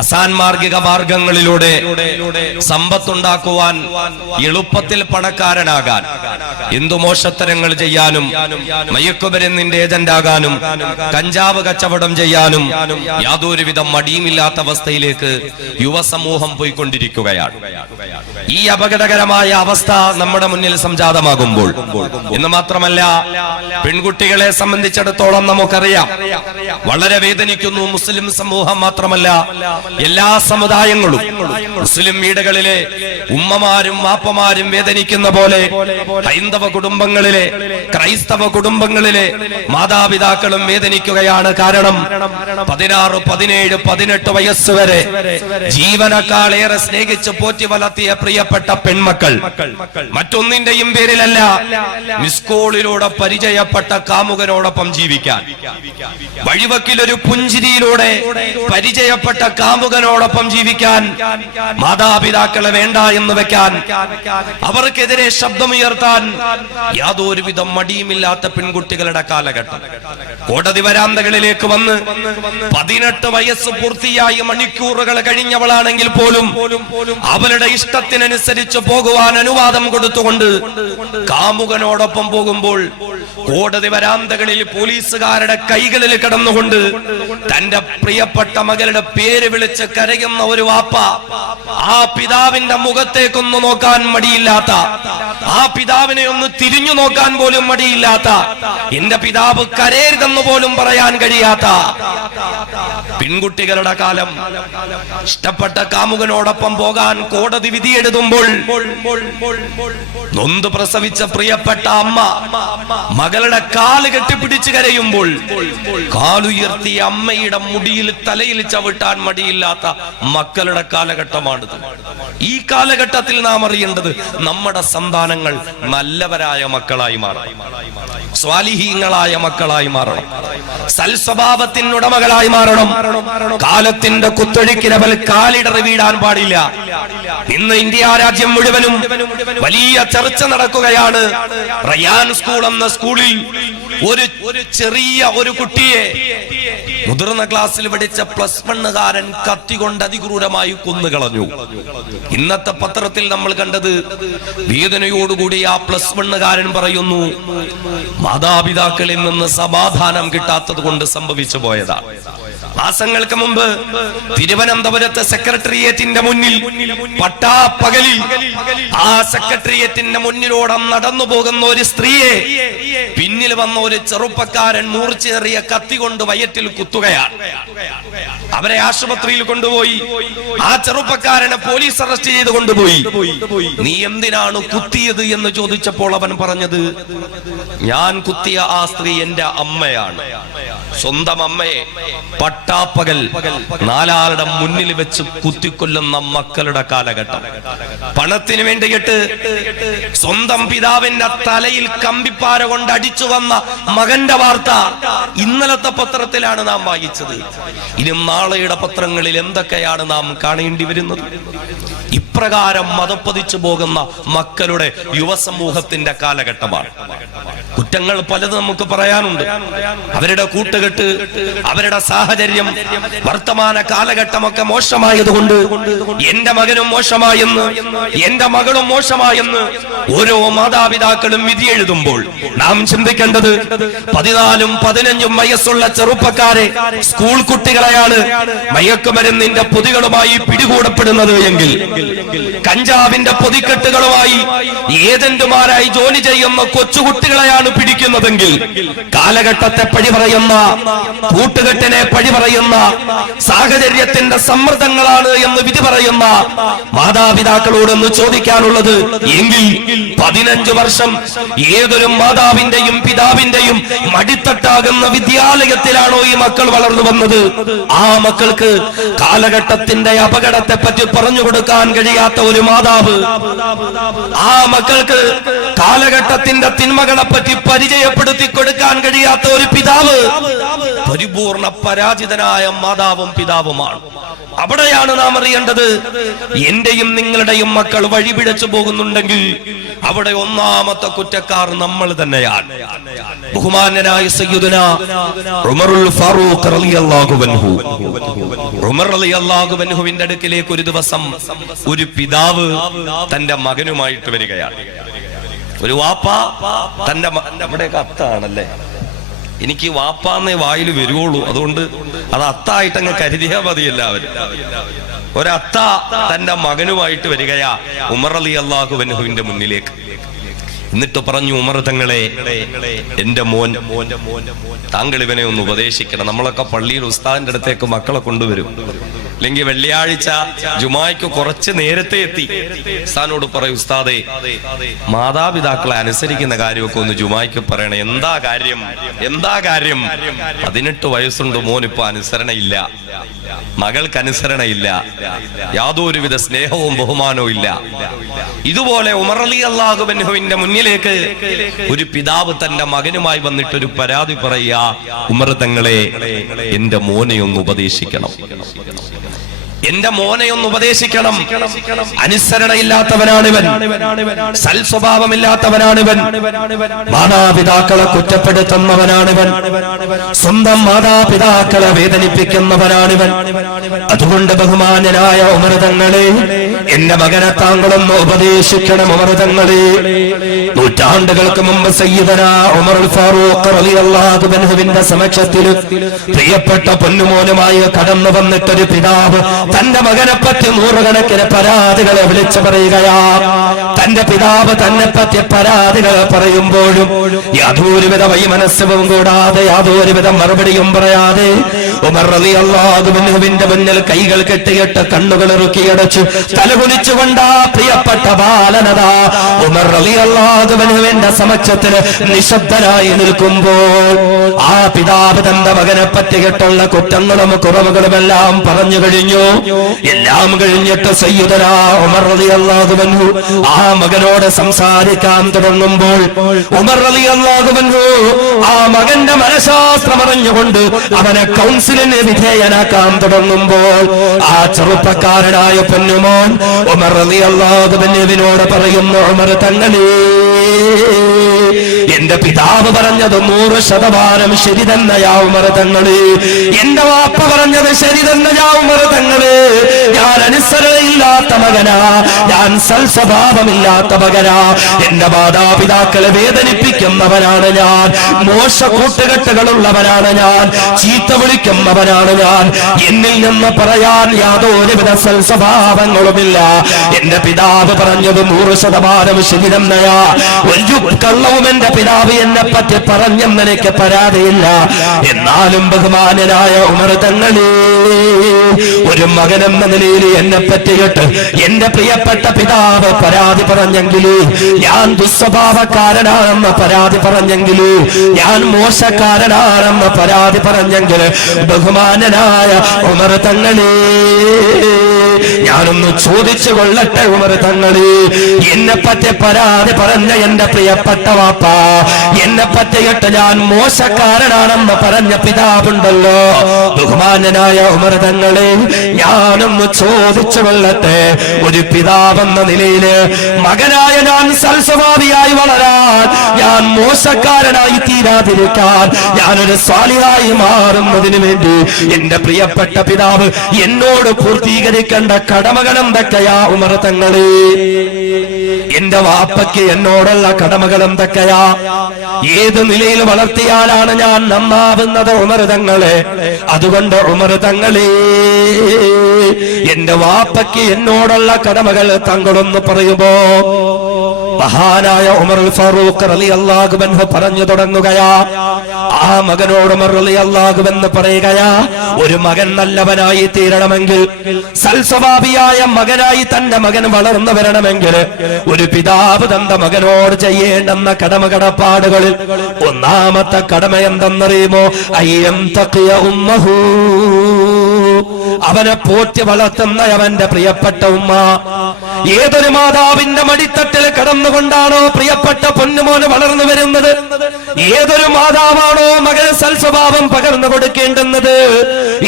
അസാൻമാർഗിക മാർഗങ്ങളിലൂടെ സമ്പത്തുണ്ടാക്കുവാൻ, എളുപ്പത്തിൽ പണക്കാരനാകാൻ, എന്തു മോശത്തരങ്ങൾ ചെയ്യാനും, മയക്കുമരുന്നിന്റെ ഏജന്റാകാനും, കഞ്ചാവ് കച്ചവടം ചെയ്യാനും യാതൊരുവിധ മടിയുമില്ലാത്ത അവസ്ഥയിലേക്ക് യുവസമൂഹം പോയിക്കൊണ്ടിരിക്കുകയാണ്. ഈ അപകടകരമായ അവസ്ഥ നമ്മുടെ മുന്നിൽ സംജാതമാകുമ്പോൾ, എന്ന് മാത്രമല്ല പെൺകുട്ടികളെ സംബന്ധിച്ചിടത്തോളം നമുക്കറിയാം, വളരെ വേദനിക്കുന്നു. മുസ്ലിം സമൂഹം മാത്രമല്ല, എല്ലാ സമുദായങ്ങളും മുസ്ലിം വീടുകളിലെ ഉമ്മമാരും വാപ്പമാരും വേദനിക്കുന്ന പോലെ ഹൈന്ദവ കുടുംബങ്ങളിലെ, ക്രൈസ്തവ കുടുംബങ്ങളിലെ മാതാപിതാക്കളും വേദനിക്കുകയാണ്. കാരണം 16, 17, 18 വയസ്സ് വരെ ജീവനക്കാളേറെ സ്നേഹിച്ച് പോറ്റി വളർത്തിയ പ്രിയപ്പെട്ട പെൺമക്കൾ മറ്റൊന്നിന്റെയും പേരിലല്ല, മിസ്കോളിലൂടെ പരിചയപ്പെട്ട കാമുകനോടൊപ്പം ജീവിക്കാൻ, വഴിവക്കിലൊരു പുഞ്ചിരിയിലൂടെ പരിചയപ്പെട്ട കാമുകനോടൊപ്പം ജീവിക്കാൻ മാതാപിതാക്കളെ വേണ്ട എന്ന് വെക്കാൻ, അവർക്കെതിരെ ശബ്ദമുയർത്താൻ യാതൊരുവിധ മടിയുമില്ലാത്ത പെൺകുട്ടികളുടെ കാലഘട്ടം. കോടതി വരാന്തകളിലേക്ക് വന്ന് 18 വയസ്സ് പൂർത്തിയായി മണിക്കൂറുകൾ കഴിഞ്ഞവളാണെങ്കിൽ പോലും അവളുടെ ഇഷ്ടത്തിനനുസരിച്ച് പോകുവാൻ അനുവാദം കൊടുത്തുകൊണ്ട് കാമുകനോടൊപ്പം പോകുമ്പോൾ കോടതി വരാന്തകളിൽ പോലീസുകാരുടെ കൈകളിൽ കിടന്നുകൊണ്ട് തന്റെ പ്രിയപ്പെട്ട മകളുടെ പേര് വിളിച്ച് കരയുന്ന ഒരു വാപ്പ, ആ പിതാവിന്റെ മുഖത്തേക്കൊന്നു നോക്കാൻ മടിയില്ലാത്ത, ആ പിതാവിനെ ഒന്ന് തിരിഞ്ഞു നോക്കാൻ പോലും മടിയില്ലാത്ത, എന്റെ പിതാവ് കരയരുതെന്ന് പോലും പറയാൻ കഴിയാത്ത പെൺകുട്ടികളുടെ കാലം. ഇഷ്ടപ്പെട്ട കാമുകനോടൊപ്പം പോകാൻ കോടതി വിധിയെഴുതുമ്പോൾ നൊന്ത് പ്രസവിച്ച പ്രിയപ്പെട്ട അമ്മ മകളുടെ കാല് കെട്ടിപ്പിടിച്ച് കരയുമ്പോൾ കാലുയർത്തിയ അമ്മയുടെ മുടിയിൽ തലയിൽ ചവിട്ടാൻ മടിയില്ലാത്ത മക്കളുടെ കാലഘട്ടമാണിത്. ഈ കാലഘട്ടത്തിൽ നാം അറിയേണ്ടത് നമ്മുടെ സന്താനങ്ങൾ നല്ലവരായ മക്കളായി മാറണം, സ്വാലിഹീങ്ങളായ മക്കളായി മാറണം, സൽസ്വഭാവത്തിനുടമകളായി മാറണം. കാലത്തിന്റെ കുത്തൊഴുക്കിനവൽ കാലിടറി വീഴാൻ പാടില്ല. ഇന്ന് ഇന്ത്യ രാജ്യം മുഴുവനും വലിയ ചർച്ച നടക്കുകയാണ്. റയാൻ സ്കൂൾ എന്ന സ്കൂളിൽ ഒരു ചെറിയ ഒരു കുട്ടിയെ മുതിർന്ന ക്ലാസ്സിൽ പഠിച്ച +1കാരൻ കത്തികൊണ്ട് അതിക്രൂരമായി കൊന്നുകളഞ്ഞു. ഇന്നത്തെ പത്രത്തിൽ നമ്മൾ കണ്ടത് വേദനയോടുകൂടി ആ +1കാരൻ പറയുന്നു, മാതാപിതാക്കളിൽ നിന്ന് സമാധാനം കിട്ടാത്തത് കൊണ്ട് സംഭവിച്ചു പോയതാണ്. മാസങ്ങൾക്ക് മുമ്പ് തിരുവനന്തപുരത്തെ സെക്രട്ടേറിയറ്റിന്റെ മുന്നിൽ പട്ടാപ്പകലിൽ ആ സെക്രട്ടേറിയറ്റിന്റെ മുന്നിലൂടെ നടന്നു പോകുന്ന ഒരു സ്ത്രീയെ പിന്നിൽ വന്ന ഒരു ചെറുപ്പക്കാരൻ മൂർച്ചേറിയ കത്തി കൊണ്ട് വയറ്റിൽ കുത്തുകയാണ്. അവരെ ആശുപത്രിയിൽ കൊണ്ടുപോയി. ആ ചെറുപ്പക്കാരനെ പോലീസ് അറസ്റ്റ് ചെയ്ത് കൊണ്ടുപോയി. നീ എന്തിനാണ് കുത്തിയത് എന്ന് ചോദിച്ചപ്പോൾ അവൻ പറഞ്ഞത്, ഞാൻ കുത്തിയ ആ സ്ത്രീ എന്റെ അമ്മയാണ്. സ്വന്തം അമ്മയെ പട്ടാപ്പകൽ 4 മുന്നിൽ വെച്ച് കുത്തിക്കൊല്ലുന്ന മക്കളുടെ കാലഘട്ടം. പണത്തിന് വേണ്ടിയിട്ട് സ്വന്തം പിതാവിന്റെ തലയിൽ കമ്പിപ്പാര കൊണ്ട് അടിച്ചു വന്ന മകന്റെ വാർത്ത ഇന്നലത്തെ പത്രത്തിലാണ് നാം വായിച്ചത്. ഇനി നാളെയുടെ പത്രങ്ങളിൽ എന്തൊക്കെയാണ് നാം കാണേണ്ടി വരുന്നത്? ഇപ്രകാരം മതപ്പതിച്ചു പോകുന്ന മക്കളുടെ യുവസമൂഹത്തിന്റെ കാലഘട്ടമാണ്. കുറ്റങ്ങൾ പലത് നമുക്ക് പറയാനുണ്ട്. അവരുടെ കൂട്ടുകെട്ട്, അവരുടെ സാഹചര്യം, വർത്തമാന കാലഘട്ടമൊക്കെ മോശമായതുകൊണ്ട് എന്റെ മകനും മോശമായെന്ന്, എന്റെ മകളും മോശമായെന്ന് ഓരോ മാതാപിതാക്കളും വിധി എഴുതുമ്പോൾ നാം ചിന്തിക്കേണ്ടത് 14, 15 വയസ്സുള്ള ചെറുപ്പക്കാരെ, സ്കൂൾ കുട്ടികളെയാണ് മയക്കുമരുന്നിന്റെ പൊതികളുമായി പിടികൂടപ്പെടുന്നത് എങ്കിൽ, കഞ്ചാവിന്റെ പൊതിക്കെട്ടുകളുമായി ഏജന്റുമാരായി ജോലി ചെയ്യുന്ന കൊച്ചുകുട്ടികളെയാണ് പിടിക്കുന്നതെങ്കിൽ, കാലഘട്ടത്തെ പഴി പറയുന്ന, കൂട്ടുകെട്ടിനെ പഴി പറയുന്ന, സാഹചര്യത്തിന്റെ സമ്മർദ്ദങ്ങളാണ് എന്ന് വിധി പറയുന്ന മാതാപിതാക്കളോടൊന്ന് ചോദിക്കാനുള്ളത്, എങ്കിൽ 15 വർഷം ഏതൊരു മാതാവിന്റെയും പിതാവിന്റെയും മടിത്തട്ടാകുന്ന വിദ്യാലയത്തിലാണോ ഈ മക്കൾ വളർന്നു വന്നത്? ആ മക്കൾക്ക് കാലഘട്ടത്തിന്റെ അപകടത്തെ പറ്റി പറഞ്ഞു കൊടുക്കാൻ കഴിയും കഴിയാത്ത ഒരു മാതാവ്, ആ മക്കൾക്ക് കാലഘട്ടത്തിന്റെ തിന്മകളെ പറ്റി പരിചയപ്പെടുത്തി കൊടുക്കാൻ കഴിയാത്ത ഒരു പിതാവ്, പരിപൂർണ പരാജിതനായ മാതാവും പിതാവുമാണ്. അവിടെയാണ് നാം അറിയേണ്ടത്, എന്റെയും നിങ്ങളുടെയും മക്കൾ വഴിപിഴച്ചു പോകുന്നുണ്ടെങ്കിൽ അവിടെ ഒന്നാമത്തെ കുറ്റക്കാർ നമ്മൾ തന്നെയാണ്. ബഹുമാന്യനായ സയ്യിദുനാ ഉമറുൽ ഫാറൂഖ് റളിയല്ലാഹു അൻഹു, ഉമർ റളിയല്ലാഹു അൻഹുവിന്റെ അടുക്കിലേക്ക് ഒരു ദിവസം ഒരു പിതാവ് തന്റെ മകനുമായിട്ട് വരികയാണ്. ഒരു വാപ്പ തന്റെ അവിടെയൊക്കെ അത്താണല്ലേ, എനിക്ക് വാപ്പാന്നേ വായിൽ വരുവുള്ളൂ, അതുകൊണ്ട് അത് അത്തായിട്ടങ്ങ് കരുതിയാ മതി എല്ലാവരും. ഒരത്ത തന്റെ മകനുമായിട്ട് വരികയാ ഉമർ റളിയല്ലാഹു അൻഹുവിന്റെ മുന്നിലേക്ക്. എന്നിട്ട് പറഞ്ഞു, ഉമർ തങ്ങളെ, എന്റെ മോൻ, താങ്കൾ ഇവനെ ഒന്ന് ഉപദേശിക്കണം. നമ്മളൊക്കെ പള്ളിയിൽ ഉസ്താദിന്റെ അടുത്തേക്ക് മക്കളെ കൊണ്ടുവരും, അല്ലെങ്കിൽ വെള്ളിയാഴ്ച ജുമായ്ക്ക് കുറച്ച് നേരത്തെ എത്തി ഉസ്താദിനോട് പറയും, ഉസ്താദേ മാതാപിതാക്കളെ അനുസരിക്കുന്ന കാര്യമൊക്കെ ഒന്ന് ജുമായ്ക്ക് പറയണേ. എന്താ കാര്യം, എന്താ കാര്യം? 18 വയസ്സുണ്ട്, മോൻ ഇപ്പൊ അനുസരണയില്ല, മകൾക്ക് അനുസരണയില്ല, യാതൊരുവിധ സ്നേഹവും ബഹുമാനവും ഇല്ല. ഇതുപോലെ ഉമർ റളിയല്ലാഹു അൻഹുവിന്റെ മുന്നിലേക്ക് ഒരു പിതാവ് തന്റെ മകനുമായി വന്നിട്ട് ഒരു പരാതി പറയുക, ഉമർ തങ്ങളെ, എന്റെ മോനെ ഒന്ന് ഉപദേശിക്കണം, എന്റെ മോനെ ഒന്ന് ഉപദേശിക്കണം. അനുസരണയില്ലാത്തവനാണിവൻ, സൽസ്വഭാവമില്ലാത്തവനാണിവൻ, മാതാപിതാക്കളെ കുറ്റപ്പെടുത്തുന്നവനാണിവൻ, സ്വന്തം മാതാപിതാക്കളെ വേദനിപ്പിക്കുന്നവനാണിവൻ. അതുകൊണ്ട് ബഹുമാന്യനായ ഉമർ തങ്ങളെ, എന്റെ മകനെ താങ്കളൊന്ന് ഉപദേശിക്കണം. ഉമർ തങ്ങളെ, നൂറ്റാണ്ടുകൾക്ക് മുമ്പ് സയ്യിദനാ ഉമറുൽ ഫാറൂഖ് റളിയല്ലാഹു അൻഹുവിന്റെ സമക്ഷത്തിൽ പ്രിയപ്പെട്ട പൊന്നുമോനുമായി കടന്നു വന്നിട്ടൊരു പിതാവ് തന്റെ മകനെ പറ്റി നൂറുകണക്കിന് പരാതികളെ വിളിച്ചു പറയുകയാ. തന്റെ പിതാവ് തന്നെ പറ്റി പരാതികൾ പറയുമ്പോഴും യാതൊരുവിധ വൈമനസ്യവും കൂടാതെ, യാതൊരുവിധ മറുപടിയും പറയാതെ ഉമർ റളിയല്ലാഹു അൻഹുവിന്റെ മുന്നിൽ കൈകൾ കെട്ടിയിട്ട് കണ്ണുകൾ ഇറുക്കിയടച്ചു തലകുനിച്ചുകൊണ്ടാ പ്രിയപ്പെട്ട ബാലനതാ ഉമർ റളിയല്ലാഹു അൻഹുവിന്റെ സമക്ഷത്തിൽ നിശബ്ദനായി നിൽക്കുമ്പോൾ ആ പിതാവ് തന്റെ മകനെ പറ്റിയിട്ടുള്ള കുറ്റങ്ങളും കുറവുകളും എല്ലാം പറഞ്ഞു കഴിഞ്ഞു. എല്ലാം കഴിഞ്ഞിട്ട് സയ്യിദനാ ഉമർ റളിയല്ലാഹു അൻഹു ആ മകനോട് സംസാരിക്കാൻ തുടങ്ങുമ്പോൾ ഉമർ റളിയല്ലാഹു അൻഹു ആ മകന്റെ മനഃശാസ്ത്രം അറിഞ്ഞുകൊണ്ട് അവനെ കൗൺസിലിന് വിധേയനാക്കാൻ തുടങ്ങുമ്പോൾ ആ ചെറുപ്പക്കാരനായ പൊന്നുമോൻ ഉമർ റളിയല്ലാഹു അൻഹുവിനോട് പറയുന്നു, ഉമർ തങ്ങളെ, എന്റെ പിതാവ് പറഞ്ഞത് 100% ശരി തന്നെയാ ഉമർ തങ്ങളെ, എന്റെ വാപ്പ പറഞ്ഞത് ശരി തന്നെയാ ഉമർ തങ്ങളെ. ഞാൻ അനുസരണയില്ലാത്ത മകനാ, ഞാൻ സൽസ്വഭാവമില്ലാത്ത മകനാ, എന്റെ മാതാപിതാക്കളെ വേദനിപ്പിക്കുന്നവനാണ് ഞാൻ, മോശ കൂട്ടുകെട്ടുകളുള്ളവനാണ് ഞാൻ, ചീത്ത വിളിക്കുന്നവനാണ് ഞാൻ, എന്നിൽ നിന്ന് പറയാൻ യാതൊരുവിധ സൽസ്വഭാവങ്ങളുമില്ല. എന്റെ പിതാവ് പറഞ്ഞത് 100% ശരി തന്നെയാ, ഒരു കള്ളവും എന്റെ പിതാവ് എന്നെ പറ്റി പറഞ്ഞെന്ന് എനിക്ക് പരാതിയില്ല. എന്നാലും ബഹുമാന്യനായ ഉമർ തങ്ങളെ, ഒരു മകനെന്ന നിലയിൽ എന്നെ പറ്റിയിട്ട് എന്റെ പ്രിയപ്പെട്ട പിതാവ് പരാതി പറഞ്ഞെങ്കിൽ, ഞാൻ ദുസ്വഭാവക്കാരനാണെന്ന് പരാതി പറഞ്ഞെങ്കിൽ, ഞാൻ മോശക്കാരനാണെന്ന് പരാതി പറഞ്ഞെങ്കിൽ, ബഹുമാന്യനായ ഉമർ തങ്ങളെ, ഞാനൊന്ന് ചോദിച്ചു കൊള്ളട്ടെ ഉമർ തങ്ങളെ, എന്നെ പറ്റി പരാതി പറഞ്ഞ എന്റെ പ്രിയപ്പെട്ട വാപ്പ, എന്നെ പറ്റിയിട്ട് ഞാൻ മോശക്കാരനാണെന്ന് പറഞ്ഞ പിതാവുണ്ടല്ലോ, ബഹുമാന്യനായ ഉമർ തങ്ങളെ, ഞാനൊന്ന് ചോദിച്ചു കൊള്ളട്ടെ, ഒരു പിതാവെന്ന നിലയിൽ മകനായ ഞാൻ സൽസ്വഭാവിയായി വളരാൻ, ഞാൻ മോശക്കാരനായി തീരാതിരിക്കാൻ, ഞാനൊരു സ്വാലിഹായി മാറുന്നതിന് വേണ്ടി എന്റെ പ്രിയപ്പെട്ട പിതാവ് എന്നോട് പൂർത്തീകരിക്കേണ്ട കടമകൾ എന്തൊക്കെയാ ഉമർ തങ്ങളെ? എന്റെ വാപ്പയ്ക്ക് എന്നോടുള്ള കടമകൾ എന്തൊക്കെയാ? ഏത് നിലയിൽ വളർത്തിയാലാണ് ഞാൻ നന്നാവുന്നത് ഉമർ തങ്ങളെ? അതുകൊണ്ട് ഉമർ തങ്ങളെ, എന്റെ വാപ്പയ്ക്ക് എന്നോടുള്ള കടമകൾ താങ്കളൊന്ന് പറയുമ്പോ മഹാനായ ഉമറുൽ ഫാറൂഖ് റളിയല്ലാഹു അൻഹു പറഞ്ഞു തുടങ്ങുകയാ. ആ മകനോട് ഉമർ റളിയല്ലാഹു അൻഹു പറയുകയാ, ഒരു മകൻ നല്ലവനായി തീരണമെങ്കിൽ, സൽസ്വഭാവിയായ മകനായി തന്റെ മകൻ വളർന്നു വരണമെങ്കിൽ, ഒരു പിതാവ് തന്റെ മകനോട് ചെയ്യേണ്ടുന്ന കടമകടപ്പാടുകളിൽ ഒന്നാമത്തെ കടമ എന്തെന്നറിയുമോ? അയ്യം തഖിയ ഉമ്മഹു, അവനെ പോറ്റി വളർത്തുന്ന അവന്റെ പ്രിയപ്പെട്ട ഉമ്മ, ഏതൊരു മാതാവിന്റെ മടിത്തട്ടിൽ കടന്നുകൊണ്ടാണോ പ്രിയപ്പെട്ട പൊന്നുമോന് വളർന്നു വരുന്നത്, ഏതൊരു മാതാവാണോ മകന് സൽസ്വഭാവം പകർന്നു കൊടുക്കേണ്ടുന്നത്,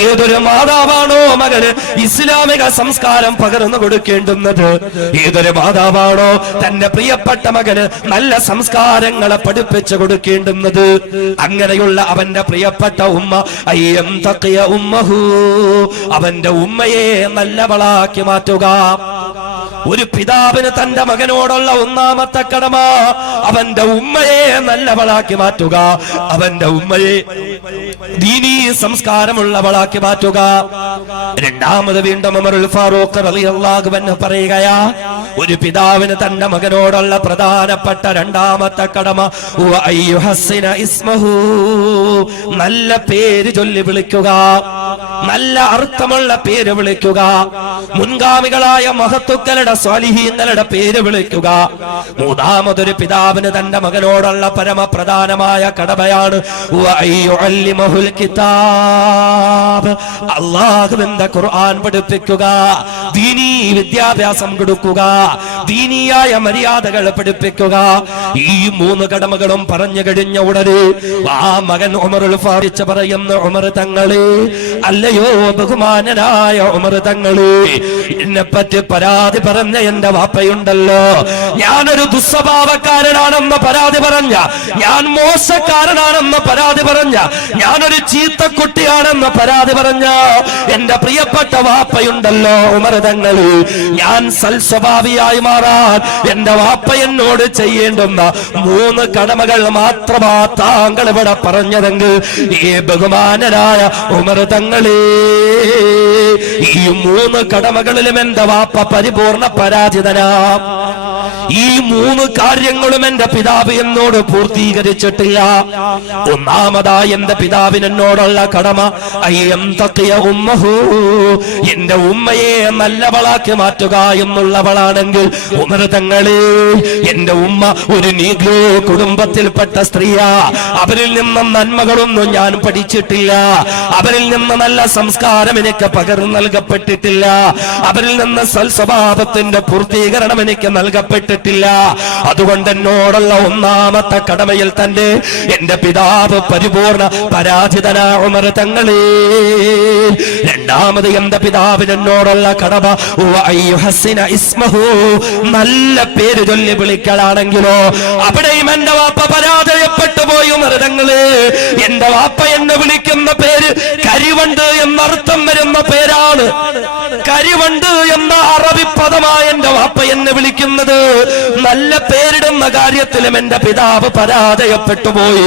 ഏതൊരു മാതാവാണോ മകന് ഇസ്ലാമിക സംസ്കാരം പകർന്നു കൊടുക്കേണ്ടുന്നത്, ഏതൊരു മാതാവാണോ തന്റെ പ്രിയപ്പെട്ട മകന് നല്ല സംസ്കാരങ്ങളെ പഠിപ്പിച്ചു കൊടുക്കേണ്ടുന്നത്, അങ്ങനെയുള്ള അവന്റെ പ്രിയപ്പെട്ട ഉമ്മ അയ്യം തഖിയ ഉമ്മഹു, അവന്റെ ഉമ്മയെ നല്ലവളാക്കി മാറ്റുക. ഒരു പിതാവിന് തന്റെ മകനോടുള്ള ഒന്നാമത്തെ കടമ അവന്റെ ഉമ്മയെ നല്ലവളാക്കി മാറ്റുക, അവന്റെ ഉമ്മയെ ദീനീ സംസ്കാരമുള്ളവളാക്കി മാറ്റുക. രണ്ടാമത് വീണ്ടും ഉമറുൽ ഫാറൂഖ് റളിയല്ലാഹു അൻഹു പറയുകയാ, ഒരു പിതാവിന് തന്റെ മകനോടുള്ള പ്രധാനപ്പെട്ട രണ്ടാമത്തെ കടമ അയ്യുഹസ്സിന ഇസ്മഹു, നല്ല പേര് ചൊല്ലി വിളിക്കുക, നല്ല അർത്ഥമുള്ള പേര് വിളിക്കുക, മുൻഗാമികളായ മഹത്തുക്കളുടെ സ്വാലിഹീങ്ങളുടെ പേര് വിളിക്കുക. മൂന്നാമതൊരു പിതാവിന് തന്റെ മകനോടുള്ള പരമപ്രധാനമായ കടമയാണ് വഅയ്യുഅല്ലിമഹുൽ കിതാബ്, അല്ലാഹുവിന്റെ ഖുർആൻ പഠിപ്പിക്കുക, ദീനീ വിദ്യാഭ്യാസം കൊടുക്കുക, ദീനീയായ മര്യാദകൾ പഠിപ്പിക്കുക. ഈ മൂന്ന് കടമകളും പറഞ്ഞു കഴിഞ്ഞ ഉടനെ ആ മകൻ ഉമറുൽ ഫാറൂഖ് പറയുന്ന, ഉമർ തങ്ങളെ, അല്ലയോ ബഹുമാനനായ ഉമർ തങ്ങളെ, എന്നെപ്പറ്റി പരാതി പറഞ്ഞ എന്റെ വാപ്പയുണ്ടല്ലോ, ഞാനൊരു ദുസ്വഭാവക്കാരനാണെന്ന് പരാതി പറഞ്ഞ, ഞാൻ മോശക്കാരനാണെന്ന് പരാതി പറഞ്ഞ, ഞാനൊരു ചീത്തക്കുട്ടിയാണെന്ന് പരാതി പറഞ്ഞ എന്റെ പ്രിയപ്പെട്ട വാപ്പയുണ്ടല്ലോ ഉമർ തങ്ങളെ, ഞാൻ സൽസ്വഭാവിയായി മാറാൻ എന്റെ വാപ്പ എന്നോട് ചെയ്യേണ്ടുന്ന മൂന്ന് കടമകൾ മാത്രമാ താങ്കൾ ഇവിടെ പറഞ്ഞതെങ്കിൽ, ഈ ബഹുമാനരായ ഉമർ തങ്ങളെ, ഈ മൂന്ന് കടമകളിലും എന്റെ വാപ്പ പരിപൂർണ പരാജിതനാ. ഈ മൂന്ന് കാര്യങ്ങളും എന്റെ പിതാവ് എന്നോട് പൂർത്തീകരിച്ചിട്ടില്ല. ഒന്നാമതായി എന്റെ പിതാവിന് എന്നോടുള്ള കടമ അയ്യം തഖിയ ഉമ്മഹു, എന്റെ ഉമ്മയെ നല്ലവളാക്കി മാറ്റുക എന്നുള്ളവളാണെങ്കിൽ, ഉമർ തങ്ങളെ, എന്റെ ഉമ്മ ഒരു നീഗ്രോ കുടുംബത്തിൽപ്പെട്ട സ്ത്രീയാ, അവരിൽ നിന്ന് നന്മകളൊന്നും ഞാൻ പഠിച്ചിട്ടില്ല, അവരിൽ നിന്ന് നല്ല സംസ്കാരം എനിക്ക് പകർന്നു നൽകപ്പെട്ടിട്ടില്ല, അവരിൽ നിന്ന് സൽസ്വഭാവത്തിന്റെ പൂർത്തീകരണം എനിക്ക് നൽകപ്പെട്ടിട്ടില്ല. അതുകൊണ്ട് എന്നോടുള്ള ഒന്നാമത്തെ കടമയിൽ തന്നെ എന്റെ പിതാവ് പരിപൂർണ പരാജിതനാ ഉമർ തങ്ങളെ. രണ്ടാമത് എന്റെ പിതാവിന് എന്നോടുള്ള കടമ അയ്യുഹസ്സിന ഇസ്മഹു, നല്ല പേര് ചൊല്ലി വിളിക്കലാണെങ്കിലോ അവിടെയും എന്റെ വാപ്പ പരാജയപ്പെട്ടു പോയി ഉമർ തങ്ങളെ. എന്റെ വാപ്പ എന്നെ വിളിക്കുന്ന പേര് കരിവണ്ട് എന്നർത്ഥം വരുന്ന പേരാണ്. കരിവണ്ട് എന്ന അറബി പദമായ എന്റെ വാപ്പ എന്നെ വിളിക്കുന്നത്. നല്ല പേരിടുന്ന കാര്യത്തിലും എന്റെ പിതാവ് പരാജയപ്പെട്ടു പോയി.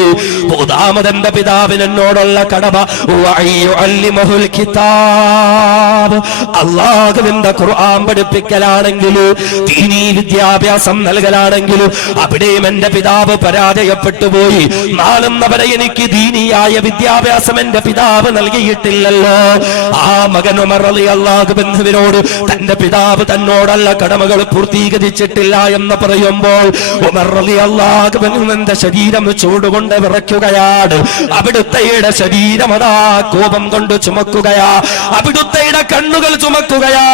മൂന്നാമത് എന്റെ പിതാവിന് എന്നോടുള്ള കടമ വഅയ്യുഅല്ലിമഹുൽ കിതാബ്, അല്ലാഹുവിന്റെ ഖുർആൻ പഠിപ്പിക്കലാണെങ്കിലും ദീനീ വിദ്യാഭ്യാസം നൽകലാണെങ്കിലും അവിടെയും എന്റെ പിതാവ് പരാജയപ്പെട്ടു പോയി. നാളുന്നവരെ എനിക്ക് ദീനിയായ വിദ്യാഭ്യാസം എന്റെ പിതാവ് നൽകിയിട്ടില്ലല്ലോ. ആ മകൻ ഉമർ റളിയല്ലാഹു അൻഹുവിനോട് തന്റെ പിതാവ് തന്നോടുള്ള കടമകൾ പൂർത്തീകരിച്ചിട്ടില്ല എന്ന് പറയുമ്പോൾ ഉമർ റളിയല്ലാഹു അൻഹുവിന്റെ ശരീരം ചൂടുകൊണ്ട് വിറയ്ക്കുകയാണ്. അവിടുത്തെയുടെ ശരീരം അതാ കോപം കൊണ്ട് ചുമക്കുകയാ, അവിടുത്തെയുടെ കണ്ണുകൾ ചുമക്കുകയാ.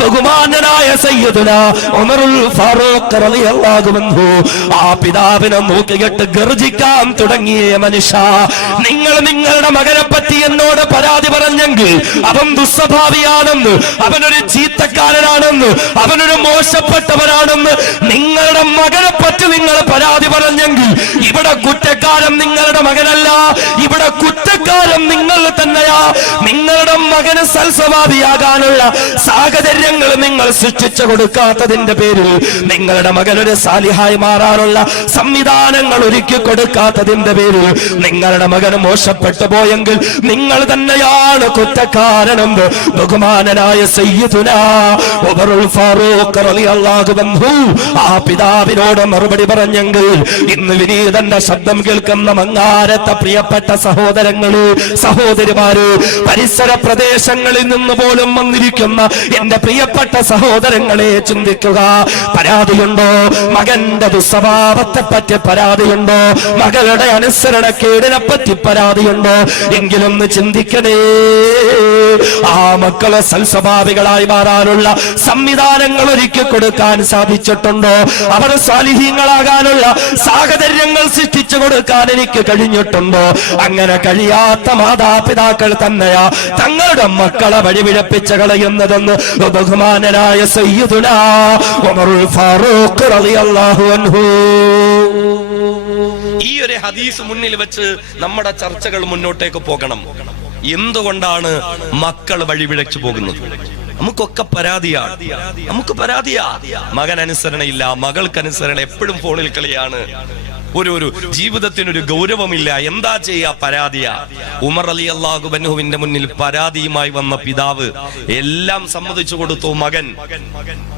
ബഹുമാനനായ സയ്യിദുനാ ഉമറുൽ ഫാറൂഖ് റളിയല്ലാഹു അൻഹു ആ പിതാവിനെ നോക്കിയിട്ട് ഗർജിക്കാൻ തുടങ്ങിയ മനുഷ്യ, നിങ്ങൾ നിങ്ങളുടെ മകനെ പറ്റി എന്നോട് പരാതി പറഞ്ഞെങ്കിൽ അവൻ ദുസ്വഭാവിയാണെന്ന്, അവനൊരു ചീത്തക്കാരനാണെന്ന്, അവനൊരു മോശപ്പെട്ടവനാണെന്ന് നിങ്ങളുടെ മകനെ പറ്റി നിങ്ങൾ പരാതി പറഞ്ഞെങ്കിൽ ഇവിടെ കുറ്റക്കാരൻ നിങ്ങളുടെ മകനല്ല, ഇവിടെ കുറ്റക്കാരൻ നിങ്ങൾ തന്നെയാ. നിങ്ങളുടെ മകന് സൽസ്വഭാവിയാകാനുള്ള സാഹചര്യങ്ങൾ നിങ്ങൾ സൃഷ്ടിച്ചു കൊടുക്കാത്തതിന്റെ പേരിൽ, നിങ്ങളുടെ മകനൊരു സാലിഹായി മാറാനുള്ള സംവിധാനങ്ങൾ ഒരുക്കി കൊടുക്കാത്തതിന്റെ പേരിൽ നിങ്ങളുടെ മകന് മോശപ്പെട്ടു പോയെങ്കിൽ നിങ്ങൾ തന്നെയാണ് കുറ്റക്കാരനെന്ന് ബഹുമാനനായ സയ്യിദുനാ ഉമറുൽ ഫാറൂഖ് റളിയല്ലാഹു അൻഹു ആ പിതാവിനോട് മറുപടി പറഞ്ഞെങ്കിൽ ഇന്ന് വിനീതന്റെ ശബ്ദം കേൾക്കുന്ന മങ്ങാരത്തെ പ്രിയപ്പെട്ട സഹോദരങ്ങള്, സഹോദരിമാര്, പരിസര പ്രദേശങ്ങളിൽ നിന്ന് പോലും വന്നിരിക്കുന്ന എന്റെ പ്രിയ പ്രിയപ്പെട്ട സഹോദരങ്ങളെ ചിന്തിക്കുക. പരാതിയുണ്ടോ? മകന്റെ ദുസ്വഭാവത്തെ പറ്റി പരാതിയുണ്ടോ? മകളുടെ അനുസരണക്കേടിനെ പറ്റി പരാതിയുണ്ടോ? എങ്കിലൊന്ന് ചിന്തിക്കണേ. ആ മക്കളെ സൽസ്വഭാവികളായി മാറാനുള്ള സംവിധാനങ്ങൾ ഒരുക്കി കൊടുക്കാൻ സാധിച്ചിട്ടുണ്ടോ? അവർ സ്വാലിഹീങ്ങളാകാനുള്ള സാഹചര്യങ്ങൾ സൃഷ്ടിച്ചു കൊടുക്കാൻ എനിക്ക് കഴിഞ്ഞിട്ടുണ്ടോ? അങ്ങനെ കഴിയാത്ത മാതാപിതാക്കൾ തന്നെയാ തങ്ങളുടെ മക്കളെ വഴിപിഴപ്പിച്ച് കളയുന്നതെന്ന് ബഹുമാനനായ സയ്യിദുനാ ഉമറുൽ ഫാറൂഖ് റളിയല്ലാഹു അൻഹു ഈ ഒരു ഹദീസ് മുന്നിൽ വെച്ച് നമ്മുടെ ചർച്ചകൾ മുന്നോട്ടേക്ക് പോകണം. എന്തുകൊണ്ടാണ് മക്കൾ വഴിപിഴച്ചു പോകുന്നത്? നമുക്കൊക്കെ പരാതിയാണ്. നമുക്ക് പരാതിയാ. മകൻ അനുസരണയില്ല, മകൾക്ക് അനുസരണ, എപ്പോഴും ഫോണിൽ കളിയാണ്, ഒരു ജീവിതത്തിനൊരു ഗൗരവമില്ല. എന്താ ചെയ്യാ? പരാതിയാ. ഉമർ റളിയല്ലാഹു അൻഹുവിന്റെ മുന്നിൽ പരാതിയുമായി വന്ന പിതാവ് എല്ലാം സമ്മതിച്ചു കൊടുത്തു. മകൻ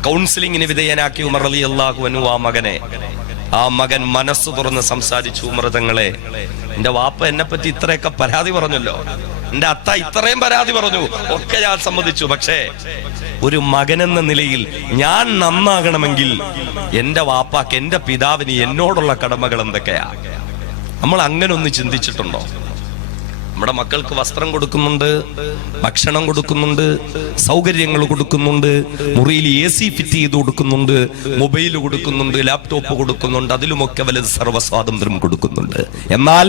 കൗൺസിലിംഗിന് വിധേയനാക്കി ഉമർ റളിയല്ലാഹു അൻഹു ആ മകൻ മനസ്സ് തുറന്ന് സംസാരിച്ചു. ഉമർ തങ്ങളെ, എന്റെ വാപ്പ എന്നെ പറ്റി ഇത്രയൊക്കെ പരാതി പറഞ്ഞല്ലോ, എന്റെ അത്ത ഇത്രയും പരാതി പറഞ്ഞു, ഒക്കെ ഞാൻ സമ്മതിച്ചു. പക്ഷേ ഒരു മകനെന്ന നിലയിൽ ഞാൻ നന്നാകണമെങ്കിൽ എന്റെ വാപ്പാക്ക്, എന്റെ പിതാവിന് എന്നോടുള്ള കടമകൾ എന്തൊക്കെയാ? നമ്മൾ അങ്ങനെ ഒന്ന് ചിന്തിച്ചിട്ടുണ്ടോ? നമ്മുടെ മക്കൾക്ക് വസ്ത്രം കൊടുക്കുന്നുണ്ട്, ഭക്ഷണം കൊടുക്കുന്നുണ്ട്, സൗകര്യങ്ങൾ കൊടുക്കുന്നുണ്ട്, മുറിയിൽ AC ഫിറ്റ് ചെയ്ത് കൊടുക്കുന്നുണ്ട്, മൊബൈൽ കൊടുക്കുന്നുണ്ട്, ലാപ്ടോപ്പ് കൊടുക്കുന്നുണ്ട്, അതിലുമൊക്കെ വലുത് സർവ്വസ്വാതന്ത്ര്യം കൊടുക്കുന്നുണ്ട്. എന്നാൽ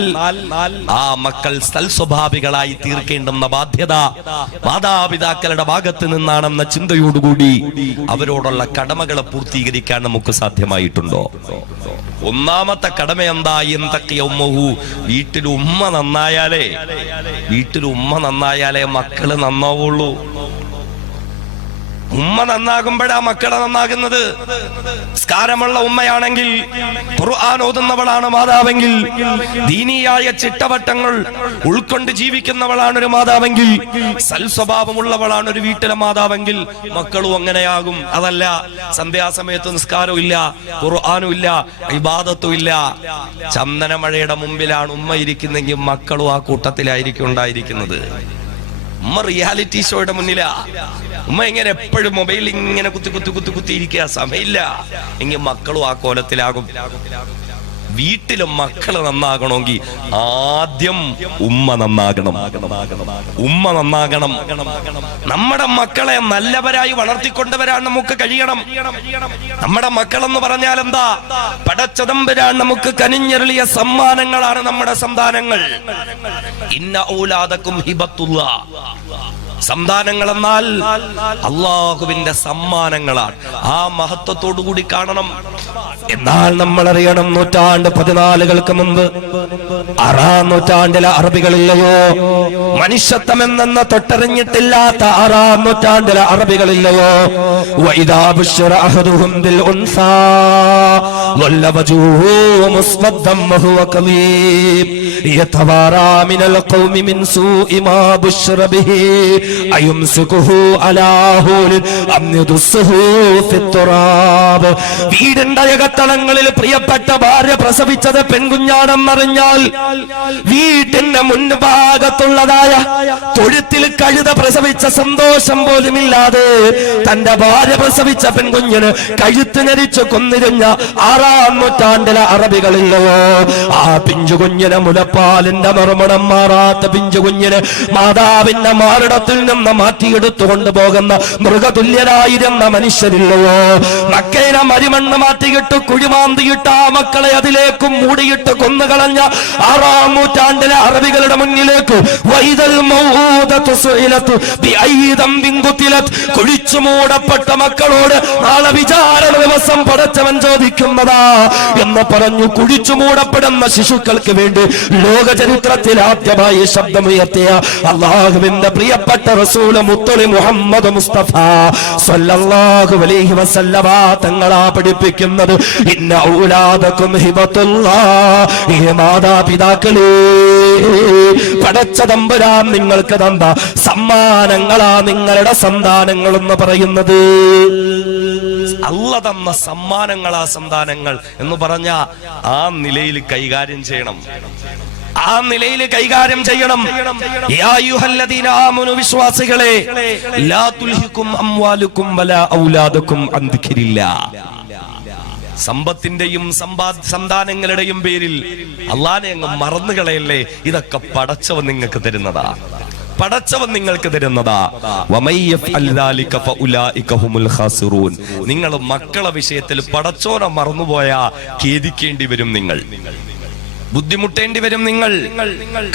ആ മക്കൾ സൽസ്വഭാവികളായി തീർക്കേണ്ടുന്ന ബാധ്യത മാതാപിതാക്കളുടെ ഭാഗത്ത് നിന്നാണെന്ന ചിന്തയോടുകൂടി അവരോടുള്ള കടമകളെ പൂർത്തീകരിക്കാൻ നമുക്ക് സാധ്യമായിട്ടുണ്ടോ? ഒന്നാമത്തെ കടമ എന്താ? എന്തൊക്കെയോ വീട്ടിൽ ഉമ്മ നന്നായാലേ മക്കള് നന്നാവുള്ളൂ. ഉമ്മ നന്നാകുമ്പോഴാ മക്കളെ നന്നാകുന്നത്. സ്കാരമുള്ള ഉമ്മയാണെങ്കിൽ, ഖുർആൻ ഓതുന്നവളാണ് മാതാവെങ്കിൽ, ദീനിയായ ചിട്ടവട്ടങ്ങൾ ഉൾക്കൊണ്ട് ജീവിക്കുന്നവളാണ് ഒരു മാതാവെങ്കിൽ, സൽസ്വഭാവമുള്ളവളാണ് ഒരു വീട്ടിലെ മാതാവെങ്കിൽ മക്കളും അങ്ങനെയാകും. അതല്ല, സന്ധ്യാസമയത്ത് നിസ്കാരവും ഇല്ല, ഖുർആനും ഇല്ല, ഇബാദത്തും ഇല്ല, ചന്ദനമഴയുടെ മുമ്പിലാണ് ഉമ്മ ഇരിക്കുന്നെങ്കിൽ മക്കളും ആ കൂട്ടത്തിലായിരിക്കും ഉണ്ടായിരിക്കുന്നത്. ഉമ്മ റിയാലിറ്റി ഷോയുടെ മുന്നിലാ. ഉമ്മ ഇങ്ങനെ എപ്പോഴും മൊബൈൽ ഇങ്ങനെ കുത്തി ഇരിക്കുക, സമയമില്ല എങ്കിൽ മക്കളും ആ കോലത്തിലാകും. വീട്ടിലും മക്കള് നന്നാകണമെങ്കിൽ ആദ്യം ഉമ്മ നന്നാകണം. നമ്മുടെ മക്കളെ നല്ലവരായി വളർത്തിക്കൊണ്ടുവരാൻ നമുക്ക് കഴിയണം. നമ്മുടെ മക്കളെന്ന് പറഞ്ഞാൽ എന്താ? പടച്ചതമ്പുരാൻ നമുക്ക് കനിഞ്ഞരുളിയ സമ്മാനങ്ങളാണ് നമ്മുടെ സന്താനങ്ങൾ. ഇന്ന ഔലാദക്കും ഹിബത്തുല്ലാ. സന്താനങ്ങൾ എന്നാൽ അള്ളാഹുവിന്റെ സമ്മാനങ്ങളാണ്. ആ മഹത്വത്തോടു കൂടി കാണണം. എന്നാൽ നമ്മൾ അറിയണം, 14 മുമ്പ് 6-ാം നൂറ്റാണ്ടിലെ അറബികളില്ലയോ? മനുഷ്യത്വം എന്ന തൊട്ടറിഞ്ഞിട്ടില്ലാത്ത 6-ാം നൂറ്റാണ്ടിലെ അറബികളില്ലയോ? വഇദാ ബുശ്ശിറ അഹദുഹും ബിൽ ഉൻസാ വല്ല വജൂഹു മുസ്വദ്ദൻ വഹുവ കലീബ് യതവാറാ മിനൽ ഖൗമി മിൻ സൂഇ മാ ബുശ്ശിറ ബിഹി അയുംസികുഹു അലാ ഹൂലിൻ അം യദുസ്സുഹു ഫിത്തുറാബ്. വീടിന്റെ അകത്തളങ്ങളിൽ പ്രിയപ്പെട്ട ഭാര്യ പ്രസവിച്ചത് പെൺകുഞ്ഞാണെന്നറിഞ്ഞാൽ വീട്ടിന്റെ മുൻഭാഗത്തുള്ളതായ തൊഴുത്തിൽ കഴുത പ്രസവിച്ച സന്തോഷം പോലുമില്ലാതെ തന്റെ ഭാര്യ പ്രസവിച്ച പെൺകുഞ്ഞിന് കഴുത്ത് ഞെരിച്ച് കൊന്നിരുന്ന 6-ാം നൂറ്റാണ്ടിലെ അറബികളില്ലയോ? ആ പിഞ്ചുകുഞ്ഞിന്, മുലപ്പാലിന്റെ മറുമണം മാറാത്ത പിഞ്ചുകുഞ്ഞിന് മാതാവിന്റെ മാറിടത്തിൽ നിന്ന് മാറ്റിയെടുത്തു കൊണ്ടുപോകുന്ന മൃഗതുല്യരായിരുന്ന മനുഷ്യരില്ലയോ? മക്കയിലെ മരിമണ്ണ് മാറ്റിയിട്ട് കുഴിമാന്തിയിട്ട് ആ മക്കളെ അതിലേക്കും മൂടിയിട്ട് കൊന്നുകളഞ്ഞ 6-ാം നൂറ്റാണ്ടിലെ അറബികളുടെ മുന്നിലേക്ക് കുഴിച്ചു മൂടപ്പെട്ട മക്കളോട് നാളെ വിചാരണ ദിവസം പടച്ചവൻ ചോദിക്കുന്നതാ എന്ന് പറഞ്ഞു കുഴിച്ചു മൂടപ്പെടുന്ന ശിശുക്കൾക്ക് വേണ്ടി ലോക ചരിത്രത്തിൽ ആദ്യമായി ശബ്ദമുയർത്തിയ അല്ലാഹുവിന്റെ പ്രിയപ്പെട്ട റസൂല് മുത്തളി മുഹമ്മദ് മുസ്തഫ സ്വല്ലല്ലാഹു അലൈഹി വസല്ലമ തങ്ങളാ പഠിപ്പിക്കുന്നത്, ഇന്ന ഔലാദകും ഹിബത്തുല്ലാഹ്. ഈ മാതാപിതാക്കളെ പടച്ച തമ്പുരാൻ നിങ്ങൾക്ക് തന്ന സമ്മാനങ്ങളാ നിങ്ങളുടെ സന്താനങ്ങൾ എന്ന് പറയുന്നത്. അല്ലാഹ് തന്ന സമ്മാനങ്ങളാ സന്താനങ്ങൾ എന്ന് പറഞ്ഞ ആ നിലയിൽ കൈകാര്യം ചെയ്യണം. ആ നിലയിൽ കൈകാര്യം ചെയ്യണം. യാ അയ്യുഹല്ലദീന ആമനു, വിശ്വാസികളെ, ലാ തുൽഹികും അംവാലുകും വലാ ഔലാദുകും അൻ ദിക്രില്ലാഹ്. സമ്പത്തിന്റെയും സന്താനങ്ങളുടെയും പേരിൽ അള്ളാനെ അങ്ങ് മറന്നു കളയല്ലേ. ഇതൊക്കെ പടച്ചവൻ നിങ്ങൾക്ക് തരുന്നതാ, പടച്ചവൻ നിങ്ങൾക്ക് തരുന്നതാ. നിങ്ങൾ മക്കളെ വിഷയത്തിൽ പടച്ചോനെ മറന്നുപോയാ ഖേദിക്കേണ്ടി വരും, നിങ്ങൾ ബുദ്ധിമുട്ടേണ്ടി വരും, നിങ്ങൾ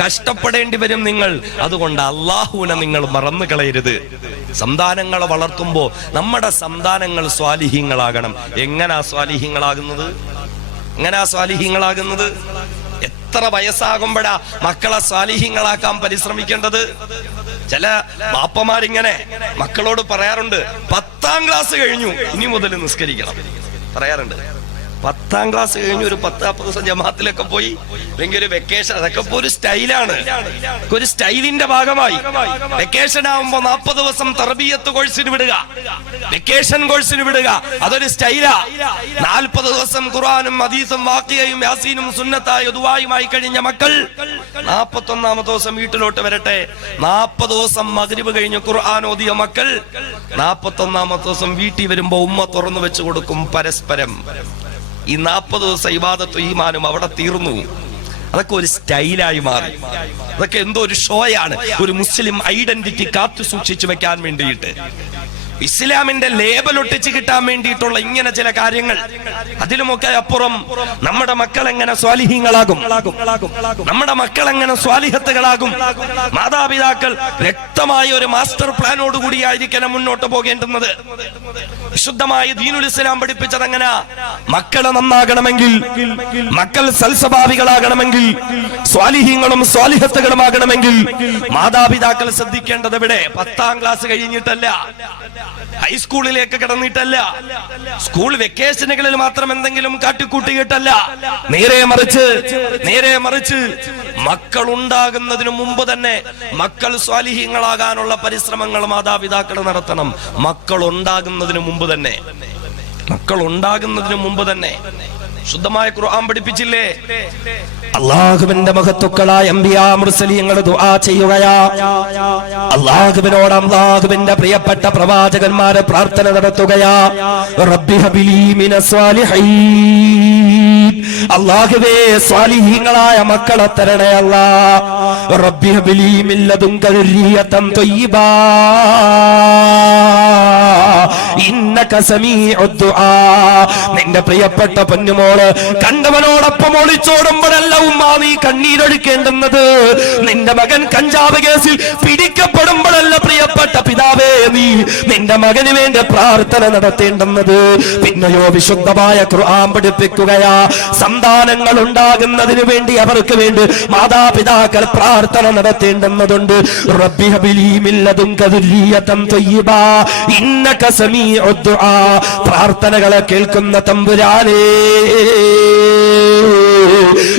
കഷ്ടപ്പെടേണ്ടി വരും നിങ്ങൾ. അതുകൊണ്ട് അള്ളാഹുവിനെ നിങ്ങൾ മറന്നു കളയരുത്. സന്താനങ്ങളെ വളർത്തുമ്പോ നമ്മുടെ സന്താനങ്ങൾ സ്വാലിഹീങ്ങളാകണം. എങ്ങനാ സ്വാലിഹീങ്ങളാകുന്നത്? എത്ര വയസ്സാകുമ്പോഴാ മക്കളെ സ്വാലിഹീങ്ങളാക്കാൻ പരിശ്രമിക്കേണ്ടത്? ചില ബാപ്പമാരിങ്ങനെ മക്കളോട് പറയാറുണ്ട്, 10ാം ക്ലാസ് കഴിഞ്ഞു ഇനി മുതൽ നിസ്കരിക്കണം പറയാറുണ്ട്. 10ാം ക്ലാസ് കഴിഞ്ഞു ഒരു 10-40 ദിവസം ജമാഅത്തിലൊക്കെ പോയി, അല്ലെങ്കിൽ ഒരു വെക്കേഷൻ, അതൊക്കെ ഇപ്പൊ ഒരു സ്റ്റൈലാണ്, ഒരു സ്റ്റൈലിന്റെ ഭാഗമായി. വെക്കേഷൻ ആവുമ്പോ 40 ദിവസം തർബിയത്ത് കോഴ്സിന് വിടുക, വെക്കേഷൻ കോഴ്സിന് വിടുക, അതൊരു സ്റ്റൈലാ. 40 ദിവസം ഖുർആനും ഹദീസും വാഖിയയും യാസീനും സുന്നത്തായ ദുആയുമായി കഴിഞ്ഞ മക്കൾ 41ാമത്തെ ദിവസം വീട്ടിലോട്ട് വരട്ടെ. 40 ദിവസം മഗ്രിബ് കഴിഞ്ഞ് ഖുർആൻ ഓതിയ മക്കൾ 41ാമത്തെ ദിവസം വീട്ടിൽ വരുമ്പോ ഉമ്മ തുറന്നു വെച്ചു കൊടുക്കും പരസ്പരം. ഈ 40 ദിവസം ഇബാദത്തും ഈമാനും അവിടെ തീർന്നു. അതൊക്കെ ഒരു സ്റ്റൈലായി മാറി. അതൊക്കെ എന്തോ ഒരു ഷോയാണ്, ഒരു മുസ്ലിം ഐഡന്റിറ്റി കാത്തു സൂക്ഷിച്ചു വെക്കാൻ വേണ്ടിയിട്ട്, ഇസ്ലാമിന്റെ ലേബൽ ഒട്ടിച്ച് കിട്ടാൻ വേണ്ടിയിട്ടുള്ള ഇങ്ങനെ ചില കാര്യങ്ങൾ. അതിലുമൊക്കെ അപ്പുറം നമ്മുടെ മക്കൾ എങ്ങനെ സ്വാലിഹീങ്ങളാകും, നമ്മുടെ മക്കൾ എങ്ങനെ സ്വാലിഹത്തുകളാകും. മാതാപിതാക്കൾ വ്യക്തമായ ഒരു മാസ്റ്റർ പ്ലാനോട് കൂടിയായിരിക്കണം മുന്നോട്ട് പോകേണ്ടുന്നത്. വിശുദ്ധമായ ദീനുൽ ഇസ്ലാം പഠിപ്പിച്ചത് എങ്ങനെ? മക്കളെ നന്നാകണമെങ്കിൽ, മക്കൾ സൽസ്വഭാവികളാകണമെങ്കിൽ, സ്വാലിഹീങ്ങളും സ്വാലിഹത്തുകളുമാകണമെങ്കിൽ മാതാപിതാക്കൾ ശ്രദ്ധിക്കേണ്ടത് എവിടെ? 10ാം ക്ലാസ് കഴിഞ്ഞിട്ടല്ല, ഹൈസ്കൂളിലേക്ക് കടന്നിട്ടല്ല, സ്കൂൾ വെക്കേഷനുകളിൽ മാത്രം എന്തെങ്കിലും കാട്ടിക്കൂട്ടിയിട്ടല്ല. നേരെ മറിച്ച് മക്കൾ ഉണ്ടാകുന്നതിന് മുമ്പ് തന്നെ മക്കൾ സ്വാലിഹീങ്ങളാകാനുള്ള പരിശ്രമങ്ങൾ മാതാപിതാക്കൾ നടത്തണം. മക്കൾ ഉണ്ടാകുന്നതിന് മുമ്പ് തന്നെ ശുദ്ധമായ ഖുർആൻ പഠിപ്പിച്ചില്ലേ? അള്ളാഹുവിന്റെ മഹത്തുക്കളായ അംബിയാ മുർസലീങ്ങൾ ദുആ ചെയ്യുകയാ. അള്ളാഹുവിനോട് അള്ളാഹുവിന്റെ പ്രിയപ്പെട്ട പ്രവാചകന്മാരെ പ്രാർത്ഥന നടത്തുകയാ. റബ്ബി ഹബിലി മിനസ് സ്വാലിഹീൻ, അള്ളാഹുവേ സ്വാലിഹീങ്ങളായ മക്കളെ തരണേ അല്ലാ. റബ്ബി ഹബിലി മിൻ ലദുൻക ദുർരിയതൻ ത്വയ്യിബാ ഇന്നക സമീഉദ് ദുആ. നിന്റെ പ്രിയപ്പെട്ട പൊന്നുമോള് കണ്ടവനോടൊപ്പം ഒളിച്ചോടുമ്പോഴല്ല ഉമ്മ നീ കണ്ണീരൊഴുക്കേണ്ടുന്നത്. നിന്റെ മകൻ കഞ്ചാവ് കേസിൽ പിടിക്കപ്പെടുമ്പോഴല്ല പ്രിയപ്പെട്ട പിതാവേ നീ നിന്റെ മകന് വേണ്ടി പ്രാർത്ഥന നടത്തേണ്ടുന്നത്. പിന്നെയോ വിശുദ്ധമായ ഖുർആൻ പഠിപ്പിക്കുകയാ. സന്താനങ്ങൾ ഉണ്ടാകുന്നതിന് വേണ്ടി അവർക്ക് വേണ്ടി മാതാപിതാക്കൾ പ്രാർത്ഥന നടത്തേണ്ടുന്നതുണ്ട്. റബ്ബി ഹബിലി മിൻ ലദുൻക ദുർരിയതൻ ത്വയ്യിബാ ഇന്നക സമീഉദ് ദുആ. പ്രാർത്ഥനകളെ കേൾക്കുന്ന തമ്പുരാനേ,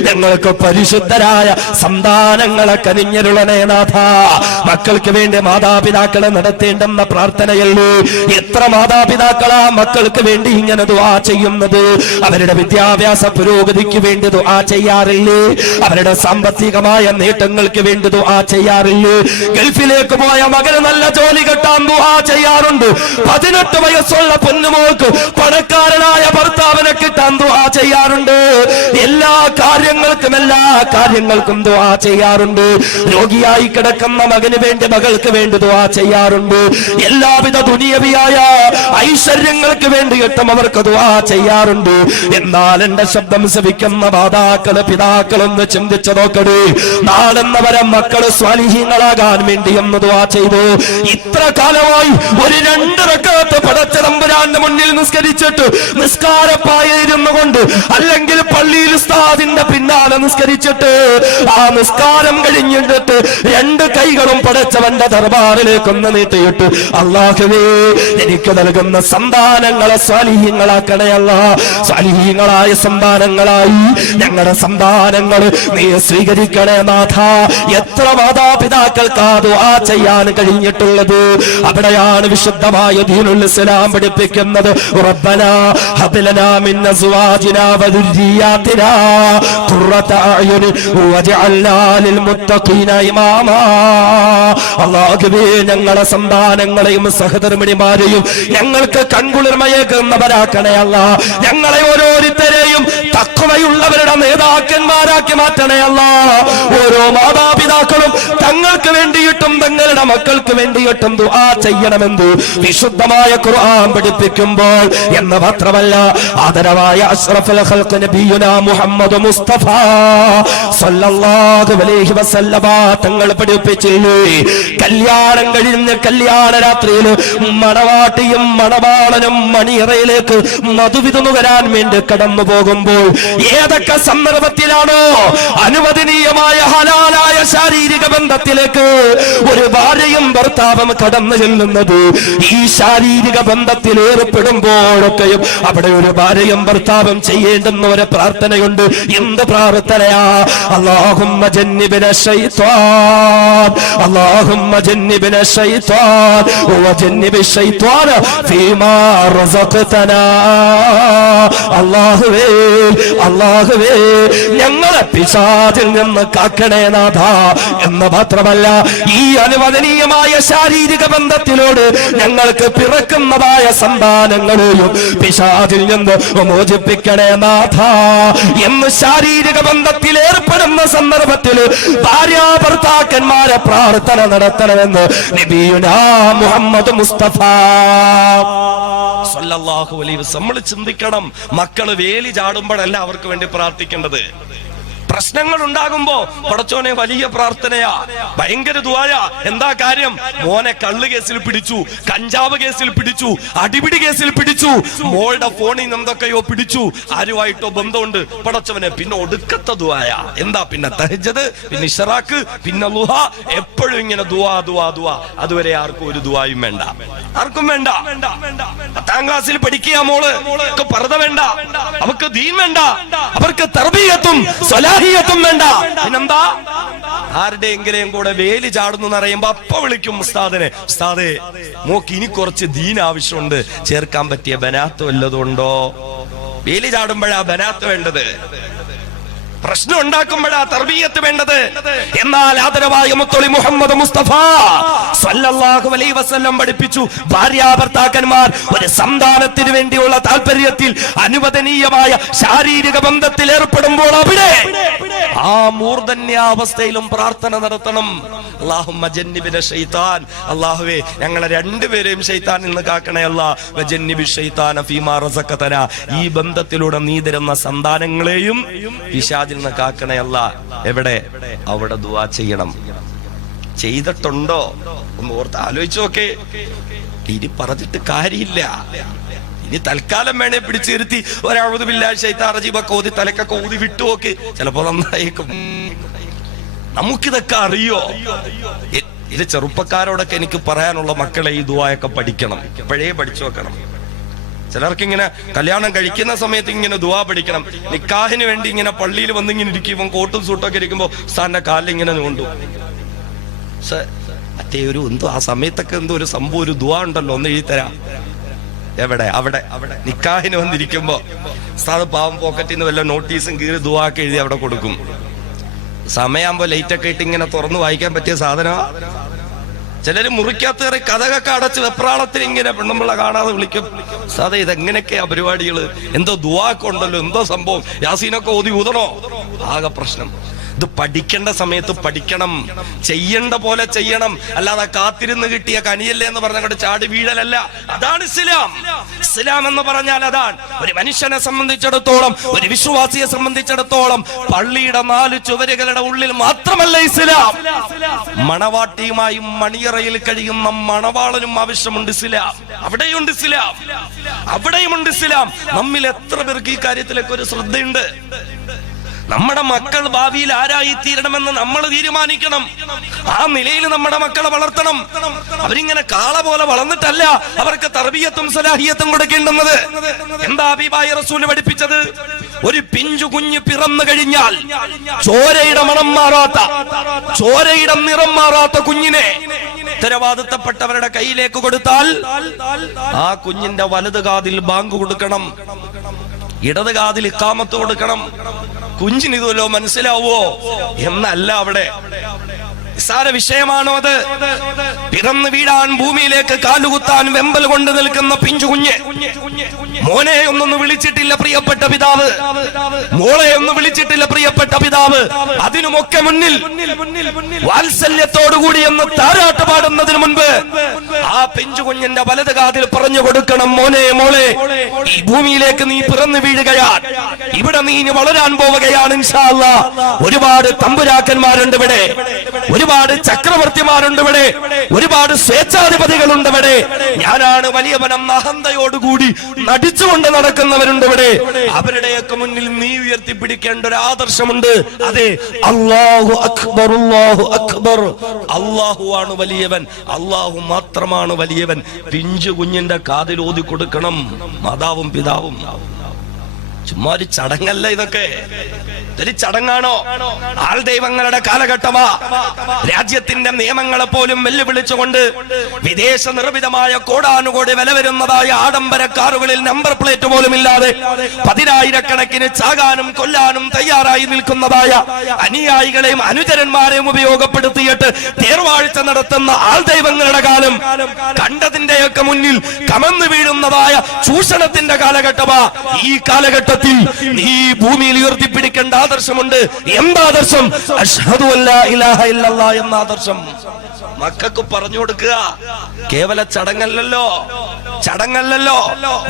ഞങ്ങൾക്ക് പരിശുദ്ധരായ സന്താനങ്ങളെ കനിഞ്ഞരുളണേ നാഥ. മക്കൾക്ക് വേണ്ടി മാതാപിതാക്കളെ നടത്തേണ്ടുന്ന പ്രാർത്ഥനയല്ലേ. എത്ര മാതാപിതാക്കളാ മക്കൾക്ക് വേണ്ടി ഇങ്ങനെ ദുആ ചെയ്യുന്നത്? അവരുടെ വിദ്യാഭ്യാസ പുരോഗതിക്ക് വേണ്ടി ദുആ ചെയ്യാറില്ലേ? അവരുടെ സാമ്പത്തികമായ നേട്ടങ്ങൾക്ക് വേണ്ടി ദുആ ചെയ്യാറില്ലേ? ഗൾഫിലേക്ക് പോയ മകന് നല്ല ജോലി കിട്ടാൻ ദുആ ചെയ്യാറുണ്ട്. 18 വയസ്സുള്ള പൊന്നുമോൾക്ക് പണക്കാരനായ ഭർത്താവിനെ കിട്ടാൻ ദുആ ചെയ്യാറുണ്ട്. എല്ലാ കാര്യങ്ങൾക്കും ദുആ ചെയ്യാറുണ്ട്. രോഗിയായി കിടക്കുന്ന മകന് വേണ്ടി, മകൾക്ക് വേണ്ടി ദുആ ചെയ്യാറുണ്ട്. എല്ലാവിധ ദുനിയവിയായ ഐശ്വര്യങ്ങൾക്ക് വേണ്ടിയിട്ടും അവർക്ക് ദുആ ചെയ്യാറുണ്ട്. എന്നാൽ എന്റെ ശബ്ദം ശ്രവിക്കുന്ന മാതാക്കള്, പിതാക്കളൊന്ന് ചിന്തിച്ചു നോക്കടേ. നാളെന്നവരെ മക്കള് സ്വാലിഹീങ്ങളാകാൻ വേണ്ടി ഒന്ന് ദുആ ചെയ്തു. ഇത്ര കാലമായി ഒരു 2 റക്അത്ത് പടച്ച തമ്പുരാന്റെ മുന്നിൽ നിസ്കരിച്ചിട്ട് നിസ്കാരപ്പായിരുന്നു കൊണ്ട്, അല്ലെങ്കിൽ പള്ളിയിൽ ഉസ്താദിന്റെ പിന്നാലെ നിസ്കരിച്ചിട്ട് ആ നിസ്കാരം കഴിഞ്ഞിട്ട് 2 കൈകളും പടച്ചവന്റെ ദർബാറിലേക്ക് ഒന്ന് നീട്ടിയിട്ട്, അല്ലാഹുവേ എനിക്ക് നൽകുന്ന സന്താനങ്ങളെ സ്വാലിഹീങ്ങളാക്കണേ അല്ലാ. സ്വാലിഹീങ്ങളായ സന്താനങ്ങളായി ഞങ്ങളുടെ സന്താനങ്ങൾ നീ സ്വീകരിക്കണേ നാഥ. എത്ര മാതാപിതാക്കൾക്ക് ആ ദുആ ചെയ്യാൻ കഴിഞ്ഞിട്ടുള്ളത്? അവിടെയാണ് വിശുദ്ധമായ ദീനുൽ ഇസ്ലാം പഠിപ്പിക്കുന്നത്. സമർപ്പിക്കുന്നത്. റബ്ബനാ ഹബ് ലനാ മിൻ അസ്വാജിനാ വദുർരിയാതിനാ ഖുറത അയുനി വജഅൽനാ ലിൽ മുത്തഖീന ഇമാമാ. അല്ലാഹുവേ, ഞങ്ങളുടെ സന്താനങ്ങളെയും സഹധർമ്മിണിമാരെയും ഞങ്ങൾക്ക് കൺകുളിർമയേകുന്നവരാക്കണേ അല്ലാ. ഞങ്ങളെ ഓരോരുത്തരെയും തഖ്വയുള്ളവരുടെ നേതാക്കന്മാരാക്കി മാറ്റണേ അല്ലാ. ഓരോ മാതാപിതാക്കളും തങ്ങൾക്ക് വേണ്ടിയിട്ടും തങ്ങളുടെ മക്കൾക്ക് വേണ്ടിയിട്ടും ദുആ ചെയ്യണമെന്ന് വിശുദ്ധമായ ഖുർആൻ പഠിപ്പിക്കുമ്പോൾ എന്ന് മാത്രമല്ല, ആദരവായ അഷ്റഫുൽ ഖൽഖ് നബിയുനാ മുഹമ്മദ് മുസ്തഫ സല്ലല്ലാഹു അലൈഹി വസല്ലമ തങ്ങൾ പഠിപ്പിച്ചില്ലേ, കല്യാണം കഴിഞ്ഞ കല്യാണ രാത്രിയിൽ മണവാട്ടിയും മണവാളനും മണിയറയിലേക്ക് മധുവിധു വരാൻ വേണ്ടി കടന്നു പോകുമ്പോൾ ഏതൊക്കെ സന്ദർഭത്തിലാണോ അനുവദനീയമായ ഹലാലായ ശാരീരിക ബന്ധത്തിലേക്ക് ഒരു ഭാര്യയും ഭർത്താവും കടന്നു ചെല്ലുന്നത്, ഈ ശാരീരിക ബന്ധത്തിൽ ഏർപ്പെടുമ്പോഴൊക്കെയും അവിടെ ഒരു ഭാര്യയും ഭർത്താവും ചെയ്യേണ്ടുന്ന ഒരു പ്രാർത്ഥനയുണ്ട്. എന്ത് പ്രാർത്ഥനയാ? അല്ലാഹുമ്മ ജന്നിബിന ശൈത്വാൻ, അല്ലാഹുമ്മ ജന്നിബിന ശൈത്വാൻ വജന്നിബി ശൈത്വാന ഫീമാ റസഖ്തനാ. അല്ലാഹുവേ, അല്ലാഹുവേ, ഞങ്ങളെ പിശാചിൽ നിന്ന് കാക്കണേ നാഥാ. എന്ന് മാത്രമല്ല, ഈ അനുവദനീയമായ ശാരീരിക ബന്ധത്തിലോട് ഞങ്ങൾക്ക് പിറക്കുന്നതായ സന്താനങ്ങളെയും പിശാചിൽ നിന്ന് മോചിപ്പിക്കണേ നാഥാ എന്ന് ശാരീരിക ബന്ധത്തിൽ ഏർപ്പെടുന്ന സന്ദർഭത്തിൽ ഭാര്യാ ഭർത്താക്കന്മാരെ പ്രാർത്ഥന നടത്തണമെന്ന് നബിയുനാ മുഹമ്മദ് മുസ്തഫ സല്ലല്ലാഹു അലൈഹി വസല്ലം. നമ്മൾ ചിന്തിക്കണം, മക്കള് വേലി ചാടുമ്പോഴല്ല അവർക്ക് വേണ്ടി പ്രാർത്ഥിക്കേണ്ടത്. പ്രശ്നങ്ങൾ ഉണ്ടാകുമ്പോ പടച്ചോനെ വലിയ പ്രാർത്ഥനയാ, ഭയങ്കര ദുആയാ. എന്താ കാര്യം? മോനെ കള്ള് കേസിൽ പിടിച്ചു, കഞ്ചാവ് കേസിൽ പിടിച്ചു, അടിപിടി കേസിൽ പിടിച്ചു, മോളുടെ ഫോണിൽ നിന്ന് എന്തൊക്കെയോ പിടിച്ചു, ആരുമായിട്ടോ ബന്ധമുണ്ട്. പടച്ചവനെ പിന്നെ ഒടുക്കത്തെ ദുആയാ. എന്താ? പിന്നെ തഹജ്ജുദ്, പിന്നെ ഇശ്റാഖ്, പിന്നെ ളുഹ. എപ്പോഴും ഇങ്ങനെ ദുആ ദുആ ദുആ. അതുവരെ ആർക്കും ഒരു ദുആയും വേണ്ട, ആർക്കും വേണ്ട. 10ാം ക്ലാസ്സിൽ പഠിക്കുക മോള്, പർദ വേണ്ട, അവർക്ക് ദീൻ വേണ്ട, അവർക്ക് തർബിയത്തും സ്വലാഹിയത്തും വേണ്ട. പിന്നെന്താ? ആരുടെയെങ്കിലും കൂടെ വേലി ചാടുന്നു എന്നറിയുമ്പോ അപ്പ വിളിക്കും ഉസ്താദിനെ, ഉസ്താദേ മോക്ക് ഇനി കുറച്ച് ദീൻ ആവശ്യമുണ്ട്, ചേർക്കാൻ പറ്റിയ ബനാത്ത് വല്ലതുണ്ടോ? വേലി ചാടുമ്പോഴാ ബനാത്ത് വേണ്ടത്, പ്രശ്നം ഉണ്ടാക്കുമ്പോഴാ തർബിയത്ത് വേണ്ടത്. എന്നാൽ ആദരവായ മുത്തളി മുഹമ്മദ് മുസ്തഫ സല്ലല്ലാഹു അലൈഹി വസല്ലം പഠിപ്പിച്ചു, ഭാര്യാ ഭർത്താക്കന്മാർ ഒരു സന്താനത്തിന് വേണ്ടിയുള്ള താല്പര്യത്തിൽ അനുവദനീയമായ ശാരീരിക ബന്ധത്തിൽ ഏർപ്പെടുമ്പോൾ അവിടെ ആ മൂർധന്യാവസ്ഥയിലും പ്രാർത്ഥന നടത്തണം. അല്ലാഹുമ്മ ജന്നിബിന ശൈത്താൻ, അല്ലാഹുവേ ഞങ്ങളെ രണ്ടുപേരെയും ശൈത്താനിൽ നിന്ന് കാക്കണേ അല്ലാ. വജന്നിബി ശൈത്താന ഫീമാ റസഖതനാ, ഈ ബന്ധത്തിലൂടെ നീ തരുന്ന സന്താനങ്ങളെയും പിശാചിൽ നിന്ന് കാക്കണേ അല്ലാ. എവിടെ? അവിടെ ദുആ ചെയ്യണം. ചെയ്തിട്ടുണ്ടോ ഒന്ന് ഓർത്ത് ആലോചിച്ചു നോക്കേ. ഇനി പറഞ്ഞിട്ട് കാര്യമില്ല. ഇനി തൽക്കാലം വേണേ പിടിച്ചിരുത്തി ഒരഅഊദു ബില്ലാഹി ശൈത്താനിർ റജീം കോതി തലക്കൊക്കെ ഊതി വിട്ടുനോക്ക്, ചിലപ്പോ നന്നായേക്കും. നമുക്കിതൊക്കെ അറിയോ? ഇത് ചെറുപ്പക്കാരോടൊക്കെ എനിക്ക് പറയാനുള്ള, മക്കളെ ഈ ദുആയൊക്കെ പഠിക്കണം, ഇപ്പോഴേ പഠിച്ചു വെക്കണം. ചിലർക്ക് ഇങ്ങനെ കല്യാണം കഴിക്കുന്ന സമയത്ത് ഇങ്ങനെ ദുആ പഠിക്കണം. നിക്കാഹിന് വേണ്ടി ഇങ്ങനെ പള്ളിയിൽ വന്നിങ്ങനെ ഇരിക്കുമ്പോൾ കോട്ടും സൂട്ടൊക്കെ ഇരിക്കുമ്പോ ഉസ്താദിന്റെ കാലിൽ ഇങ്ങനെ നോണ്ടു. മറ്റേ ഒരു എന്തോ ആ സമയത്തൊക്കെ എന്തോ ഒരു സംഭവം, ഒരു ദുആ ഉണ്ടല്ലോ, ഒന്ന് എഴുതിത്തരാ. എവിടെ? അവിടെ നിക്കാഹിന് വന്നിരിക്കുമ്പോ ഉസ്താദ് പാവം പോക്കറ്റിൽ നിന്ന് വല്ല നോട്ടീസും കീറി ദുആ ഒക്കെ എഴുതി അവിടെ കൊടുക്കും. സമയമാകുമ്പോ ലൈറ്റൊക്കെ ഇട്ട് ഇങ്ങനെ തുറന്നു വായിക്കാൻ പറ്റിയ സാധനമാ. ചിലര് മുറിക്കകത്ത് കയറി കഥകൊക്കെ അടച്ച് വെപ്രാളത്തിൽ ഇങ്ങനെ പെണ്ണുമ്പിള്ള കാണാതെ വിളിക്കും. സാധേ ഇതെങ്ങനെയൊക്കെയാ പരിപാടികള്? എന്തോ ദുആക്കെ ഉണ്ടല്ലോ, എന്തോ സംഭവം, യാസീനൊക്കെ ഓതി ഊതണോ? ആകെ പ്രശ്നം. ഇത് പഠിക്കേണ്ട സമയത്ത് പഠിക്കണം, ചെയ്യേണ്ട പോലെ ചെയ്യണം. അല്ലാതെ കാത്തിരുന്ന് കിട്ടിയ കനിയല്ലേ എന്ന് പറഞ്ഞ ചാടി വീഴലല്ല. അതാണ് ഇസ്ലാം. ഇസ്ലാം എന്ന് പറഞ്ഞാൽ അതാണ്. ഒരു മനുഷ്യനെ സംബന്ധിച്ചിടത്തോളം, ഒരു വിശ്വാസിയെ സംബന്ധിച്ചിടത്തോളം പള്ളിയുടെ 4 ചുവരുകളുടെ ഉള്ളിൽ മാത്രമല്ല ഇസ്ലാം. മണവാട്ടിയുമായും മണിയറയിൽ കഴിയുന്ന മണവാളനും ആവശ്യമുണ്ട് ഇസ്ലാം. അവിടെയുണ്ട് ഇസ്ലാം, അവിടെയുമുണ്ട് ഇസ്ലാം. നമ്മിൽ എത്ര പേർക്ക് ഈ കാര്യത്തിലൊക്കെ ഒരു ശ്രദ്ധയുണ്ട്? നമ്മുടെ മക്കൾ ഭാവിയിൽ ആരായി തീരണമെന്ന് നമ്മൾ തീരുമാനിക്കണം. ആ നിലയിൽ നമ്മുടെ മക്കളെ വളർത്തണം. അവരിങ്ങനെ കാള പോലെ വളർന്നിട്ടല്ല അവർക്ക് തർബിയത്തും സലാഹിയത്തും കൊടുക്കേണ്ടുന്നത്. എന്താ ഹബീബായ റസൂൽ പഠിപ്പിച്ചത്? ഒരു പിഞ്ചു കുഞ്ഞ് പിറന്നു കഴിഞ്ഞാൽ ചോരയുടെ മണം മാറാത്ത, ചോരയുടെ നിറം മാറാത്ത കുഞ്ഞിനെ ഉത്തരവാദിത്തപ്പെട്ടവരുടെ കയ്യിലേക്ക് കൊടുത്താൽ ആ കുഞ്ഞിന്റെ വലത് കാതിൽ ബാങ്ക് കൊടുക്കണം, ഇടത് കാതിൽ ഇഖാമത്ത് കൊടുക്കണം. കുഞ്ഞിന് ഇതുവല്ലോ മനസ്സിലാവോ എന്നല്ല അവിടെ. നിസ്സാര വിഷയമാണോ അത്? പിറന്നു വീഴാൻ ഭൂമിയിലേക്ക് കാലുകുത്താൻ വെമ്പൽ കൊണ്ട് നിൽക്കുന്ന പിഞ്ചു കുഞ്ഞ്. മോനെ ഒന്നൊന്ന് വിളിച്ചിട്ടില്ല പ്രിയപ്പെട്ട പിതാവ്, മോളെ ഒന്ന് വിളിച്ചിട്ടില്ല പ്രിയപ്പെട്ട പിതാവ്. അതിനുമൊക്കെ മുന്നിൽ വാത്സല്യത്തോടുകൂടി എന്ന് താരാട്ട് പാടുന്നതിന് മുൻപ് ആ പിഞ്ചു കുഞ്ഞിന്റെ വലത് കാതിൽ പറഞ്ഞു കൊടുക്കണം, മോനെ മോളെ, ഈ ഭൂമിയിലേക്ക് നീ പിറന്നു വീഴുകയാണ്, ഇവിടെ നീ വളരാൻ പോവുകയാണ് ഇൻഷാ അല്ലാഹ്. ഒരുപാട് തമ്പുരാക്കന്മാരുണ്ട് ഇവിടെ, ഒരുപാട് ചക്രവർത്തിമാരുണ്ട് ഇവിടെ, ഒരുപാട് സ്വേച്ഛാധിപതികളുണ്ട് ഇവിടെ. ഞാനാണ് വലിയവനെന്ന അഹന്തയോടുകൂടി നടിച്ചുകൊണ്ട് നടക്കുന്നവരുണ്ട് ഇവിടെ. അവരുടെയൊക്കെ മുന്നിൽ നീ ഉയർത്തിപ്പിടിക്കേണ്ട ഒരു ആദർശമുണ്ട്. അതെ, അല്ലാഹു അക്ബർ, അല്ലാഹു അക്ബർ. അല്ലാഹു ആണ് വലിയവൻ, അല്ലാഹു മാത്രമാണ് വലിയവൻ. പിഞ്ചു കുഞ്ഞിന്റെ കാതിൽ ഓതി കൊടുക്കണം മാതാവും പിതാവും. ചുമ്മാ ഒരു ചടങ്ങല്ല ഇതൊക്കെ, ഇതൊരു ചടങ്ങാണോ? ആൾ ദൈവങ്ങളുടെ കാലഘട്ടമാ. രാജ്യത്തിന്റെ നിയമങ്ങളെ പോലും വെല്ലുവിളിച്ചുകൊണ്ട് വിദേശ നിർമ്മിതമായ കോടാനുകോടി വില വരുന്നതായ ആഡംബര കാറുകളിൽ നമ്പർ പ്ലേറ്റ് പോലും ഇല്ലാതെ 10,000-കണക്കിന് ചാകാനും കൊല്ലാനും തയ്യാറായി നിൽക്കുന്നതായ അനുയായികളെയും അനുചരന്മാരെയും ഉപയോഗപ്പെടുത്തിയിട്ട് തേർവാഴ്ച നടത്തുന്ന ആൾ ദൈവങ്ങളുടെ കാലം കണ്ടതിന്റെയൊക്കെ മുന്നിൽ കമന്നു വീഴുന്നതായ ചൂഷണത്തിന്റെ കാലഘട്ടമാ. ഈ കാലഘട്ടത്തിൽ നീ ഭൂമിയിൽ ഉയർത്തിപ്പിടിക്കേണ്ട ആദർശമുണ്ട്. എന്താദർശം? അശ്ഹദു അല്ലാ ഇലാഹ ഇല്ലല്ലാഹ് എന്ന ആദർശം മക്കൾക്ക് പറഞ്ഞു കൊടുക്കുക. കേവല ചടങ്ങല്ലല്ലോ, ചടങ്ങല്ലല്ലോ.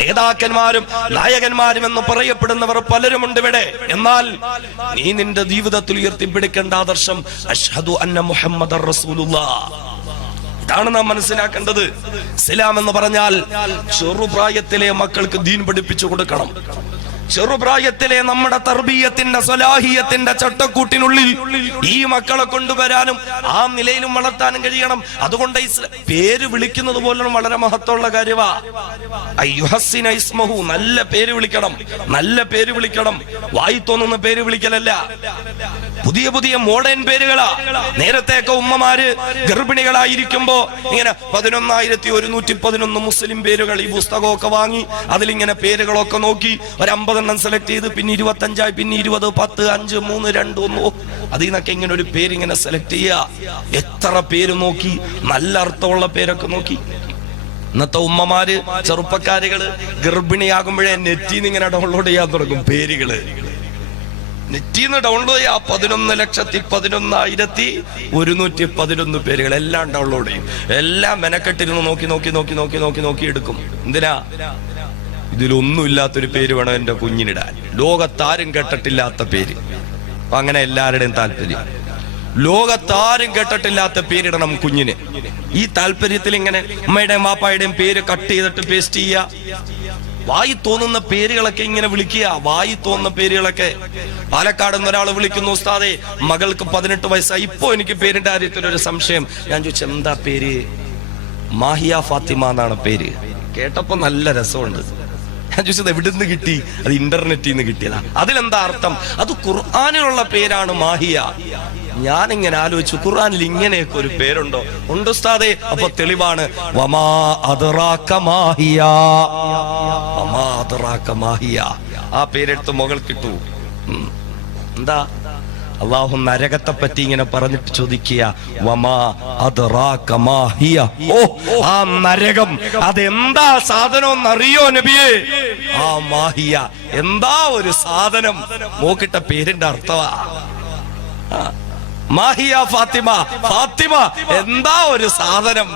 നേതാക്കന്മാരും നായകന്മാരും എന്ന് പറയപ്പെടുന്നവർ പലരുമുണ്ട് ഇവിടെ. എന്നാൽ നീ നിന്റെ ജീവിതത്തിൽ ഉയർത്തിപ്പിടിക്കേണ്ട ആദർശം അശ്ഹദു അന്ന മുഹമ്മദർ റസൂലുള്ളാഹ്. ഇതാണ് നാം മനസ്സിലാക്കേണ്ടത്. ഇസ്ലാം എന്ന് പറഞ്ഞാൽ ചെറുപ്രായത്തിലെ മക്കൾക്ക് ദീൻ പഠിപ്പിച്ചു കൊടുക്കണം. ചെറുപ്രായത്തിലെ നമ്മുടെ തർബീയത്തിന്റെ സ്വലാഹിയത്തിന്റെ ചട്ടക്കൂട്ടിനുള്ളിൽ ഈ മക്കളെ കൊണ്ടുവരാനും ആ നിലയിലും വളർത്താനും കഴിയണം. അതുകൊണ്ട് പേര് വിളിക്കുന്നത് പോലും വളരെ മഹത്വമുള്ള കാര്യമാ. അയ്യുഹസ്സിന ഇസ്മഹു, നല്ല പേര് വിളിക്കണം, നല്ല പേര് വിളിക്കണം. വായി തോന്നുന്ന പേര് വിളിക്കലല്ല. പുതിയ പുതിയ മോഡേൺ പേരുകളാ. നേരത്തെയൊക്കെ ഉമ്മമാര് ഗർഭിണികളായിരിക്കുമ്പോ ഇങ്ങനെ 11,111 മുസ്ലിം പേരുകൾ ഈ പുസ്തകമൊക്കെ വാങ്ങി അതിലിങ്ങനെ പേരുകളൊക്കെ നോക്കി ഒരു 50 സെലക്ട് ചെയ്ത് പിന്നെ 25, പിന്നെ 20, 10, 5, 3, 2, 1 അതിൽ നിന്നൊക്കെ ഇങ്ങനെ ഒരു പേരിങ്ങനെ സെലക്ട് ചെയ്യുക. എത്ര പേര് നോക്കി, നല്ല അർത്ഥമുള്ള പേരൊക്കെ നോക്കി. ഇന്നത്തെ ഉമ്മമാര് ചെറുപ്പക്കാരികള് ഗർഭിണിയാകുമ്പോഴേ നെറ്റിന്ന് ഇങ്ങനെ ഡൗൺലോഡ് ചെയ്യാൻ തുടങ്ങും പേരുകള്. നെറ്റിന്ന് ഡൗൺലോഡ് ചെയ്യാ 11,11,111 പേരുകൾ എല്ലാം ഡൗൺലോഡ് ചെയ്യും. എല്ലാം മെനക്കെട്ടിരുന്ന് നോക്കി നോക്കി നോക്കി നോക്കി നോക്കി നോക്കി എടുക്കും. എന്തിനാ? ഇതിലൊന്നുമില്ലാത്തൊരു പേര് വേണം എന്റെ കുഞ്ഞിനിടാൻ, ലോകത്താരും കേട്ടിട്ടില്ലാത്ത പേര്. അപ്പൊ അങ്ങനെ എല്ലാവരുടെയും താല്പര്യം ലോകത്താരും കേട്ടിട്ടില്ലാത്ത പേരിടണം കുഞ്ഞിന്. ഈ താല്പര്യത്തിൽ ഇങ്ങനെ അമ്മയുടെയും വാപ്പായുടെയും പേര് കട്ട് ചെയ്തിട്ട് പേസ്റ്റ് ചെയ്യുക. വായി തോന്നുന്ന പേരുകളൊക്കെ ഇങ്ങനെ വിളിക്കുക. വായി തോന്നുന്ന പേരുകളൊക്കെ. പാലക്കാട് നിന്ന് ഒരാൾ വിളിക്കുന്നു, ഉസ്താദേ മകൾക്ക് 18 വയസ്സായി, ഇപ്പൊ എനിക്ക് പേരിന്റെ കാര്യത്തിലൊരു സംശയം. ഞാൻ ചോദിച്ചു, എന്താ പേര്? മാഹിയ ഫാത്തിമ എന്നാണ് പേര്. കേട്ടപ്പോ നല്ല രസമുണ്ട്. ഞാൻ ചോദിച്ചത് എവിടുന്ന് കിട്ടി? അത് ഇന്റർനെറ്റിൽ നിന്ന് കിട്ടിയതാ. അതിലെന്താ അർത്ഥം? അത് ഖുർആനിലുള്ള പേരാണ് മാഹിയ. ഞാനിങ്ങനെ ആലോചിച്ചു, ഖുർആനിൽ ഇങ്ങനെയൊക്കെ ഒരു പേരുണ്ടോ? ഉണ്ട് ഉസ്താദേ. അപ്പൊ തെളിവാണ്, വമാ അദ്റാക മാഹിയ, വമാ അദ്റാക മാഹിയ. ആ പേരെടുത്ത് മുകൾ കിട്ടു. എന്താ? അല്ലാഹു നരകത്തെ പറ്റി ഇങ്ങനെ പറഞ്ഞിട്ട് ചോദിക്കുക, വമാ അദ്റാക മാഹിയ. ഓ, ആ നരകം അതെന്താ സാധനം അറിയോ നബിയേ? ആ മാഹിയ എന്താ ഒരു സാധനം? നോക്കിട്ട പേരിന്റെ അർത്ഥമാ മാഹിയ ഫാത്തിമ. ഫാത്തിമ എന്താ ഒരു സാധനം?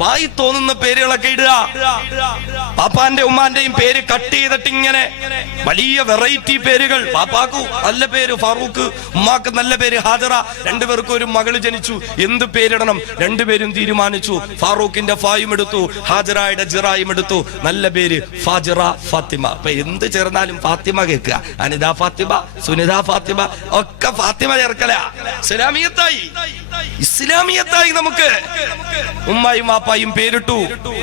വായി തോന്നുന്ന പേരുകളൊക്കെ ഇടുക. പാപ്പാന്റെ ഉമ്മാന്റെയും പേര് കട്ട് ചെയ്തിട്ട് ഇങ്ങനെ വലിയ വെറൈറ്റി പേരുകൾ. പാപ്പാക്കു നല്ല പേര് ഫാറൂഖ്, ഉമ്മാക്ക് നല്ല പേര് ഹാജറ. രണ്ടുപേർക്കും ഒരു മകള് ജനിച്ചു, എന്ത് പേരിടണം? രണ്ടുപേരും തീരുമാനിച്ചു. ഫാറൂഖിന്റെ ഫായും എടുത്തു, ഹാജറയുടെ ജിറായും എടുത്തു. നല്ല പേര് ഫാജിറ ഫാത്തിമ. അപ്പൊ എന്ത് ചേർന്നാലും ഫാത്തിമ കേൾക്കുക. അനിത ഫാത്തിമ, സുനിത ഫാത്തിമ, ഒക്കെ ഫാത്തിമ ചേർക്കല. ഇസ്ലാമിയത്തായി. ഇസ്ലാമിയത്തായി. നമുക്ക് ഉമ്മായും വാപ്പായും പേരിട്ടു,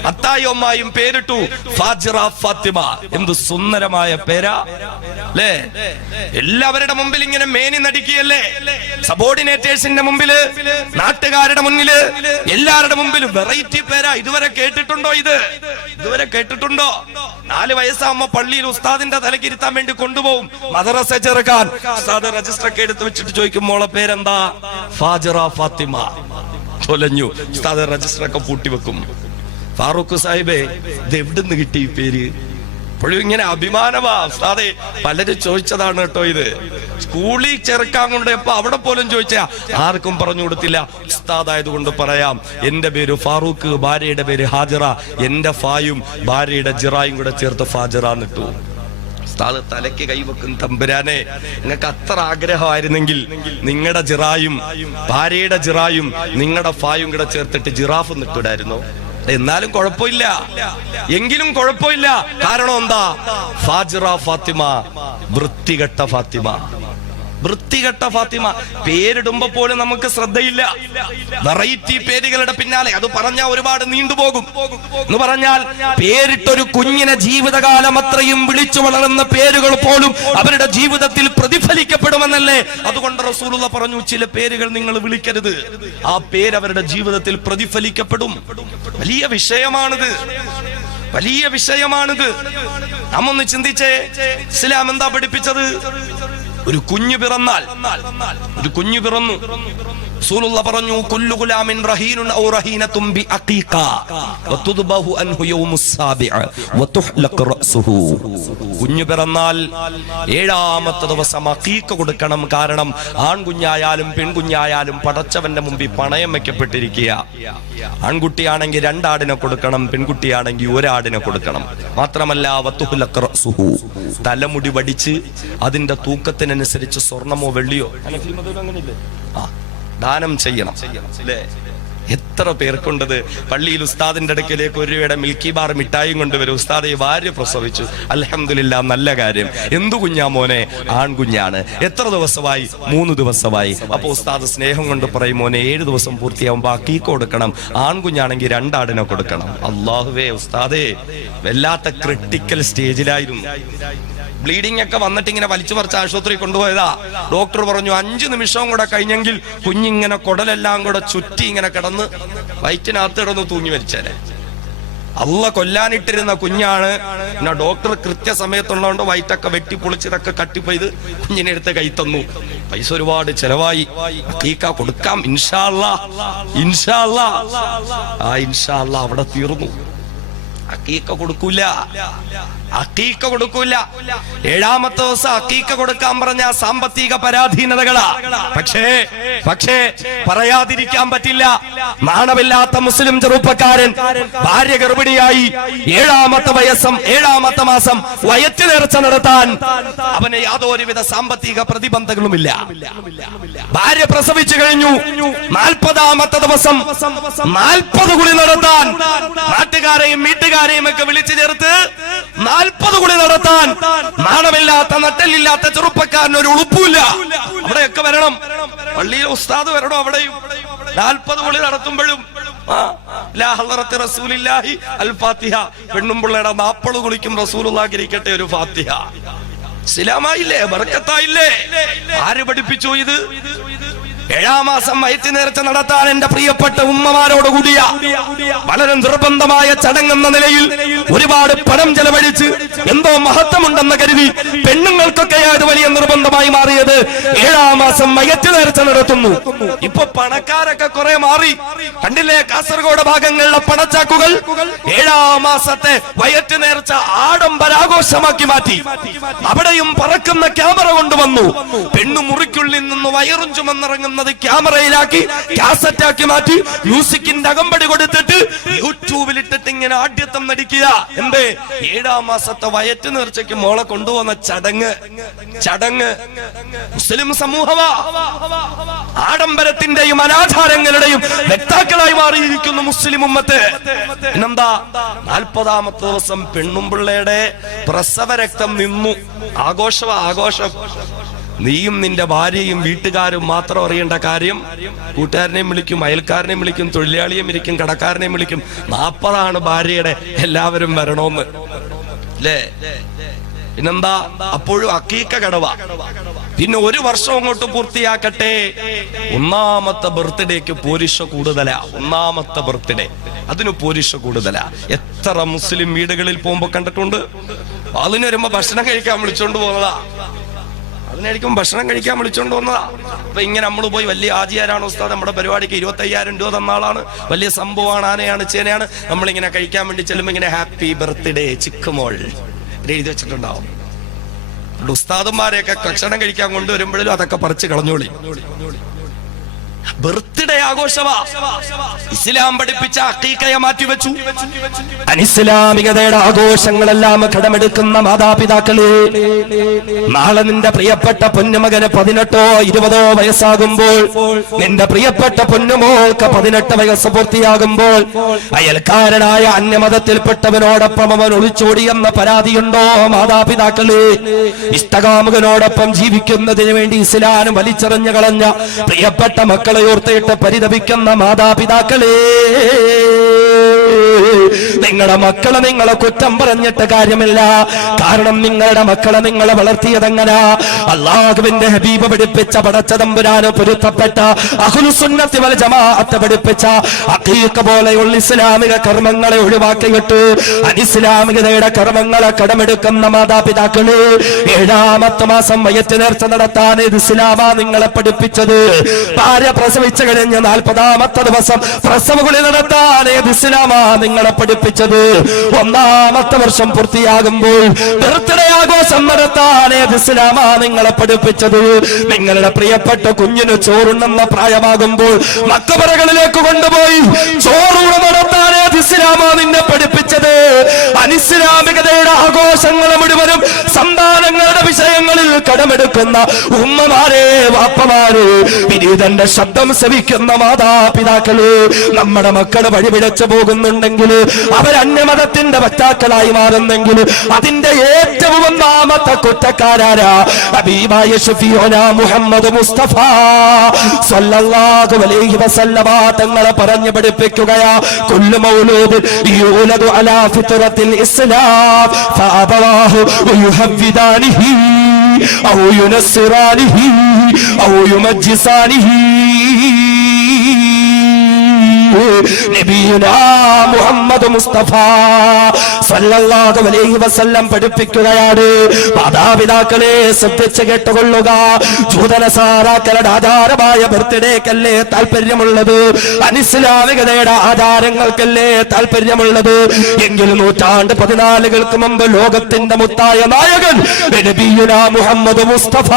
അത്തായും ഉമ്മായും പേരിട്ടു ഫാജിറ ഫാത്തിമ. എന്ത് സുന്ദരമായ പേരാ അല്ലേ? എല്ലാവരുടെ മുമ്പിൽ ഇങ്ങനെ മേനി നടിക്കുകയല്ലേ, സബോർഡിനേറ്റേഴ്സിന്റെ മുമ്പില്, നാട്ടുകാരുടെ മുന്നില്, എല്ലാവരുടെ മുമ്പിൽ വെറൈറ്റി പേരാ. ഇതുവരെ കേട്ടിട്ടുണ്ടോ? ഇതുവരെ കേട്ടിട്ടുണ്ടോ? 4 വയസ്സാകുമ്പോ പള്ളിയിൽ ഉസ്താദിന്റെ തലക്കിരുത്താൻ വേണ്ടി കൊണ്ടുപോകും, മദ്രസ ചേർക്കാൻ. ഉസ്താദ് രജിസ്റ്റർ ഒക്കെ എടുത്ത് വെച്ചിട്ട് ചോദിക്കും, മോളെ പേരെന്താ? ഫാജിറ ഫാത്തിമ. തൊലഞ്ഞു. ഉസ്താദ് രജിസ്റ്റർ ഒക്കെ പൂട്ടി വെക്കും. ഫാറൂഖ് സാഹിബേ, ഇത് എവിടുന്ന് കിട്ടി ഈ പേര്? ഇപ്പോഴും ഇങ്ങനെ അഭിമാനമാ ഉസ്താദേ. പലരും ചോദിച്ചതാണ് കേട്ടോ ഇത്. സ്കൂളിൽ ചേർക്കാൻ കൊണ്ടപ്പോ അവിടെ പോലും ചോദിച്ചാ ആർക്കും പറഞ്ഞു കൊടുത്തില്ല. ഉസ്താദായത് കൊണ്ട് പറയാം, എന്റെ പേര് ഫാറൂഖ്, ഭാര്യയുടെ പേര് ഹാജിറ. എന്റെ ഫായും ഭാര്യയുടെ ജിറായും കൂടെ ചേർത്ത് ഫാജിറ എന്നിട്ടു. ഉസ്താദ് തലയ്ക്ക് കൈവെക്കും, തമ്പുരാനെ നിങ്ങൾക്ക് അത്ര ആഗ്രഹമായിരുന്നെങ്കിൽ നിങ്ങളുടെ ജിറായും ഭാര്യയുടെ ജിറായും നിങ്ങളുടെ ഫായും കൂടെ ചേർത്തിട്ട് ജിറാഫ് നിട്ടിടായിരുന്നു. എന്നാലും കുഴപ്പമില്ല, എങ്കിലും കുഴപ്പമില്ല. കാരണം എന്താ? ഫാജിറ ഫാത്തിമ, വൃത്തികെട്ട ഫാത്തിമ. വൃത്തികെട്ട ഫാത്തിമ. പേരിടുമ്പോ പോലും നമുക്ക് ശ്രദ്ധയില്ല. വെറൈറ്റി പേരുകളുടെ പിന്നാലെ. അത് പറഞ്ഞാൽ ഒരുപാട് നീണ്ടുപോകും. എന്ന് പറഞ്ഞാൽ പേരിട്ടൊരു കുഞ്ഞിനെ ജീവിതകാലം അത്രയും വിളിച്ചു വളർന്ന പേരുകൾ പോലും അവരുടെ ജീവിതത്തിൽ പ്രതിഫലിക്കപ്പെടുമെന്നല്ലേ? അതുകൊണ്ട് റസൂലുള്ള പറഞ്ഞു, ചില പേരുകൾ നിങ്ങൾ വിളിക്കരുത്, ആ പേര് അവരുടെ ജീവിതത്തിൽ പ്രതിഫലിക്കപ്പെടും. വലിയ വിഷയമാണിത്, വലിയ വിഷയമാണിത്. നാം ഒന്ന് ചിന്തിച്ചേ, ഇസ്ലാം എന്താ പഠിപ്പിച്ചത്? ഒരു കുഞ്ഞു പിറന്നാൽ, ഒരു കുഞ്ഞു പിറന്നു, റസൂലുള്ളാഹി പറഞ്ഞു, കുല്ലു ഗുലാമിൻ റഹീനുൻ ഔ റഹീനത്തുൻ ബി അഖീഖ വതുദ്ബഹു അൻഹു യൗമുസ് സാബിഅ വതുഹ്ലഖ റഅസുഹു. കുഞ്ഞു പിറന്നാൽ 7ാമത്തെ ദിവസം അഖീഖ കൊടുക്കണം. കാരണം ആൺകുഞ്ഞായാലും പെൺകുഞ്ഞായാലും പടച്ചവന്റെ മുമ്പിൽ പണയം വെക്കപ്പെട്ടിരിക്കുക. ആൺകുട്ടിയാണെങ്കിൽ 2 ആടിനെ കൊടുക്കണം, പെൺകുട്ടിയാണെങ്കിൽ 1 ആടിനെ കൊടുക്കണം. മാത്രമല്ല വതുഹ്ലഖ റഅസുഹു, തലമുടി വടിച്ച് അതിന്റെ തൂക്കത്തിനനുസരിച്ച് സ്വർണമോ വെള്ളിയോ അങ്ങനെയില്ലേ ദാനം ചെയ്യണം. എത്ര പേർക്കുണ്ടത്? പള്ളിയിൽ ഉസ്താദിന്റെ അടുക്കലേക്ക് 1 രൂപയുടെ മിൽക്കി ബാർ മിഠായും കൊണ്ടുവരും. ഉസ്താദെ, ഭാര്യ പ്രസവിച്ചു, അൽഹംദുലില്ലാ, നല്ല കാര്യം. എന്തു കുഞ്ഞാ മോനെ? ആൺകുഞ്ഞാണ്. എത്ര ദിവസമായി? 3 ദിവസമായി. അപ്പൊ ഉസ്താദ് സ്നേഹം കൊണ്ട് പറയും, മോനെ 7 ദിവസം പൂർത്തിയാവുമ്പോ അഖീഖ കൊടുക്കണം. ആൺകുഞ്ഞാണെങ്കിൽ 2 ആടിനെ കൊടുക്കണം. അല്ലാഹുവേ, ഉസ്താദേ, വല്ലാത്ത ക്രിട്ടിക്കൽ സ്റ്റേജിലായിരുന്നു. ബ്ലീഡിംഗ് ഒക്കെ വന്നിട്ട് ഇങ്ങനെ വലിച്ചു പറിച്ച് ആശുപത്രി കൊണ്ടുപോയതാ. ഡോക്ടർ പറഞ്ഞു 5 നിമിഷവും കൂടെ കഴിഞ്ഞെങ്കിൽ കുഞ്ഞിങ്ങനെ കുടലെല്ലാം കൂടെ ചുറ്റി ഇങ്ങനെ കിടന്ന് വയറ്റിനകത്ത് കിടന്ന് തൂങ്ങി മരിച്ചേനെ. അള്ള കൊല്ലാനിട്ടിരുന്ന കുഞ്ഞാണ്. പിന്നെ ഡോക്ടർ കൃത്യസമയത്തുള്ളതുകൊണ്ട് വയറ്റൊക്കെ വെട്ടിപ്പൊളിച്ചതൊക്കെ കട്ടിപ്പോയത് കുഞ്ഞിനെ എടുത്ത് കൈ തന്നു. പൈസ ഒരുപാട് ചെലവായി. അഖീഖ കൊടുക്കാം ഇൻഷാ അല്ലാഹ്, ഇൻഷാ അല്ലാഹ്. ആ ഇൻഷാ അല്ലാഹ് അവിടെ തീർന്നു. അഖീഖ കൊടുക്കൂല, അഖീഖ കൊടുക്കൂല. 7ാമത്തെ ദിവസം അഖീഖ കൊടുക്കാൻ പറഞ്ഞ സാമ്പത്തിക പരാധീനതകളാ. പക്ഷേ പറയാതിരിക്കാൻ പറ്റില്ല. നാണമില്ലാത്ത മുസ്ലിം ചെറുപ്പക്കാരൻ ഭാര്യ ഗർഭിണിയായി 7ാമത്തെ മാസം വയറ്റ് നേർച്ച നടത്താൻ അവന് യാതൊരുവിധ സാമ്പത്തിക പ്രതിബന്ധങ്ങളുമില്ല. ഭാര്യ പ്രസവിച്ചു കഴിഞ്ഞു. 40ാമത്തെ ദിവസം 40 കുളി നടത്താൻ നാട്ടുകാരെയും വീട്ടുകാരെയും ഒക്കെ വിളിച്ചു ചേർത്ത് 40 കുളി നടത്താൻ നാണമില്ലാത്ത നട്ടലില്ലാത്ത ചെറുപ്പക്കാരന് ഒരു ഉളുപ്പില്ല. അവിടെയൊക്കെ വരണം, പള്ളിയിൽ ഉസ്താദ് വരണം. അവിടെയും 40 കുളി നടത്തുമ്പോഴും പെണ്ണും പിള്ളയുടെ 40 കുളിക്കും റസൂലുള്ളാഹിരിക്കട്ടെ ഒരു ഫാത്തിഹ. ഇസ്ലാമായില്ലേ? ബർക്കത്തായില്ലേ? ആര് പഠിപ്പിച്ചു ഇത്? 7ാം മാസം വയറ്റ് നേർച്ച നടത്താൻ എന്റെ പ്രിയപ്പെട്ട ഉമ്മമാരോട് കൂടിയ വളരെ നിർബന്ധമായ ചടങ്ങെന്ന നിലയിൽ ഒരുപാട് പണം ചെലവഴിച്ച് എന്തോ മഹത്വമുണ്ടെന്ന് കരുതി പെണ്ണുങ്ങൾക്കൊക്കെ അത് വലിയ നിർബന്ധമായി മാറിയത് 7ാം മാസം വയറ്റ് നേർച്ച നടത്തുന്നു. ഇപ്പൊ പണക്കാരൊക്കെ കുറെ മാറി. കണ്ടില്ലേ കാസർഗോഡ് ഭാഗങ്ങളിലെ പണച്ചാക്കുകൾ 7ാം മാസത്തെ വയറ്റ് നേർച്ച ആഡംബരാഘോഷമാക്കി മാറ്റി. അവിടെയും പറക്കുന്ന ക്യാമറ കൊണ്ടുവന്നു. പെണ്ണു മുറിക്കുള്ളിൽ നിന്ന് വയറും ചുമന്നിറങ്ങുന്ന ക്യാമറയിലാക്കി കാസറ്റാക്കി മാറ്റി മ്യൂസിക്കിന്റെ അകമ്പടി കൊടുത്തിട്ട് യൂട്യൂബിൽ ഇട്ടിട്ട് ഇങ്ങനെ ആഢ്യത്വം നടിക്കുക. എന്തേ? 7ാം മാസത്തെ വയറ്റ് നേർച്ചയ്ക്ക് മോളെ കൊണ്ടുപോകുന്ന ചടങ്ങ് മുസ്ലിം സമൂഹമാ. ആഡംബരത്തിന്റെയും അനാചാരങ്ങളുടെയും വ്യക്താക്കളായി മാറിയിരിക്കുന്നു മുസ്ലിം ഉമ്മത്ത്. പിന്നെന്താ? 40ാമത്തെ ദിവസം പെണ്ണും പിള്ളയുടെ പ്രസവ രക്തം നിന്നു. ആഘോഷം. നീയും നിന്റെ ഭാര്യയും വീട്ടുകാരും മാത്രം അറിയേണ്ട കാര്യം, കൂട്ടുകാരനെയും വിളിക്കും, അയൽക്കാരനെയും വിളിക്കും, തൊഴിലാളിയെയും വിളിക്കും, കടക്കാരനെയും വിളിക്കും. 40 ഭാര്യയുടെ, എല്ലാവരും വരണോന്ന് അല്ലേ? പിന്നെന്താ? അപ്പോഴും അക്കീക്ക കടവ. പിന്നെ 1 വർഷം അങ്ങോട്ട് പൂർത്തിയാക്കട്ടെ. 1ാമത്തെ ബർത്ത്ഡേക്ക് പോരിഷ കൂടുതലാ. 1ാമത്തെ ബർത്ത്ഡേ അതിന് പോരിഷ കൂടുതലാ. എത്ര മുസ്ലിം വീടുകളിൽ പോകുമ്പോ കണ്ടിട്ടുണ്ട്. അതിന് വരുമ്പോ ഭക്ഷണം കഴിക്കാൻ വിളിച്ചോണ്ട് പോകുന്നതാ. അതിനായിരിക്കും ഭക്ഷണം കഴിക്കാൻ വിളിച്ചോണ്ട് വന്നതാ. അപ്പൊ ഇങ്ങനെ നമ്മൾ പോയി വലിയ ആചാരാണ് ഉസ്താദ്, നമ്മുടെ പരിപാടിക്ക് 25,000 രൂപ തന്ന ആളാണ്, വലിയ സംഭവമാണ്, ആനയാണ്, ചേനയാണ്. നമ്മളിങ്ങനെ കഴിക്കാൻ വേണ്ടി ചെല്ലുമ്പോ ഇങ്ങനെ ഹാപ്പി ബർത്ത്ഡേ ചിക്കുമോൾ എഴുതി വെച്ചിട്ടുണ്ടാവും. ഉസ്താദന്മാരെയൊക്കെ ഭക്ഷണം കഴിക്കാൻ കൊണ്ടുവരുമ്പോഴും അതൊക്കെ പറിച്ച് കളഞ്ഞോളി. ബർത്ത്ഡേ ആഘോഷവാ. ഇസ്ലാം പഠിപ്പിച്ച അഖീഖയെ മാറ്റിവെച്ചു. അനിസ്ലാമികതയുടെ ആഘോഷങ്ങളെല്ലാം കടമെടുക്കുന്ന മാതാപിതാക്കളെ, നാളെ നിന്റെ പ്രിയപ്പെട്ട പൊന്നുമകന് 18 20 വയസ്സാകുമ്പോൾ, നിന്റെ പ്രിയപ്പെട്ട പൊന്നുമോൾക്ക് 18 വയസ്സ് പൂർത്തിയാകുമ്പോൾ, അയൽക്കാരനായ അന്യമതത്തിൽപ്പെട്ടവനോടൊപ്പം അവൻ ഒളിച്ചോടിയെന്ന പരാതിയുണ്ടോ മാതാപിതാക്കളെ? ഇഷ്ടകാമുകനോടൊപ്പം ജീവിക്കുന്നതിന് വേണ്ടി ഇസ്ലാം വലിച്ചെറിഞ്ഞു കളഞ്ഞ പ്രിയപ്പെട്ട മക്കളെ ഓർത്തിട്ട് പരിതപിക്കുന്ന മാതാപിതാക്കളെ, നിങ്ങളുടെ മക്കളെ നിങ്ങളെ കുറ്റം പറഞ്ഞിട്ട് കാര്യമില്ല. കാരണം നിങ്ങളുടെ മക്കളെ നിങ്ങളെ വളർത്തിയതെങ്ങനാ? അല്ലാഹുവിന്റെ ഹബീബ് പഠിപ്പിച്ച, പടച്ചതമ്പുരാന് പൊരുത്തപ്പെട്ട അഹ്ലുസുന്നത്തി വൽ ജമാഅത്ത് പഠിപ്പിച്ച അഖീഖ പോലെയുള്ള ഇസ്ലാമിക കർമ്മങ്ങളെ ഒഴിവാക്കിയിട്ട് അനിസ്ലാമികതയുടെ കർമ്മങ്ങളെ കടമെടുക്കുന്ന മാതാപിതാക്കളെ, 7ാമത്തെ മാസം വയറ്റ് നേർച്ച നടത്താൻ ഇസ്ലാമാ നിങ്ങളെ പഠിപ്പിച്ചത്. ഭാര്യ പ്രസവിച്ചു കഴിഞ്ഞ് 40ാമത്തെ ദിവസം പ്രസവകുളി നടത്താൻ ഇസ്ലാമാ നിങ്ങളെ പഠിപ്പിച്ചത്. 1ാമത്തെ വർഷം പൂർത്തിയാകുമ്പോൾ ബർത്ത്ഡേ ആഘോഷം നടത്താൻ ഇസ്ലാമാ നിങ്ങളെ പഠിപ്പിച്ചത്. നിങ്ങളുടെ പ്രിയപ്പെട്ട കുഞ്ഞിന് ചോറുണ്ടെന്ന പ്രായമാകുമ്പോൾ മക്കബറകളിലേക്ക് കൊണ്ടുപോയി ചോറൂണ് നടത്താൻ ഇസ്ലാമാ നിന്നെ പഠിപ്പിച്ചത്. അനിസ്ലാമികതയുടെ ആഘോഷങ്ങൾ മുഴുവനും സന്താനങ്ങളുടെ വിഷയങ്ങളിൽ കടമെടുക്കുന്ന ഉമ്മമാരെ, വാപ്പമാരെ, വിനീതന്റെ ശബ്ദം ശ്രവിക്കുന്ന മാതാപിതാക്കള്, നമ്മുടെ മക്കള് വഴിപിഴച്ചു പോകുന്നുണ്ടെങ്കിൽ, അവരന്യമതത്തിന്റെ വക്താക്കളായി മാറുന്നെങ്കിൽ അതിന്റെ ഏറ്റവും 1ാമത്തെ കുറ്റക്കാരാരാ? ഹബീബായ ശഫീഉനാ മുഹമ്മദ് മുസ്തഫ സ്വല്ലല്ലാഹു അലൈഹി വസല്ലമ തങ്ങളെ പറഞ്ഞു പഠിപ്പിക്കുകയാ, കുല്ലു മൗലൂദ് യൂലദു അലാ ഫിത്രത്തിൽ ഇസ്ലാം ഫഅബവാഹു യുഹവ്വിദാനിഹി ഔ യുനസ്സിറാനിഹി ഔ യുമജ്ജിസാനിഹി. നബിയുനാ മുഹമ്മദ് മുസ്തഫ സല്ലല്ലാഹു അലൈഹി വസല്ലം പഠിപ്പിക്കുകയാണ്, മാതാപിതാക്കളെ ശ്രദ്ധിച്ച് കേട്ടുകൊള്ളുക. ജൂതനസാറാക്കളുടെ ആചാരമായ ബർത്ത്ഡേക്കല്ലേ താല്പര്യമുള്ളത്? അനിസ്ലാമികതയുടെ ആചാരങ്ങൾക്കല്ലേ താല്പര്യമുള്ളത്? എങ്കിൽ 14 മുമ്പ് ലോകത്തിന്റെ മുത്തായ നായകൻ നബിയുനാ മുഹമ്മദ് മുസ്തഫ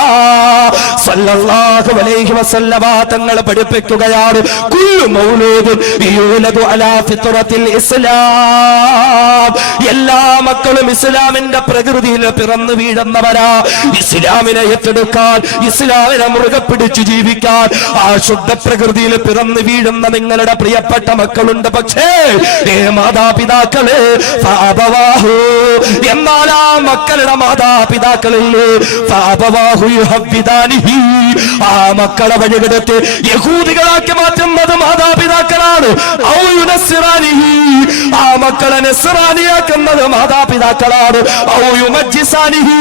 സല്ലല്ലാഹു അലൈഹി വസല്ലമ തങ്ങൾ പഠിപ്പിക്കുകയാണ്, കുല്ലു മൗലൂദ് യൂലദു അലാ ഫിത്രത്തിൽ ഇസ്ലാം. എല്ലാ മക്കളും ഇസ്ലാമിന്റെ പ്രകൃതിയിൽ പിറന്നു വീഴുന്നവരാ. ഇസ്ലാമിനെ ഏറ്റെടുക്കാൻ, ഇസ്ലാമിനെ മുറുകെ പിടിച്ചു ജീവിക്കാൻ ആ ശുദ്ധ പ്രകൃതിയിൽ പിറന്നു വീഴുന്ന നിങ്ങളുടെ പ്രിയപ്പെട്ട മക്കളുണ്ട്. പക്ഷേ മാതാപിതാക്കള് ഫഅബവാഹു, എന്നാൽ ആ മക്കളുടെ മാതാപിതാക്കളിൽ ഫഅബവാഹു യുഹവ്വിദാനിഹി, ആ മക്കളെ വഴികെടുത്ത് യഹൂദികളാക്കി മാറ്റുന്നത് മാതാപിതാക്കളാണ്. ഔ യുനസ്സിറാനിഹി, ആ മക്കളെ നസ്റാനിയാക്കുന്നത് മാതാപിതാക്കളാണ്. ഔ യുമജ്ജിസാനിഹി,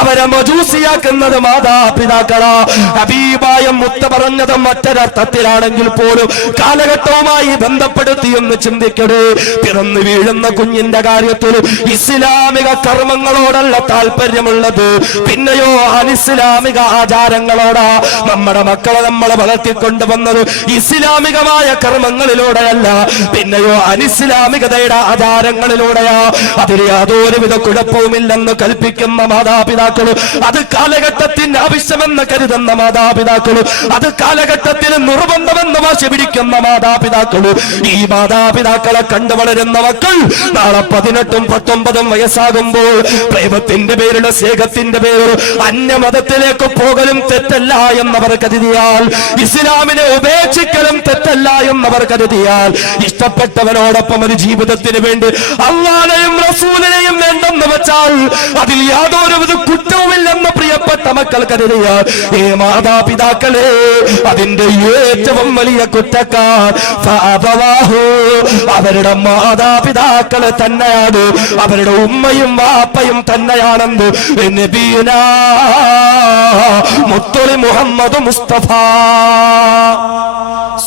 അവരെ മജൂസിയാക്കുന്നത് മാതാപിതാക്കളാ. ഹബീബായ മുത്ത പറഞ്ഞത് മറ്റൊരർത്ഥത്തിലാണെങ്കിൽ പോലും കാലഘട്ടവുമായി ബന്ധപ്പെടുത്തി ഒന്ന് ചിന്തിക്കണേ. പിറന്നു വീഴുന്ന കുഞ്ഞിന്റെ കാര്യത്തിൽ ഇസ്ലാമിക കർമ്മങ്ങളോടല്ല താല്പര്യമുള്ളത്, പിന്നെയോ അനിസ്ലാമിക ആചാരങ്ങളോടാ. നമ്മുടെ മക്കളെ നമ്മളെ വളർത്തിക്കൊണ്ടുവന്നത് ഇസ്ലാമികമായ കർമ്മങ്ങളിലൂടെയല്ല, പിന്നെയോ അനിസ്ലാമികതയുടെ ആചാരങ്ങളിലൂടെയാ. അതിൽ യാതൊരുവിധ കുഴപ്പവുമില്ലെന്ന് കൽപ്പിക്കുന്ന മാതാപിതാക്കളും, അത് കാലഘട്ടത്തിന്റെ ആവശ്യമെന്ന് കരുതുന്ന മാതാപിതാക്കളും, അത് കാലഘട്ടത്തിൽ നിർബന്ധമെന്ന് വാശി പിടിക്കുന്ന മാതാപിതാക്കളും, ഈ മാതാപിതാക്കളെ കണ്ടു വളരുന്ന മക്കൾ നാളെ 18 19 വയസ്സാകുമ്പോൾ പ്രേമത്തിന്റെ പേരിൽ, സ്നേഹത്തിന്റെ പേരിൽ അന്യമതത്തിലേക്ക് പോകലും തെറ്റല്ല എന്നവർ കരുതിയാൽ, ഇസ്ലാമിനെ ഉപേക്ഷിക്കലും തെറ്റല്ല എന്നവർ കരുതിയാൽ, ഇഷ്ടപ്പെട്ടവനോടൊപ്പം ഒരു ജീവിതത്തിന് വേണ്ടി അല്ലാഹുവിനെയും റസൂലിനെയും വേണ്ടെന്ന് വെച്ചാൽ അതിൽ യാതൊരുവിധ കുറ്റവുമില്ലെന്ന് പ്രിയപ്പെട്ട മക്കൾ കരുതിയ ഏ മാതാപിതാക്കളെ, അതിന്റെ ഏറ്റവും വലിയ കുറ്റക്കാർ അവരുടെ മാതാപിതാക്കളെ തന്നെയാണ്, അവരുടെ ഉമ്മയും വാപ്പയും തന്നെയാണെന്ന് നബിയുനാ മുത്തുളി മുഹമ്മദ് മുസ്തഫ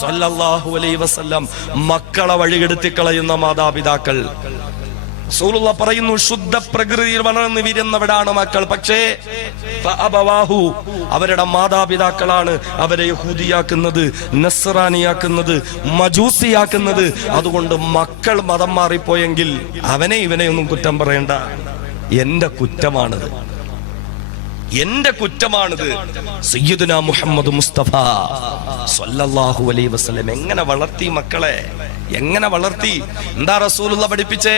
സല്ലല്ലാഹു അലൈഹി വസല്ലം മക്കളെ വഴികെടുത്തി കളയുന്ന മാതാപിതാക്കൾ. റസൂലുള്ളാഹി പറയുന്നു, ശുദ്ധ പ്രകൃതിയിൽ വളർന്നു വീരുന്നവരാണ് മക്കൾ. പക്ഷേ അവരുടെ മാതാപിതാക്കളാണ് അവരെ യഹൂദിയാക്കുന്നത്, നസ്രാനിയാക്കുന്നത്, മജൂസിയാക്കുന്നത്. അതുകൊണ്ട് മക്കൾ മതം മാറിപ്പോയെങ്കിൽ അവനെ ഇവനെ ഒന്നും കുറ്റം പറയണ്ട, എന്റെ കുറ്റമാണിത്, എന്റെ കുറ്റമാണിത്. സയ്യിദുനാ മുഹമ്മദ് മുസ്തഫ സല്ലല്ലാഹു അലൈഹി വസല്ലം എങ്ങനെ വളർത്തി മക്കളെ, എങ്ങനെ വളർത്തി? എന്താ റസൂലുള്ളാഹി പഠിപ്പിച്ചേ?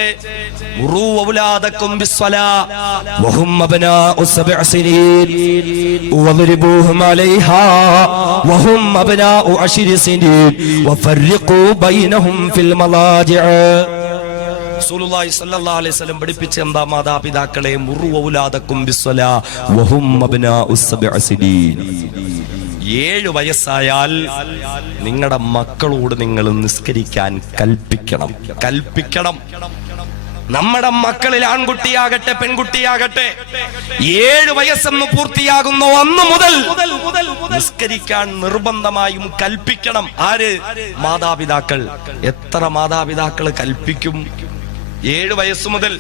ഉറൂ ഔലാദകും ബിസ്സലാ വഹും അബ്നാഉ സബ്അ സിനീൻ വദ്രിബൂഹും അലൈഹാ വഹും അബ്നാഉ അശ്രി സിനീൻ വഫർഖൂ ബൈനഹും ഫിൽ മളാജിഅ. റസൂലുള്ളാഹി സ്വല്ലല്ലാഹു അലൈഹി വസല്ലം പഠിപ്പിച്ച എന്താ? മാതാപിതാക്കളെ മുറു ഔലാദകും ബിസ്സലാ വഹും അബ്നാഉ സബ്അ സിനീൻ. 7 വയസ്സായാൽ നിങ്ങളുടെ മക്കളോട് നിങ്ങൾ നിസ്കരിക്കാൻ കൽപ്പിക്കണം, കൽപ്പിക്കണം. നമ്മുടെ മക്കളിൽ ആൺകുട്ടിയാകട്ടെ പെൺകുട്ടിയാകട്ടെ 7 വയസ്സെന്ന് പൂർത്തിയാകുന്ന അന്ന് മുതൽ നിസ്കരിക്കാൻ നിർബന്ധമായും കൽപ്പിക്കണം. ആര്? മാതാപിതാക്കൾ. എത്ര മാതാപിതാക്കൾ കൽപ്പിക്കും? 7 വയസ്സ് മുതൽ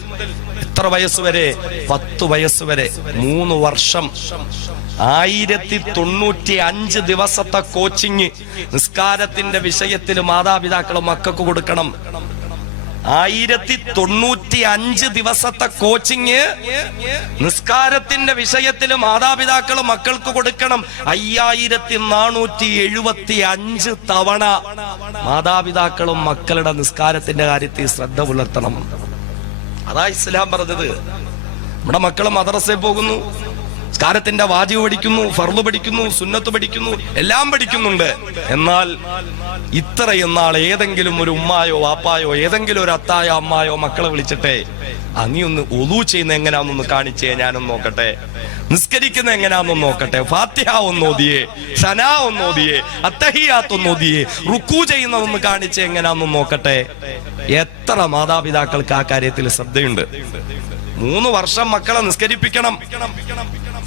എത്ര വയസ്സ് വരെ? 10 വയസ്സ് വരെ 3 വർഷം 1095 ദിവസത്തെ കോച്ചിങ് നിസ്കാരത്തിന്റെ വിഷയത്തിൽ മാതാപിതാക്കൾ മക്കൾക്ക് കൊടുക്കണം. 1095 ദിവസത്തെ കോച്ചിങ് നിസ്കാരത്തിന്റെ വിഷയത്തിൽ മാതാപിതാക്കൾ മക്കൾക്ക് കൊടുക്കണം. 5475 തവണ മാതാപിതാക്കളും മക്കളുടെ നിസ്കാരത്തിന്റെ കാര്യത്തിൽ ശ്രദ്ധ പുലർത്തണം. അതാ ഇസ്ലാം പറഞ്ഞത്. നമ്മുടെ മക്കൾ മദ്രസയിൽ പോകുന്നു, നിസ്കാരത്തിന്റെ വാജിബ് പഠിക്കുന്നു, ഫർള് പഠിക്കുന്നു, സുന്നത്ത് പഠിക്കുന്നു, എല്ലാം പഠിക്കുന്നുണ്ട്. എന്നാൽ ഇത്രയും നാൾ ഏതെങ്കിലും ഒരു ഉമ്മായോ വാപ്പായോ ഏതെങ്കിലും ഒരു അത്തായോ അമ്മായോ മക്കളെ വിളിച്ചിട്ടെ അങ്ങി ഒന്ന് ഒളു ചെയ്യുന്ന എങ്ങനെയാണെന്നൊന്ന് കാണിച്ചേ, ഞാനൊന്ന് നോക്കട്ടെ, നിസ്കരിക്കുന്ന എങ്ങനെയാണെന്ന് നോക്കട്ടെ, ഫാത്തിഹ ഒന്ന് ഓതിയേ, സനാ ഒന്ന് ഓതിയേ, അത്തഹിയാത്ത് ഒന്ന് ഓതിയേ, റുക്കൂ ചെയ്യുന്നതൊന്ന് കാണിച്ചേ, എങ്ങനെയാണെന്ന് നോക്കട്ടെ. എത്ര മാതാപിതാക്കൾക്ക് ആ കാര്യത്തിൽ ശ്രദ്ധയുണ്ട്? 3 വർഷം മക്കളെ നിസ്കരിപ്പിക്കണം.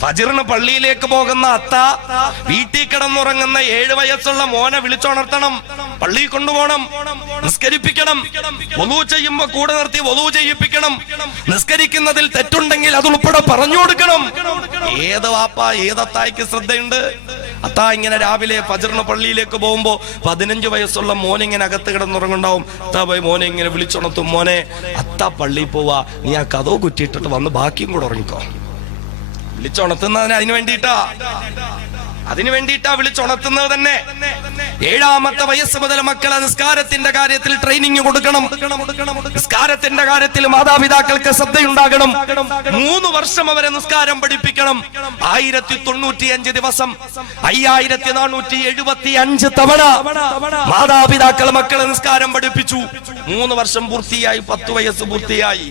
ഫജ്റിന് പള്ളിയിലേക്ക് പോകുന്ന അത്ത വീട്ടിൽ കിടന്നുറങ്ങുന്ന 7 വയസ്സുള്ള മോനെ വിളിച്ചുണർത്തണം, പള്ളിയിൽ കൊണ്ടുപോകണം, നിസ്കരിപ്പിക്കണം. വളൂ ചെയ്യുമ്പോ കൂടെ നിർത്തി വളൂ ചെയ്യിപ്പിക്കണം. നിസ്കരിക്കുന്നതിൽ തെറ്റുണ്ടെങ്കിൽ അതുൾപ്പെടെ പറഞ്ഞു കൊടുക്കണം. ഏത് വാപ്പ ഏതത്തായിക്ക് ശ്രദ്ധയുണ്ട്? അത്ത ഇങ്ങനെ രാവിലെ ഫജ്റിന് പള്ളിയിലേക്ക് പോകുമ്പോ 15 വയസ്സുള്ള മോനെ ഇങ്ങനെ അകത്ത് കിടന്നുറങ്ങുണ്ടാവും. അത്ത പോയി മോനെ ഇങ്ങനെ വിളിച്ചുണർത്തും, മോനെ അത്ത പള്ളിയിൽ പോവാ, നീ ആ കഥോ കുറ്റിയിട്ടിട്ട് വന്ന് ബാക്കിയും കൂടെ ഉറങ്ങിക്കോ. വിളിച്ചുണർത്തുന്നതിന് അതിനു വേണ്ടിയിട്ടാ വിളിച്ചുണർത്തുന്നത് തന്നെ. 7ാമത്തെ വയസ്സ് മുതൽ മക്കളെ നിസ്കാരത്തിന്റെ കാര്യത്തിൽ ട്രെയിനിങ് കൊടുക്കണം. നിസ്കാരത്തിന്റെ കാര്യത്തിൽ മാതാപിതാക്കൾക്ക് ശ്രദ്ധയുണ്ടാകണം. 3 വർഷം അവരെ നിസ്കാരം പഠിപ്പിക്കണം. 1095 ദിവസം 5475 തവണ മാതാപിതാക്കൾ മക്കളെ നിസ്കാരം പഠിപ്പിച്ചു. 3 വർഷം പൂർത്തിയായി, 10 വയസ്സ് പൂർത്തിയായി.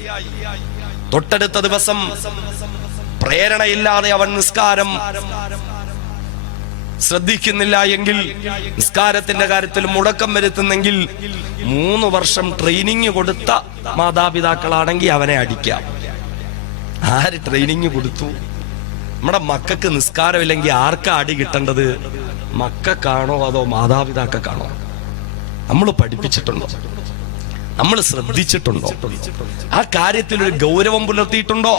തൊട്ടടുത്ത ദിവസം പ്രേരണയില്ലാതെ അവൻ നിസ്കാരം ശ്രദ്ധിക്കുന്നില്ല എങ്കിൽ, നിസ്കാരത്തിന്റെ കാര്യത്തിൽ മുടക്കം വരുത്തുന്നെങ്കിൽ 3 വർഷം ട്രെയിനിങ് കൊടുത്ത മാതാപിതാക്കളാണെങ്കിൽ അവനെ അടിക്കാം. ആര് ട്രെയിനിങ് കൊടുത്തു? നമ്മുടെ മക്കൾക്ക് നിസ്കാരമില്ലെങ്കിൽ ആർക്കാ അടി കിട്ടേണ്ടത്? മക്കൾക്കാണോ അതോ മാതാപിതാക്കൾക്കാണോ? നമ്മൾ പഠിപ്പിച്ചിട്ടുണ്ടോ? നമ്മൾ ശ്രദ്ധിച്ചിട്ടുണ്ടോ? ആ കാര്യത്തിൽ ഒരു ഗൗരവം പുലർത്തിയിട്ടുണ്ടോ?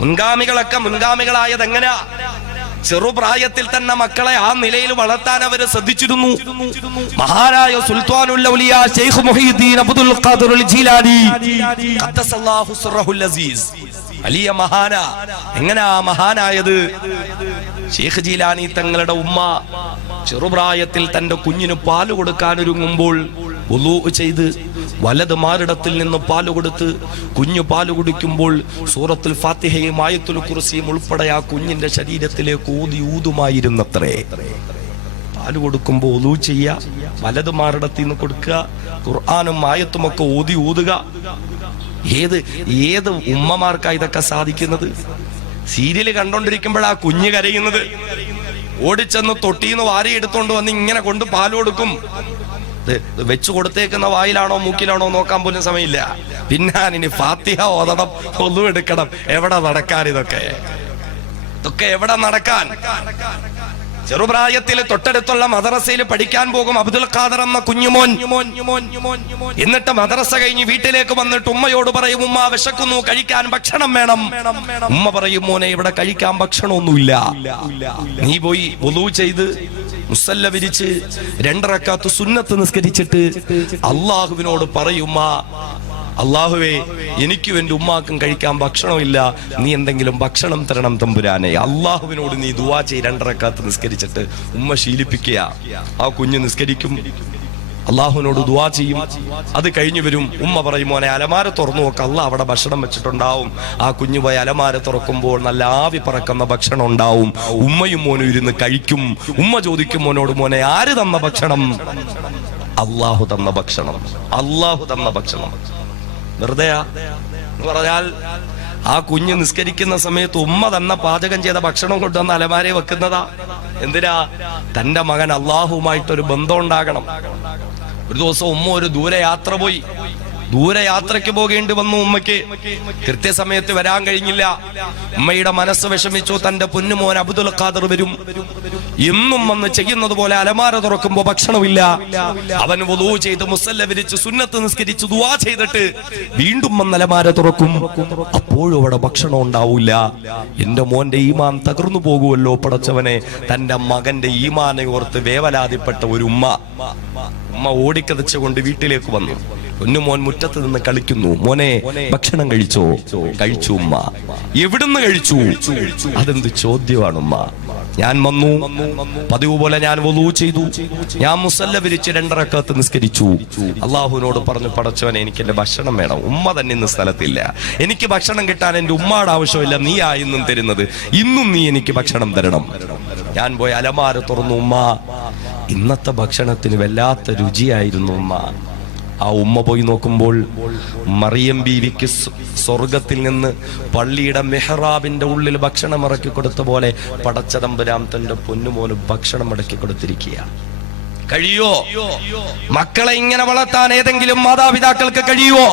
മുൻഗാമികളൊക്കെ മുൻഗാമികളായത് എങ്ങനെയാ? ചെറുപ്രായത്തിൽ തന്നെ മക്കളെ ആ നിലയിൽ വളർത്താൻ അവര് ശ്രദ്ധിച്ചിരുന്നു. മഹാനായ സുൽത്താനുൽ ഔലിയ ശൈഖ് മുഹീദ്ദീൻ അബ്ദുൽ ഖാദിർ ജീലാനി ഖദ്ദസല്ലാഹു സിർറഹുൽ അസീസ് വലിയ മഹാന. എങ്ങനെയാ മഹാനായത്? ശൈഖ് ജീലാനി തങ്ങളുടെ ഉമ്മ ചെറുപ്രായത്തിൽ തന്റെ കുഞ്ഞിന് പാല് കൊടുക്കാൻ ഒരുങ്ങുമ്പോൾ വുളൂ ചെയ്ത് വലത് മാറിടത്തിൽ നിന്ന് പാല് കൊടുത്ത് കുഞ്ഞു പാല് കുടിക്കുമ്പോൾ സൂറത്തുൽ ഫാത്തിഹയും ആയത്തുൽ കുർസിയും ഉൾപ്പെടെ ആ കുഞ്ഞിന്റെ ശരീരത്തിലേക്ക് ഊതുമായിരുന്നത്രേ. പാല് കൊടുക്കുമ്പോൾ വുളൂ ചെയ്യുക, വലത് മാറിടത്തിൽ നിന്ന് കൊടുക്കുക, ഖുർആനും ആയത്തും ഒക്കെ ഊതുക. ഏത് ഉമ്മമാർക്കാ ഇതൊക്കെ സാധിക്കുന്നത്? സീരിയല് കണ്ടോണ്ടിരിക്കുമ്പോഴാ കുഞ്ഞ് കരയുന്നത്. ഓടിച്ചെന്ന് തൊട്ടീന്ന് വാരി എടുത്തോണ്ട് വന്ന് ഇങ്ങനെ കൊണ്ട് പാല് കൊടുക്കും. വെച്ചു കൊടുത്തേക്കുന്ന വായിലാണോ മൂക്കിലാണോ നോക്കാൻ പോലും സമയമില്ല. പിന്നെ ഫാത്തിഹ ഓതണം, ഒന്നും എടുക്കണം. എവിടെ നടക്കാൻ ഇതൊക്കെ എവിടെ നടക്കാൻ? ചെറുപ്രായത്തിൽ തൊട്ടടുത്തുള്ള മദ്രസയിൽ പഠിക്കാൻ പോകും അബ്ദുൽ ഖാദർ എന്ന കുഞ്ഞുമോൻ. എന്നിട്ട് മദ്രസ കഴിഞ്ഞ് വീട്ടിലേക്ക് വന്നിട്ട് ഉമ്മയോട് പറയും, ഉമ്മ വിശക്കുന്നു, കഴിക്കാൻ ഭക്ഷണം വേണം. ഉമ്മ പറയും, മോനെ ഇവിടെ കഴിക്കാൻ ഭക്ഷണമൊന്നുമില്ല, നീ പോയി വുളൂ ചെയ്ത് മുസല്ല വിരിച്ച് 2 റക്അത്ത് സുന്നത്ത് നിസ്കരിച്ചിട്ട് അള്ളാഹുവിനോട് പറയുമ്മ, അള്ളാഹുവേ എനിക്കും എന്റെ ഉമ്മാക്കും കഴിക്കാൻ ഭക്ഷണമില്ല, നീ എന്തെങ്കിലും ഭക്ഷണം തരണം തമ്പുരാനെ. അള്ളാഹുവിനോട് നീ ദുആ ചെയ്യ്. 2 റക്അത്ത് നിസ്കരിച്ചിട്ട് ഉമ്മ ശീലിപ്പിക്കുക. ആ കുഞ്ഞ് നിസ്കരിക്കും, അള്ളാഹുവിനോട് ദുആ ചെയ്യും. അത് കഴിഞ്ഞു വരും. ഉമ്മ പറയും, മോനെ അലമാര തുറന്നു നോക്ക്, അള്ളാഹ് അവിടെ ഭക്ഷണം വെച്ചിട്ടുണ്ടാവും. ആ കുഞ്ഞു പോയി അലമാര തുറക്കുമ്പോൾ നല്ല ആവി പറക്കുന്ന ഭക്ഷണം ഉണ്ടാവും. ഉമ്മയും മോനും ഇരുന്ന് കഴിക്കും. ഉമ്മ ചോദിക്കും മോനോട്, മോനെ ആര് തന്ന ഭക്ഷണം? അള്ളാഹു തന്ന ഭക്ഷണം. അള്ളാഹു തന്ന ഭക്ഷണം. വെറുതെയാ എന്ന് പറഞ്ഞാൽ ആ കുഞ്ഞ് നിസ്കരിക്കുന്ന സമയത്ത് ഉമ്മ തന്ന പാചകം ചെയ്ത ഭക്ഷണം കൊണ്ടുവന്ന് അലമാരയെ വെക്കുന്നതാ. എന്തിനാ? തന്റെ മകൻ അള്ളാഹുമായിട്ടൊരു ബന്ധം ഉണ്ടാകണം. ഒരു ദിവസം ഉമ്മ ഒരു ദൂരയാത്ര പോയി. ദൂരയാത്രയ്ക്ക് പോകേണ്ടി വന്നു ഉമ്മയ്ക്ക്. കൃത്യസമയത്ത് വരാൻ കഴിഞ്ഞില്ല. ഉമ്മയുടെ മനസ്സ് വിഷമിച്ചു. തന്റെ പൊന്നുമോൻ അബ്ദുൽ ഖാദർ വരും. എന്നും വന്ന് ചെയ്യുന്നത് പോലെ അലമാര തുറക്കുമ്പോ ഭക്ഷണമില്ല. അവൻ വുളൂ ചെയ്ത് മുസല്ല വിരിച്ച് സുന്നത്ത് നിസ്കരിച്ച് ദുആ ചെയ്തിട്ട് വീണ്ടും വന്ന് അലമാര തുറക്കും. അപ്പോഴും അവിടെ ഭക്ഷണം ഉണ്ടാവില്ല. എന്റെ മോന്റെ ഈമാൻ തകർന്നു പോകുമല്ലോ പടച്ചവനെ. തന്റെ മകന്റെ ഈമാനെ ഓർത്ത് വേവലാതിപ്പെട്ട ഒരു ഉമ്മ ഓടിക്കതച്ചുകൊണ്ട് വീട്ടിലേക്ക് വന്നു. പൊന്നുമോൻ മുറ്റത്ത് നിന്ന് കളിക്കുന്നു. മോനെ ഭക്ഷണം കഴിച്ചോ? കഴിച്ചു ഉമ്മ. എവിടുന്ന് കഴിച്ചു? അതെന്ത് ചോദ്യമാണ് ഉമ്മ? ഞാൻ വന്നു, പതിവ് പോലെ ഞാൻ വുളൂ ചെയ്തു, ഞാൻ മുസല്ല വിരിച്ച് 2 റക്അത്ത് നിസ്കരിച്ചു. അള്ളാഹുവിനോട് പറഞ്ഞു, പടച്ചവനെ എനിക്ക് എന്റെ ഭക്ഷണം വേണം. ഉമ്മ തന്നെ ഇന്ന് സ്ഥലത്തില്ല. എനിക്ക് ഭക്ഷണം കിട്ടാൻ എന്റെ ഉമ്മയുടെ ആവശ്യമില്ല, നീ ആയിന്നും തരുന്നത്. ഇന്നും നീ എനിക്ക് ഭക്ഷണം തരണം. ഞാൻ പോയി അലമാര തുറന്നു. ഉമ്മ, ഇന്നത്തെ ഭക്ഷണത്തിന് വല്ലാത്ത രുചിയായിരുന്നു ഉമ്മ. ആ ഉമ്മ പോയി നോക്കുമ്പോൾ മറിയം ബീവിക്ക് സ്വർഗത്തിൽ നിന്ന് പള്ളിയുടെ മെഹ്റാബിന്റെ ഉള്ളിൽ ഭക്ഷണം ഇറക്കി കൊടുത്ത പോലെ പടച്ചതമ്പുരാൻ തന്റെ പൊന്നുമോന് ഭക്ഷണം ഇറക്കി കൊടുത്തിരിക്കുക. കഴിയോ? മക്കളെ ഇങ്ങനെ വളർത്താൻ ഏതെങ്കിലും മാതാപിതാക്കൾക്ക് കഴിയുവോ?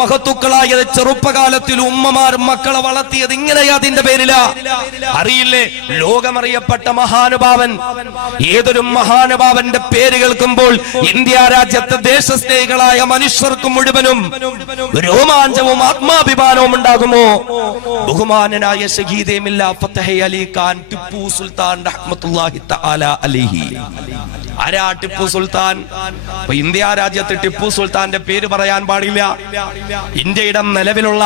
മഹത്തുക്കളായത് ചെറുപ്പകാലത്തിൽ ഉമ്മമാരും മക്കളെ വളർത്തിയത് ഇങ്ങനെയാ. അതിന്റെ പേരില അറിയില്ലേ? ലോകമറിയപ്പെട്ട മഹാനുഭാവൻ. ഏതൊരു മഹാനുഭാവന്റെ പേര് കേൾക്കുമ്പോൾ ഇന്ത്യ രാജ്യത്തെ ദേശസ്നേഹികളായ മനുഷ്യർക്ക് മുഴുവനും രോമാഞ്ചവും ആത്മാഭിമാനവും ഉണ്ടാകുമോ? ബഹുമാനനായ ശഹീദേ മില്ലാ ഫതഹ് അലി ഖാൻ ടിപ്പു സുൽത്താൻ റഹ്മത്തുള്ളാഹി തആല അലൈഹി. ആരാ ടിപ്പു സുൽത്താൻ? ഇന്ത്യ രാജ്യത്ത് ടിപ്പു സുൽത്താന്റെ പേര് പറയാൻ പാടില്ല. ഇന്ത്യയുടെ നിലവിലുള്ള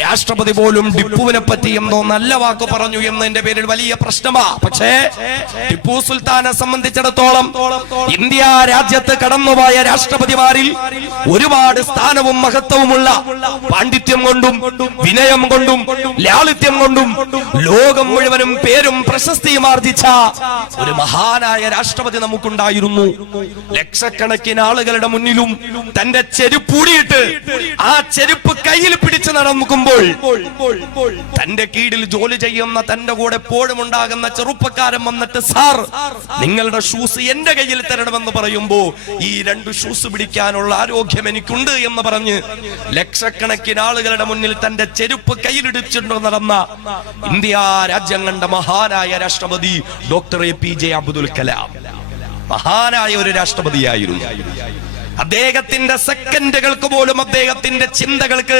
രാഷ്ട്രപതി പോലും ടിപ്പുവിനെ പറ്റി എന്തോ നല്ല വാക്ക് പറഞ്ഞു എന്നതിന്റെ പേരിൽ വലിയ പ്രശ്നമാ. പക്ഷേ ടിപ്പു സുൽത്താനെ സംബന്ധിച്ചിടത്തോളം ഇന്ത്യ രാജ്യത്ത് കടന്നുപോയ രാഷ്ട്രപതിമാരിൽ ഒരുപാട് സ്ഥാനവും മഹത്വവുമുള്ള, പാണ്ഡിത്യം കൊണ്ടും വിനയം കൊണ്ടും ലാളിത്യം കൊണ്ടും ലോകം മുഴുവനും പേരും പ്രശസ്തിയും ആർജിച്ച ഒരു മഹാനായ രാഷ്ട്രപതി നമുക്കുണ്ടായിരുന്നു. ലക്ഷക്കണക്കിന് ആളുകളുടെ മുന്നിലും തന്റെ ചെരുപ്പൂടിയിട്ട് ആ ചെരുപ്പ് കയ്യിൽ പിടിച്ച് നടക്കുമ്പോൾ തന്റെ കീഴിൽ ജോലി ചെയ്യുന്ന, തന്റെ കൂടെ എപ്പോഴും ഉണ്ടാകുന്ന ചെറുപ്പക്കാരൻ വന്നിട്ട്, സാർ നിങ്ങളുടെ ഷൂസ് എന്റെ കയ്യിൽ തരണമെന്ന് പറയുമ്പോ ഈ 2 ഷൂസ് പിടിക്കാനുള്ള ആരോഗ്യം എനിക്കുണ്ട് എന്ന് പറഞ്ഞ് ലക്ഷക്കണക്കിന് ആളുകളുടെ മുന്നിൽ തന്റെ ചെരുപ്പ് കയ്യിലിടിച്ചിട്ട് നടന്ന ഇന്ത്യ രാജ്യം കണ്ട മഹാനായ രാഷ്ട്രപതി ഡോക്ടർ APJ അബ്ദുൽ കലാം മഹാനായ ഒരു രാഷ്ട്രപതിയായിരുന്നു. അദ്ദേഹത്തിന്റെ സെക്കൻഡുകൾക്ക് പോലും അദ്ദേഹത്തിന്റെ ചിന്തകൾക്ക്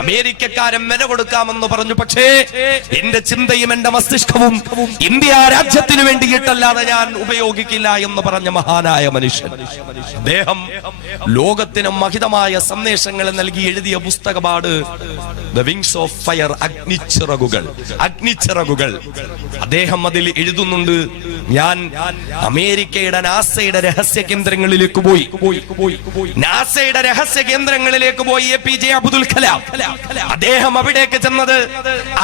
അമേരിക്കക്കാരൻ വില കൊടുക്കാമെന്ന് പറഞ്ഞു. പക്ഷേ എന്റെ ചിന്തയും എന്റെ മസ്തിഷ്കവും ഇന്ത്യ രാജ്യത്തിന് വേണ്ടിയിട്ടല്ലാതെ ഞാൻ ഉപയോഗിക്കില്ല എന്ന് പറഞ്ഞ മഹാനായ മനുഷ്യൻ. അദ്ദേഹം ലോകത്തിന് മഹിതമായ സന്ദേശങ്ങൾ നൽകി എഴുതിയ പുസ്തകമാണ് ദ വിങ്സ് ഓഫ് ഫയർ, അഗ്നിച്ചിറകുകൾ. അദ്ദേഹം അതിൽ എഴുതുന്നുണ്ട്, ഞാൻ അമേരിക്കയുടെ നാസയുടെ രഹസ്യ കേന്ദ്രങ്ങളിലേക്ക് പോയി. നാസയുടെ രഹസ്യ കേന്ദ്രങ്ങളിലേക്ക് പോയി APJ അബ്ദുൽ കലാം. അദ്ദേഹം അവിടേക്ക് ചെന്നത്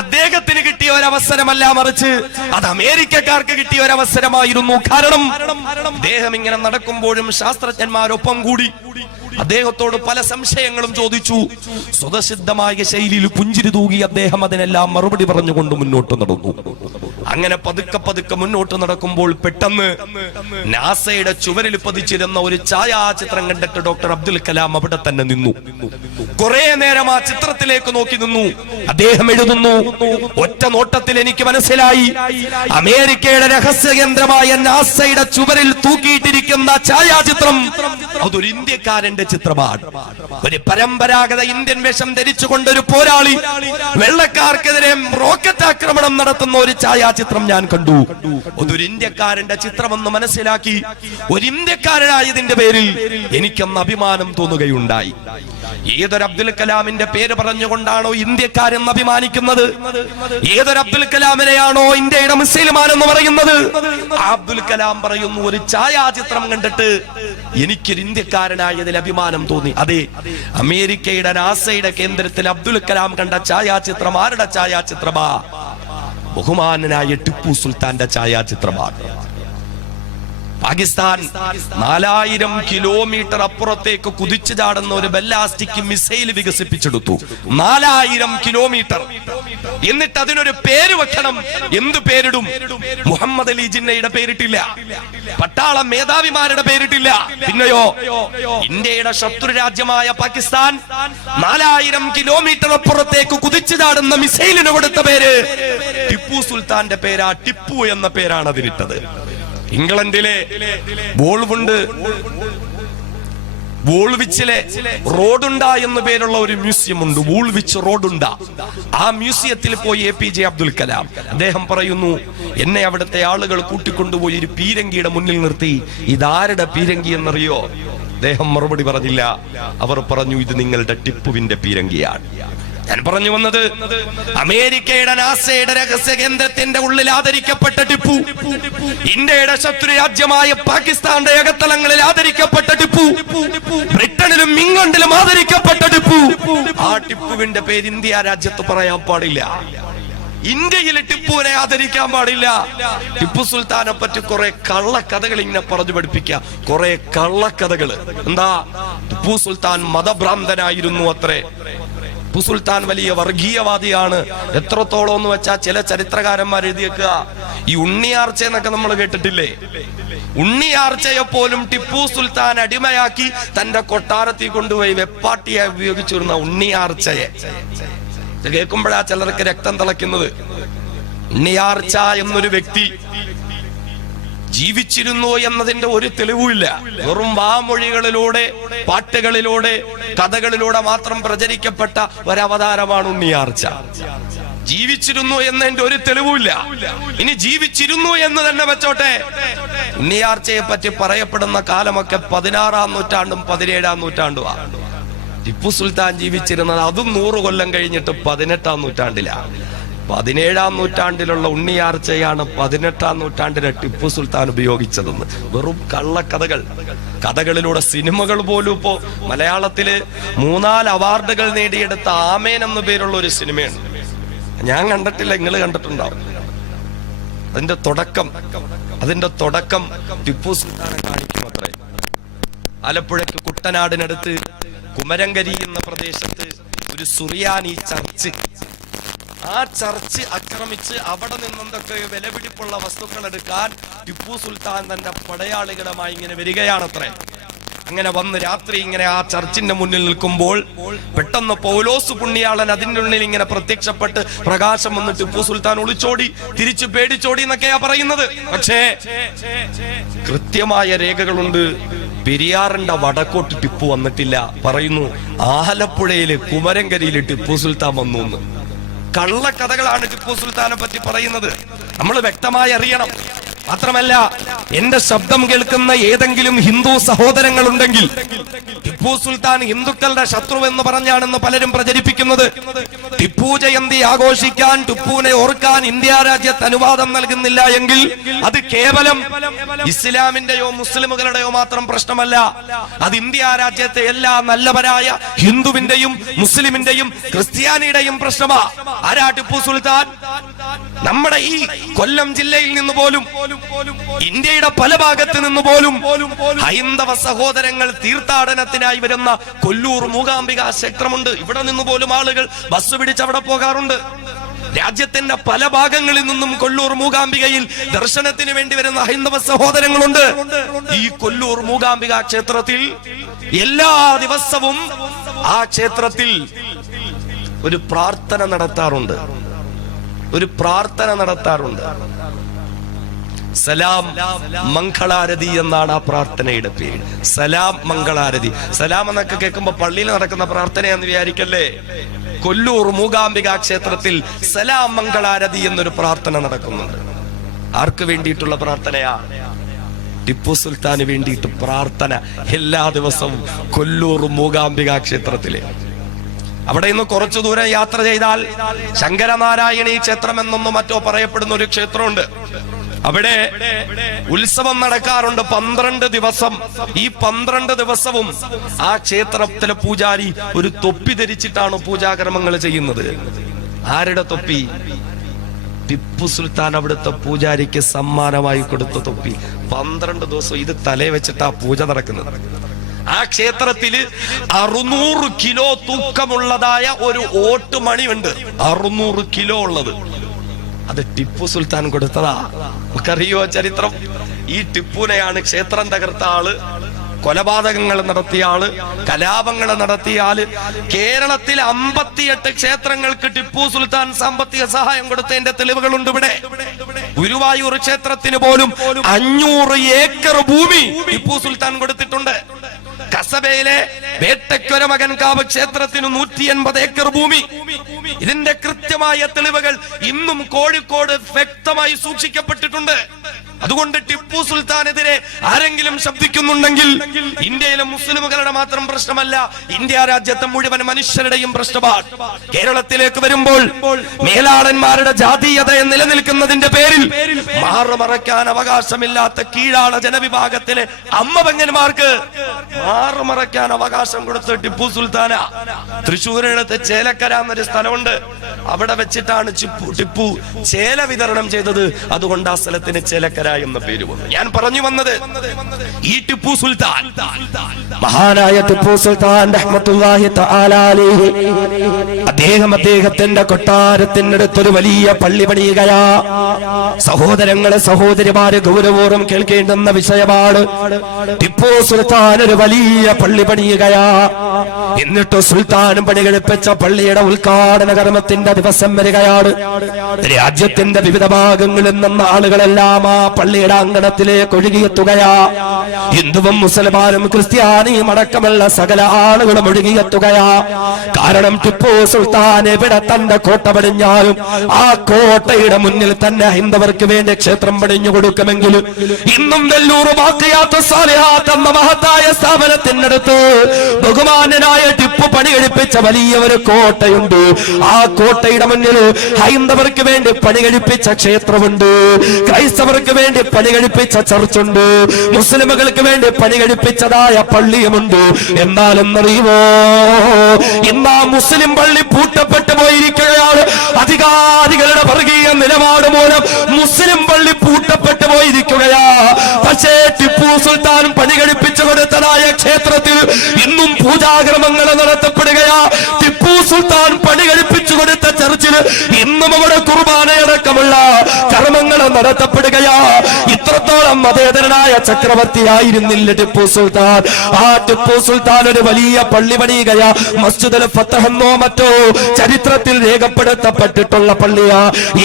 അദ്ദേഹത്തിന് കിട്ടിയ ഒരവസരമല്ല, മറിച്ച് അത് അമേരിക്കക്കാർക്ക് കിട്ടിയ ഒരവസരമായിരുന്നു. കാരണം അദ്ദേഹം ഇങ്ങനെ നടക്കുമ്പോഴും ശാസ്ത്രജ്ഞന്മാരൊപ്പം കൂടി അദ്ദേഹത്തോട് പല സംശയങ്ങളും ചോദിച്ചു. സ്വതസിദ്ധമായ ശൈലിയിൽ പുഞ്ചിരി തൂകി അദ്ദേഹം അതിനെല്ലാം മറുപടി പറഞ്ഞുകൊണ്ട് മുന്നോട്ട് നടന്നു. അങ്ങനെ പതുക്കെ പതുക്കെ മുന്നോട്ട് നടക്കുമ്പോൾ പെട്ടെന്ന് നാസയുടെ ചുവരിൽ പതിച്ചിരുന്ന ഒരു ഛായാചിത്രം കണ്ടിട്ട് ഡോക്ടർ അബ്ദുൽ കലാം അവിടെ തന്നെ നിന്നു. കുറെ നേരം ആ ചിത്രത്തിലേക്ക് നോക്കി നിന്നു. അദ്ദേഹം എഴുതുന്നു, ഒറ്റ നോട്ടത്തിൽ എനിക്ക് മനസ്സിലായി, അമേരിക്കയുടെ രഹസ്യ കേന്ദ്രമായ നാസയുടെ ചുവരിൽ തൂക്കിയിട്ടിരിക്കുന്ന ഛായാചിത്രം അതൊരു ഇന്ത്യക്കാരന്റെ ചിത്രമാണ്. ഒരു പരമ്പരാഗത ഇന്ത്യൻ വേഷം ധരിച്ചുകൊണ്ടൊരു പോരാളി വെള്ളക്കാർക്കെതിരെ റോക്കറ്റ് ആക്രമണം നടത്തുന്ന ഒരു ഛായാചിത്രം ഞാൻ കണ്ടു. അതൊരു ഇന്ത്യക്കാരന്റെ ചിത്രമെന്ന് മനസ്സിലാക്കി. ഒരു ഇന്ത്യക്കാരനായതിന്റെ പേരിൽ എനിക്കൊന്ന് അഭിമാനം തോന്നുകയുണ്ടായി. ഏതൊരു അബ്ദുൽ കലാമിന്റെ പേര് പറഞ്ഞുകൊണ്ടാണോ ഇന്ത്യക്കാരെന്ന് അഭിമാനിക്കുന്നത്, ഏതൊരു അബ്ദുൽ കലാമിനെയാണോ ഇന്ത്യയുടെ മുസ്ലിമാൻ എന്ന് പറയുന്നത്, അബ്ദുൽ കലാം പറയുന്നു, ഒരു ഛായാചിത്രം കണ്ടിട്ട് എനിക്കൊരു ഇന്ത്യക്കാരനായതിൽ അഭിമാനം തോന്നി. അതെ, അമേരിക്കയുടെ നാസയുടെ കേന്ദ്രത്തിൽ അബ്ദുൽ കലാം കണ്ട ഛായാചിത്രം ആരുടെ ഛായാചിത്രമാ? ബഹുമാനനായ ടിപ്പു സുൽത്താന്റെ ഛായാചിത്രമാണ്. പാകിസ്ഥാൻ 4000 കിലോമീറ്റർ അപ്പുറത്തേക്ക് കുതിച്ചു ചാടുന്ന ഒരു ബല്ലാസ്റ്റിക് മിസൈൽ വികസിപ്പിച്ചെടുത്തു. 4000 കിലോമീറ്റർ. എന്നിട്ട് അതിനൊരു പേര് വെക്കണം. എന്ത് പേരിടും? മുഹമ്മദ് അലി ജിന്നയുടെ പേരിട്ടില്ല, പട്ടാള മേധാവിമാരുടെ പേരിട്ടില്ല. പിന്നെയോ ഇന്ത്യയുടെ ശത്രു രാജ്യമായ പാകിസ്ഥാൻ 4000 കിലോമീറ്റർ അപ്പുറത്തേക്ക് കുതിച്ചു ചാടുന്ന മിസൈലിന് കൊടുത്ത പേര് ടിപ്പു സുൽത്താന്റെ പേരാ. ടിപ്പു എന്ന പേരാണ് അതിനിട്ടത്. ഇംഗ്ലണ്ടിലെ വോൾവിച്ചിലെ റോഡുണ്ട എന്ന പേരുള്ള ഒരു മ്യൂസിയം ഉണ്ട്, വോൾവിച്ച് റോഡുണ്ട. ആ മ്യൂസിയത്തിൽ പോയി APJ അബ്ദുൽ കലാം അദ്ദേഹം പറയുന്നു, എന്നെ അവിടുത്തെ ആളുകൾ കൂട്ടിക്കൊണ്ടുപോയി ഒരു പീരങ്കിയുടെ മുന്നിൽ നിർത്തി. ഇതാരുടെ പീരങ്കി എന്നറിയോ? അദ്ദേഹം മറുപടി പറഞ്ഞില്ല. അവർ പറഞ്ഞു, ഇത് നിങ്ങളുടെ ടിപ്പുവിന്റെ പീരങ്കിയാണ്. ഞാൻ പറഞ്ഞു വന്നത്, അമേരിക്കയുടെ നാസയുടെ രഹസ്യ കേന്ദ്രത്തിന്റെ ഉള്ളിൽ ആദരിക്കപ്പെട്ട ടിപ്പു, ഇന്ത്യയുടെ ശത്രു രാജ്യമായ പാകിസ്ഥാന്റെ അകത്തളങ്ങളിൽ ആദരിക്കപ്പെട്ട ടിപ്പു, ബ്രിട്ടനിലും ഇംഗ്ലണ്ടിലും ആദരിക്കപ്പെട്ട ടിപ്പു. ആ ടിപ്പുവിന്റെ പേര് ഇന്ത്യ രാജ്യത്ത് പറയാൻ പാടില്ല. ഇന്ത്യയിൽ ടിപ്പുവിനെ ആദരിക്കാൻ പാടില്ല. ടിപ്പു സുൽത്താനെ പറ്റി കുറെ കള്ളക്കഥകൾ ഇങ്ങനെ പറഞ്ഞു പഠിപ്പിക്കുക, കുറെ കള്ളക്കഥകൾ. എന്താ? ടിപ്പു സുൽത്താൻ മതഭ്രാന്തനായിരുന്നു അത്രേ. ടിപ്പു സുൽത്താൻ വലിയ വർഗീയവാദിയാണ്. എത്രത്തോളം എന്ന് വെച്ചാൽ ചില ചരിത്രകാരന്മാർ എഴുതിയേക്കുക, ഈ ഉണ്ണിയാർച്ച എന്നൊക്കെ നമ്മൾ കേട്ടിട്ടില്ലേ? ഉണ്ണിയാർച്ചയെ പോലും ടിപ്പു സുൽത്താൻ അടിമയാക്കി തന്റെ കൊട്ടാരത്തിൽ കൊണ്ടുപോയി വെപ്പാട്ടിയായി ഉപയോഗിച്ചിരുന്ന ഉണ്ണിയാർച്ചയെ കേൾക്കുമ്പോഴാ ചിലർക്ക് രക്തം തിളയ്ക്കുന്നത്. ഉണ്ണിയാർച്ച എന്നൊരു വ്യക്തി ജീവിച്ചിരുന്നു എന്നതിന്റെ ഒരു തെളിവുമില്ല. വെറും വാമൊഴികളിലൂടെ, പാട്ടുകളിലൂടെ, കഥകളിലൂടെ മാത്രം പ്രചരിക്കപ്പെട്ട ഒരവതാരമാണ് ഉണ്ണിയാർച്ച. ജീവിച്ചിരുന്നു എന്നതിന്റെ ഒരു തെളിവുമില്ല. ഇനി ജീവിച്ചിരുന്നു എന്ന് തന്നെ വെച്ചോട്ടെ, ഉണ്ണിയാർച്ചയെ പറ്റി പറയപ്പെടുന്ന കാലമൊക്കെ 16-ാം നൂറ്റാണ്ടും 17-ാം നൂറ്റാണ്ടുമാണ്. ടിപ്പു സുൽത്താൻ ജീവിച്ചിരുന്നത് അതും 100 കൊല്ലം കഴിഞ്ഞിട്ട് 18-ാം നൂറ്റാണ്ടിലാണ്. 17-ാം നൂറ്റാണ്ടിലുള്ള ഉണ്ണിയാർച്ചയാണ് 18-ാം നൂറ്റാണ്ടിലെ ടിപ്പു സുൽത്താൻ ഉപയോഗിച്ചതെന്ന്. വെറും കള്ളക്കഥകൾ. കഥകളിലൂടെ സിനിമകൾ പോലും ഇപ്പോ മലയാളത്തില് 3-4 അവാർഡുകൾ നേടിയെടുത്ത ആമേൻ എന്ന പേരുള്ള ഒരു സിനിമയുണ്ട്. ഞാൻ കണ്ടിട്ടില്ല, നിങ്ങൾ കണ്ടിട്ടുണ്ടാവും. അതിന്റെ തുടക്കം ടിപ്പു സുൽത്താനെ കാണിക്കും അത്രേ. ആലപ്പുഴയ്ക്ക് കുട്ടനാടിനടുത്ത് കുമരങ്കരി എന്ന പ്രദേശത്ത് ഒരു സുറിയാനി ചർച്ച്, ആ ചർച്ച് ആക്രമിച്ച് അവിടെ നിന്നെന്തൊക്കെ വിലപിടിപ്പുള്ള വസ്തുക്കൾ എടുക്കാൻ ടിപ്പു സുൽത്താൻ തന്റെ പടയാളികളുമായി ഇങ്ങനെ വരികയാണത്രേ. അങ്ങനെ വന്ന് രാത്രി ഇങ്ങനെ ആ ചർച്ചിന്റെ മുന്നിൽ നിൽക്കുമ്പോൾ പെട്ടെന്ന് പൗലോസ് പുണ്യാളൻ അതിൻ്റെ ഉള്ളിൽ ഇങ്ങനെ പ്രത്യക്ഷപ്പെട്ട് പ്രകാശം വന്ന് ടിപ്പു സുൽത്താൻ ഒളിച്ചോടി, തിരിച്ചു പേടിച്ചോടി എന്നൊക്കെയാ പറയുന്നത്. പക്ഷേ കൃത്യമായ രേഖകളുണ്ട്. പെരിയാറിന്റെ വടക്കോട്ട് ടിപ്പു വന്നിട്ടില്ല. പറയുന്നു ആലപ്പുഴയിലെ കുമരങ്കരിയിലെ ടിപ്പു സുൽത്താൻ വന്നു എന്ന്. കള്ളക്കഥകളാണ് ടിപ്പു സുൽത്താനെ പറ്റി പറയുന്നത്. നമ്മൾ വ്യക്തമായി അറിയണം. മാത്രമല്ല, എന്റെ ശബ്ദം കേൾക്കുന്ന ഏതെങ്കിലും ഹിന്ദു സഹോദരങ്ങൾ ഉണ്ടെങ്കിൽ ടിപ്പു സുൽത്താൻ ഹിന്ദുക്കളുടെ ശത്രു എന്ന് പറഞ്ഞാണെന്ന് പലരും പ്രചരിപ്പിക്കുന്നത്. ടിപ്പു ജയന്തി ആഘോഷിക്കാൻ, ടിപ്പുവിനെ ഓർക്കാൻ ഇന്ത്യ രാജ്യത്ത് അനുവാദം നൽകുന്നില്ല എങ്കിൽ അത് കേവലം ഇസ്ലാമിന്റെയോ മുസ്ലിമുകളുടെയോ മാത്രം പ്രശ്നമല്ല. അത് ഇന്ത്യ രാജ്യത്തെ എല്ലാ നല്ലവരായ ഹിന്ദുവിന്റെയും മുസ്ലിമിന്റെയും ക്രിസ്ത്യാനിയുടെയും പ്രശ്നമാ. ആരാ ടിപ്പു സുൽത്താൻ? നമ്മുടെ ഈ കൊല്ലം ജില്ലയിൽ നിന്ന് പോലും, ഇന്ത്യയുടെ പല ഭാഗത്ത് നിന്ന് പോലും ഹൈന്ദവ സഹോദരങ്ങൾ തീർത്ഥാടനത്തിനായി വരുന്ന കൊല്ലൂർ മൂകാംബിക ക്ഷേത്രമുണ്ട്. ഇവിടെ നിന്ന് പോലും ആളുകൾ ബസ് പിടിച്ച് അവിടെ പോകാറുണ്ട്. രാജ്യത്തിന്റെ പല ഭാഗങ്ങളിൽ നിന്നും കൊല്ലൂർ മൂകാംബികയിൽ ദർശനത്തിന് വേണ്ടി വരുന്ന ഹൈന്ദവ സഹോദരങ്ങളുണ്ട്. ഈ കൊല്ലൂർ മൂകാംബിക ക്ഷേത്രത്തിൽ എല്ലാ ദിവസവും ആ ക്ഷേത്രത്തിൽ ഒരു പ്രാർത്ഥന നടത്താറുണ്ട്. സലാം മംഗളാരതി എന്നാണ് ആ പ്രാർത്ഥനയുടെ പേര്. സലാം മംഗളാരതി. സലാം എന്നൊക്കെ കേൾക്കുമ്പോ പള്ളിയിൽ നടക്കുന്ന പ്രാർത്ഥനയെന്ന് വിചാരിക്കല്ലേ. കൊല്ലൂർ മൂകാംബിക ക്ഷേത്രത്തിൽ സലാം മംഗളാരതി എന്നൊരു പ്രാർത്ഥന നടക്കുന്നുണ്ട്. ആർക്ക് വേണ്ടിയിട്ടുള്ള പ്രാർത്ഥനയാ? ടിപ്പു സുൽത്താന് വേണ്ടിയിട്ട് പ്രാർത്ഥന എല്ലാ ദിവസവും കൊല്ലൂർ മൂകാംബിക ക്ഷേത്രത്തിലെ. അവിടെ നിന്ന് കുറച്ചു ദൂരം യാത്ര ചെയ്താൽ ശങ്കരനാരായണീ ക്ഷേത്രം എന്നൊന്നും മറ്റോ പറയപ്പെടുന്ന ഒരു ക്ഷേത്രമുണ്ട്. അവിടെ ഉത്സവം നടക്കാറുണ്ട് 12 ദിവസം. ഈ 12 ദിവസവും ആ ക്ഷേത്രത്തിലെ പൂജാരി ഒരു തൊപ്പി ധരിച്ചിട്ടാണ് പൂജാകർമ്മങ്ങൾ ചെയ്യുന്നത്. ആരുടെ തൊപ്പി? ടിപ്പു സുൽത്താൻ അവിടുത്തെ പൂജാരിക്ക് സമ്മാനമായി കൊടുത്ത തൊപ്പി. 12 ദിവസം ഇത് തലേ വെച്ചിട്ടാ പൂജ നടക്കുന്നത്. ആ ക്ഷേത്രത്തില് 600 കിലോ തൂക്കമുള്ളതായ ഒരു ഓട്ടുമണിയുണ്ട്. 600 കിലോ ഉള്ളത്. അത് ടിപ്പു സുൽത്താൻ കൊടുത്തതാ. നമുക്കറിയോ ചരിത്രം? ഈ ടിപ്പുവിനെയാണ് ക്ഷേത്രം തകർത്ത ആള്, കൊലപാതകങ്ങൾ നടത്തിയ ആള്, കലാപങ്ങൾ നടത്തിയ ആള്. കേരളത്തിലെ 58 ക്ഷേത്രങ്ങൾക്ക് ടിപ്പു സുൽത്താൻ സാമ്പത്തിക സഹായം കൊടുത്തതിന്റെ തെളിവുകളുണ്ട്. ഇവിടെ ഗുരുവായൂർ ക്ഷേത്രത്തിന് പോലും 500 ഏക്കർ ഭൂമി ടിപ്പു സുൽത്താൻ കൊടുത്തിട്ടുണ്ട്. കസബയിലെ വേട്ടക്കൊര മകൻകാവ് ക്ഷേത്രത്തിന് 180 ഏക്കർ ഭൂമി. ഇതിന്റെ കൃത്യമായ തെളിവുകൾ ഇന്നും കോഴിക്കോട് വ്യക്തമായി സൂക്ഷിക്കപ്പെട്ടിട്ടുണ്ട്. അതുകൊണ്ട് ടിപ്പു സുൽത്താനെതിരെ ആരെങ്കിലും ശബ്ദിക്കുന്നുണ്ടെങ്കിൽ ഇന്ത്യയിലെ മുസ്ലിമുകളുടെ മാത്രം പ്രശ്നമല്ല, ഇന്ത്യ രാജ്യത്തെ മുഴുവൻ മനുഷ്യരുടെയും പ്രശ്നമാണ്. കേരളത്തിലേക്ക് വരുമ്പോൾ മേലാളന്മാരുടെ ജാതീയത നിലനിൽക്കുന്നതിന്റെ പേരിൽ മാറുമറയ്ക്കാൻ അവകാശമില്ലാത്ത കീഴാള ജനവിഭാഗത്തിലെ അമ്മപെങ്ങന്മാർക്ക് മാറുമറയ്ക്കാൻ അവകാശം കൊടുത്ത ടിപ്പു സുൽത്താന. തൃശ്ശൂരിനടുത്ത് ചേലക്കര എന്നൊരു സ്ഥലമുണ്ട്. അവിടെ വെച്ചിട്ടാണ് ടിപ്പു ചേല വിതരണം ചെയ്തത്. അതുകൊണ്ട് ആ സ്ഥലത്തിന് ചേലക്കര എന്ന പേര് വന്നു. ഞാൻ പറഞ്ഞു വന്നത്, ഈ ടിപ്പു സുൽത്താൻ, മഹാനായ ടിപ്പു സുൽത്താൻ റഹ്മത്തുള്ളാഹി തആല അലൈഹി, അദ്ദേഹത്തിന്റെ കൊട്ടാരത്തിനടുത്തൊരു വലിയ പള്ളി പണിയുകയാ. സഹോദരങ്ങളെ, സഹോദരിമാരെ, ഗൗരവപൂർവ്വം കേൾക്കേണ്ടുന്ന വിഷയമാണ്. ടിപ്പു സുൽത്താൻ ഒരു വലിയ പള്ളി പണിയുകയാ. എന്നിട്ട് സുൽത്താനും പണി കഴിപ്പിച്ച പള്ളിയുടെ ഉദ്ഘാടന കർമ്മത്തിന്റെ ദിവസം വരികയാണ്. രാജ്യത്തിന്റെ വിവിധ ഭാഗങ്ങളിൽ നിന്ന് ആളുകളെല്ലാം ആ പള്ളിയുടെ അങ്കണത്തിലേക്ക് ഒഴുകിയെത്തുകയാ. ഹിന്ദുവും മുസൽമാനും ക്രിസ്ത്യാനിയും അടക്കമുള്ള സകല ആളുകളും ഒഴുകിയെത്തുകയാ. കാരണം ടിപ്പു സുൽത്താൻ എവിടെ തന്റെ കോട്ട പണിഞ്ഞാലും ആ കോട്ടയുടെ മുന്നിൽ തന്നെ ഹൈന്ദവർക്ക് വേണ്ടി ക്ഷേത്രം പണിഞ്ഞു കൊടുക്കുമെങ്കിലും ഇന്നും വെല്ലൂർ ബാഖിയാത്ത് സാലിഹാത്ത് എന്ന മഹത്തായ സ്ഥാപനത്തിനടുത്ത് ബഹുമാന്യനായ ടിപ്പു പണി കഴിപ്പിച്ച വലിയ ഒരു കോട്ടയുണ്ട്. ആ കോട്ടയുടെ മുന്നിൽ ഹൈന്ദവർക്ക് വേണ്ടി പണി കഴിപ്പിച്ച ക്ഷേത്രമുണ്ട്, ക്രൈസ്തവർക്ക് വേണ്ടി പണി കഴിപ്പിച്ച ചർച്ചുണ്ട്, മുസ്ലിമുകൾക്ക് വേണ്ടി പണി കഴിപ്പിച്ചതായ പള്ളിയുമുണ്ട്. എന്നാലെന്നറിയുമോ, ഇന്ന് ആ മുസ്ലിം പള്ളി പൂട്ടപ്പെട്ടു പോയിരിക്കുകയാണ്. അധികാരികളുടെ വർഗീയ നിലപാട് മൂലം മുസ്ലിം പള്ളി പൂട്ടപ്പെട്ടു പോയിരിക്കുകയാ. പക്ഷേ ടിപ്പു സുൽത്താൻ പണി കഴിപ്പിച്ചു കൊടുത്തതായ ക്ഷേത്രത്തിൽ ഇന്നും പൂജാകർമ്മങ്ങൾ നടത്തപ്പെടുകയാ. ടിപ്പു സുൽത്താൻ പണി കഴിപ്പിച്ചു കൊടുത്ത ചർച്ചിൽ ഇന്നും അവിടെ കുർബാനയടക്കമുള്ള കർമ്മങ്ങൾ നടത്തപ്പെടുകയാ. ഇത്രത്തോളം മതേതരനായ ചക്രവർത്തിയായിരുന്നില്ല ടിപ്പു സുൽത്താൻ. ആ ടിപ്പു സുൽത്താൻ ഒരു വലിയ പള്ളി പണിയുകയാ. മസ്ജിദുൽ ഫത്തഹ് എന്നോ മറ്റോ ചരിത്രത്തിൽ രേഖപ്പെടുത്തപ്പെട്ടിട്ടുള്ള പള്ളിയാ.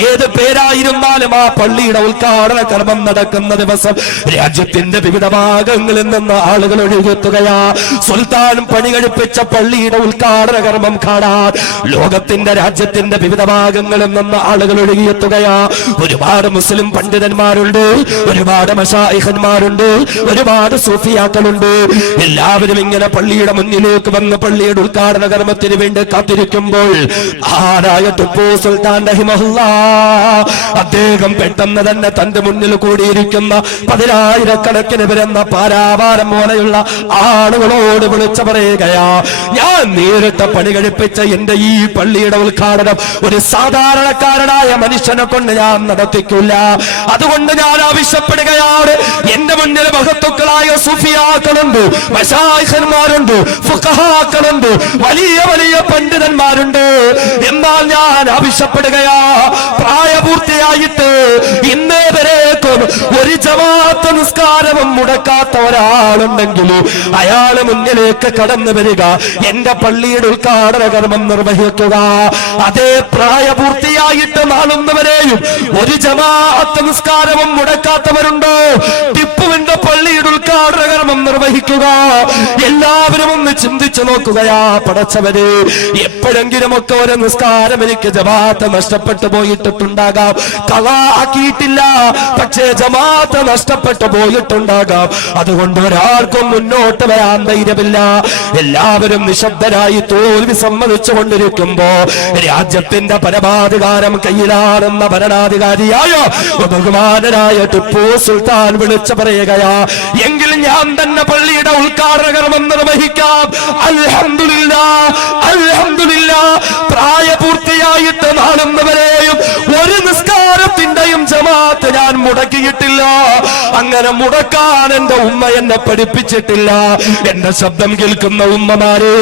ഏത് പേരായിരുന്നാലും ആ പള്ളിയുടെ ഉദ്ഘാടന കർമ്മം നടക്കുന്ന ദിവസം രാജ്യത്തിന്റെ വിവിധ ഭാഗങ്ങളിൽ നിന്ന് ആളുകൾ ഒഴുകിയെത്തുകയാ. സുൽത്താൻ പണി കഴിപ്പിച്ച പള്ളിയുടെ ഉദ്ഘാടന കർമ്മം കാണാൻ ലോകത്തിന്റെ രാജ്യത്തിന്റെ വിവിധ ഭാഗങ്ങളിൽ നിന്ന് ആളുകൾ ഒഴുകിയെത്തുകയാ. ഒരുപാട് മുസ്ലിം മുസ്ലിം പണ്ഡിതന്മാരുണ്ട്, ഒരുപാട് മശായിഖന്മാരുണ്ട്, ഒരുപാട് സൂഫിയാക്കളുണ്ട്. എല്ലാവരും ഇങ്ങനെ പള്ളിയുടെ മുന്നിലേക്ക് വന്ന് പള്ളിയുടെ ഉദ്ഘാടന കർമ്മത്തിന് വേണ്ടി കാത്തിരിക്കുമ്പോൾ ആരായ ടിപ്പു സുൽത്താൻ റഹിമഹുല്ലാഹ് അദ്ദേഹം പെട്ടെന്ന് തന്നെ തന്റെ മുന്നിൽ കൂടിയിരിക്കുന്ന 10,000-കണക്കിന് വരുന്ന പാരാവാരം പോലെയുള്ള ആളുകളോട് വിളിച്ചു പറയുകയാ, ഞാൻ നേരിട്ട് പണി കഴിപ്പിച്ച എന്റെ ഈ പള്ളിയുടെ ഉദ്ഘാടനം ഒരു സാധാരണക്കാരനായ മനുഷ്യനെ കൊണ്ട് ഞാൻ നടത്തിക്കില്ല. അതുകൊണ്ട് ഞാൻ ആവശ്യപ്പെടുകയാണ്, എന്റെ മുന്നിൽ മഹത്തുക്കളായ സുഫിയാക്കളുണ്ട്, മശായിഖന്മാരുണ്ട്, ഫുഖഹാക്കളുണ്ട്, വലിയ വലിയ പണ്ഡിതന്മാരുണ്ട്. എന്നാൽ ഞാൻ ആവശ്യപ്പെടുകയാ, പ്രായപൂർത്തിയായിട്ട് ഇന്നേ വരേക്കും ഒരു ജമാഅത്ത് നിസ്കാരവും മുടക്കാത്ത ഒരാളുണ്ടെങ്കിൽ അയാള് മുന്നിലേക്ക് കടന്നു വരിക, എന്റെ പള്ളിയുടെ ഉദ്ഘാടന കർമ്മം നിർവഹിക്കുക. അതേ പ്രായപൂർത്തിയായിട്ട് നാളുന്നവരെയും ഒരു ജമാഅത്ത് നിസ്കാരവും മുടക്കാത്തവരുണ്ടോ? ടിപ്പുവിന്റെ പള്ളിയുടെ ഉദ്ഘാടന കർമ്മം നിർവഹിക്കുക. എല്ലാവരും ഒന്ന് ചിന്തിച്ചു നോക്കുകയാ, പടച്ചവര് എപ്പോഴെങ്കിലും ഒക്കെ ഒരു നിസ്കാരം എനിക്ക് ജമാഅത്ത് നഷ്ടപ്പെട്ടു പോയിട്ടുണ്ടാകാം, കളാ ആക്കിയിട്ടില്ല, പക്ഷേ ജമാഅത്ത് നഷ്ടപ്പെട്ടു പോയിട്ടുണ്ടാകാം. അതുകൊണ്ട് ഒരാൾക്കും മുന്നോട്ട് വരാൻ ധൈര്യമില്ല. എല്ലാവരും നിശബ്ദരായി തോൽവി സമ്മതിച്ചു കൊണ്ടിരിക്കുമ്പോ രാജ്യത്തിന്റെ പരമാധികാരം കയ്യിലാണെന്ന ഭരണാധികാരിയായ ബഹുമാനനായ ടിപ്പു സുൽത്താൻ വിളിച്ചു പറയുകയാ, എങ്കിൽ ഞാൻ തന്നെ പള്ളിയുടെ ഉദ്ഘാടന കർമ്മം നിർവഹിക്കാം. അൽഹംദുലില്ലാഹ്, അൽഹംദുലില്ലാഹ്, പ്രായപൂർത്തിയായിട്ട് നാളുന്നവരെയും ഒരു നിസ്കാരത്തിന്റെയും ജമാഅത്ത് ഞാൻ മുടക്കിയിട്ടില്ല. അങ്ങനെ മുടക്കാൻ എന്റെ ഉമ്മ എന്നെ പഠിപ്പിച്ചിട്ടില്ല. എന്റെ ശബ്ദം കേൾക്കുന്ന ഉമ്മമാരെ,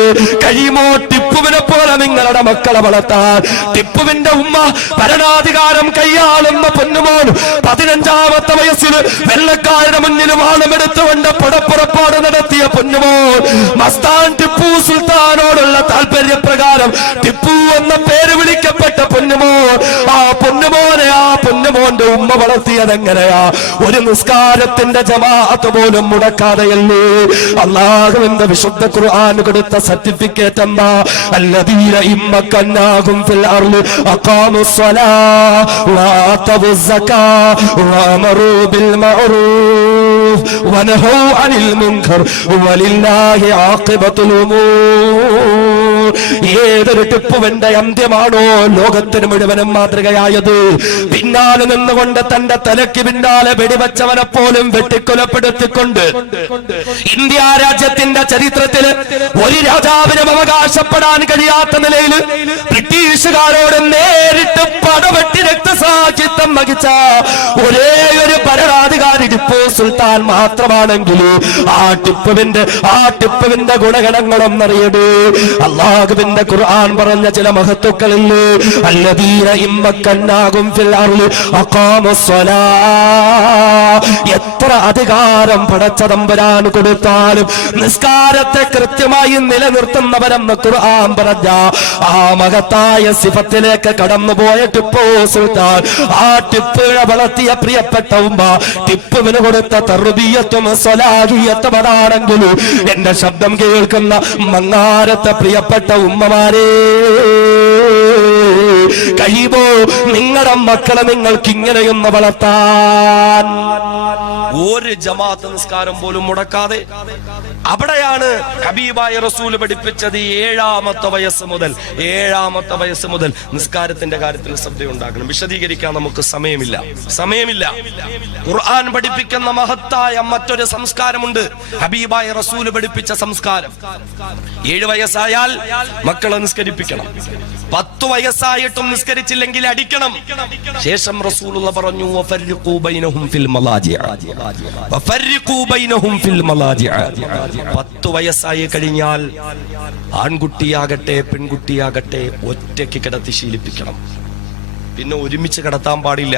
കഴിയുമോ ടിപ്പുവിനെ പോലെ നിങ്ങളുടെ മക്കളെ വളർത്താൻ? ടിപ്പുവിന്റെ ഉമ്മ ഭരണാധികാരം കൈയാളുന്ന പൊന്നുമോൻ 15-ാമത്തെ വയസ്സിൽ വെള്ളക്കാരുടെ മുന്നിൽ വാളമെടുത്തുകൊണ്ട് പടപ്പുറപ്പാട് നടത്തിയ പൊന്നുമോൻ, മസ്താൻ ടിപ്പു സുൽത്താനോടുള്ള താല്പര്യപ്രകാരം ടിപ്പു എന്ന പേര് വിളിക്കപ്പെട്ട പൊന്നുമോൻ, ആ പൊന്നുമോനെ ആ പൊന്നുമോന്റെ ഉമ്മ വളർത്തിയത് എങ്ങനെയാ? ഒരു നിസ്കാരത്തിന്റെ ജമാഅത്ത് പോലും മുടക്കാതെയല്ലേ? അല്ലാഹുവിന്റെ വിശുദ്ധ ഖുർആൻ കൊടുത്ത സർട്ടിഫിക്കറ്റ് എന്താ? അല്ലദീന ഇമ്മക്കന്നാഹും ഫിൽ അർളി അഖാമുസ്സലാഹ വആതവുസ് സകാഹ വഅമറൂ ബിൽ മഅറൂഫ് വനഹൂ അനിൽ മുൻകർ വലില്ലാഹി ആഖിബത്തുൽ ഉമൂർ. ഏതൊരു ടിപ്പുവിന്റെ അന്ത്യമാണോ ലോകത്തിന് മുഴുവനും മാതൃകയായത്? പിന്നാലെ നിന്നുകൊണ്ട് തന്റെ തലയ്ക്ക് പിന്നാലെ വെടിവെച്ചവനെ പോലും വെട്ടിക്കൊലപ്പെടുത്തിക്കൊണ്ട് ഇന്ത്യ രാജ്യത്തിന്റെ ചരിത്രത്തിൽ ഒരു രാജാവിനും അവകാശപ്പെടാൻ കഴിയാത്ത നിലയിൽ ബ്രിട്ടീഷുകാരോട് നേരിട്ട് പടവെട്ടി രക്തസാക്ഷിത്വം വഹിച്ച ഒരേ ഒരു ഭരണാധികാരി ടിപ്പു സുൽത്താൻ മാത്രമാണെങ്കിൽ ആ ടിപ്പുവിന്റെ ഗുണഗണങ്ങളൊന്നറിയടേ. അല്ലാഹുവിന്റെ ഖുർആൻ പറഞ്ഞ ചില മഹത്തുക്കളില്ലേ, അല്ലദീന ഇമ്മക്കന്നാഹും ഫിൽ അർളി അഖാമുസ്സലാഹ. എത്ര അധികാരം പടച്ച തമ്പുരാൻ കൊടുത്താലും നിസ്കാരത്തെ കൃത്യമായി നിലനിർത്തുന്നവരെന്ന് ഖുർആൻ പറഞ്ഞ ആ മഹത്തായ സിഫത്തിലേക്ക് കടന്നുപോയ ടിപ്പു സുൽത്താൻ, ആ ടിപ്പുവിനെ വളർത്തിയ പ്രിയപ്പെട്ട ഉമ്മ, ടിപ്പുവിന് കൊടുത്ത തർബിയത്തും സ്വലാഹിയത്തും അതാണെങ്കിൽ എന്റെ ശബ്ദം കേൾക്കുന്ന മങ്ങാരത്തെ പ്രിയപ്പെട്ട ഉമ്മമാരെ, കഴിയുമോ നിങ്ങളുടെ മക്കളെ നിങ്ങൾക്ക് ഇങ്ങനെയൊന്ന് വളർത്താൻ? ഒരു ജമാഅത്ത് നിസ്കാരം പോലും മുടക്കാതെ അവിടെയാണ് ഹബീബായ റസൂൽ പഠിപ്പിച്ചത്. 7-ാമത്തെ വയസ്സ് മുതൽ നിസ്കാരത്തിന്റെ കാര്യത്തിൽ ശ്രദ്ധയുണ്ടാക്കണം. വിശദീകരിക്കാൻ നമുക്ക് സമയമില്ല. ഖുർആൻ പഠിപ്പിക്കുന്ന മഹത്തായ മറ്റൊരു സംസ്കാരമുണ്ട്, ഹബീബായ റസൂൽ പഠിപ്പിച്ച സംസ്കാരം. 7 വയസ്സായാൽ മക്കളെ നിസ്കരിപ്പിക്കണം, 10 വയസ്സായിട്ടും നിസ്കരിച്ചില്ലെങ്കിൽ അടിക്കണം. ശേഷം റസൂലുള്ളാഹി പറഞ്ഞു, വഫർരിഖൂ ബൈനഹും ഫിൽ മലാജിഅ, വഫർരിഖൂ ബൈനഹും ഫിൽ മലാജിഅ. 10 വയസ്സായി കഴിഞ്ഞാൽ ആൺകുട്ടിയാകട്ടെ പെൺകുട്ടിയാകട്ടെ ഒറ്റയ്ക്ക് കിടത്തി ശീലിപ്പിക്കണം. പിന്നെ ഒരുമിച്ച് കിടത്താൻ പാടില്ല.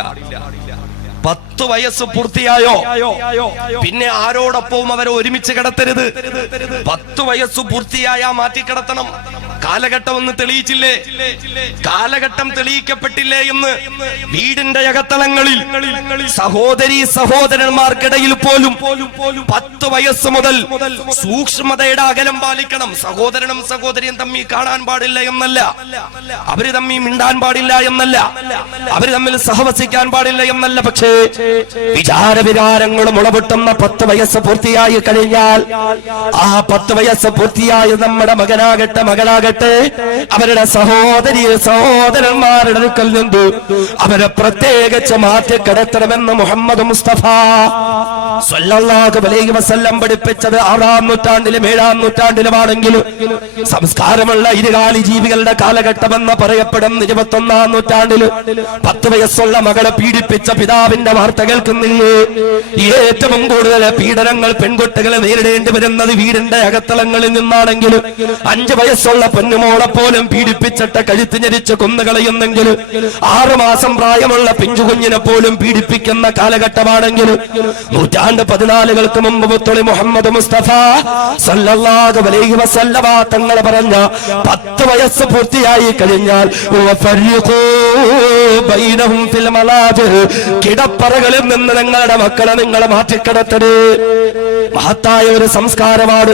10 വയസ്സ് പൂർത്തിയായോ പിന്നെ ആരോടൊപ്പവും അവരെ ഒരുമിച്ച് കിടത്തരുത്. 10 വയസ്സ് പൂർത്തിയായാ മാറ്റി കിടത്തണം. കാലഘട്ടം ഒന്ന് തെളിയിച്ചില്ലേ? കാലഘട്ടം തെളിയിക്കപ്പെട്ടില്ലേ എന്ന് വീടിന്റെ അകത്തളങ്ങളിൽ സഹോദരീ സഹോദരന്മാർക്കിടയിൽ പോലും 10 വയസ്സ് മുതൽ സൂക്ഷ്മതയുടെ അകലം പാലിക്കണം. സഹോദരനും സഹോദരിയും തമ്മിൽ കാണാൻ പാടില്ല എന്നല്ല, അവര് തമ്മിൽ മിണ്ടാൻ പാടില്ല എന്നല്ല, അവര് തമ്മിൽ സഹവസിക്കാൻ പാടില്ല എന്നല്ല. പക്ഷേ വിചാരവികാരങ്ങൾ മുളപൊട്ടുന്ന 10 വയസ്സ് പൂർത്തിയായി കഴിഞ്ഞാൽ ആ 10 വയസ്സ് പൂർത്തിയായ നമ്മുടെ മകനാകട്ടെ മകളാകട്ടെ അവരുടെ സഹോദരി സഹോദരന്മാരുടെ അടുക്കൽ നിന്ന് അവരെ പ്രത്യേകിച്ച് മാറ്റി കിടത്തണമെന്ന് മുഹമ്മദ് മുസ്തഫ സ്വല്ലല്ലാഹു അലൈഹി വസല്ലം പഠിപ്പിച്ചത് 6-ാം നൂറ്റാണ്ടിലും 7-ാം നൂറ്റാണ്ടിലുമാണെങ്കിലും സംസ്കാരമുള്ള ഇരുകാലി ജീവികളുടെ കാലഘട്ടമെന്ന് പറയപ്പെടുന്ന 21-ാം നൂറ്റാണ്ടിൽ 10 വയസ്സുള്ള മകളെ പീഡിപ്പിച്ച പിതാവിന്റെ വാർത്ത കേൾക്കുന്നില്ലേ? ഏറ്റവും കൂടുതൽ പീഡനങ്ങൾ പെൺകുട്ടികളെ നേരിടേണ്ടി വരുന്നത് വീടിന്റെ അകത്തളങ്ങളിൽ നിന്നാണെങ്കിലും 5 വയസ്സുള്ള പൊന്നുമോളെ പോലും പീഡിപ്പിച്ചിട്ട് കഴുത്ത് ഞെരിച്ച് കൊന്നുകളയുന്നെങ്കിലും 6 മാസം പ്രായമുള്ള പിഞ്ചുകുഞ്ഞിനെ പോലും പീഡിപ്പിക്കുന്ന കാലഘട്ടമാണെങ്കിലും 14 മുമ്പ് മുത്തളി മുഹമ്മദ് മുസ്തഫ സല്ലല്ലാഹു അലൈഹി വസല്ലമ തങ്ങൾ പറഞ്ഞ 10 വയസ്സ് പൂർത്തിയായി കഴിഞ്ഞാൽ ബൈനഹും ഫിൽ മലാജ്, കിടപ്പറകളിൽ നിന്ന് നിങ്ങളുടെ മക്കളെ നിങ്ങൾ മാറ്റിക്കിടത്തരുത്. മഹത്തായ ഒരു സംസ്കാരമാണ്.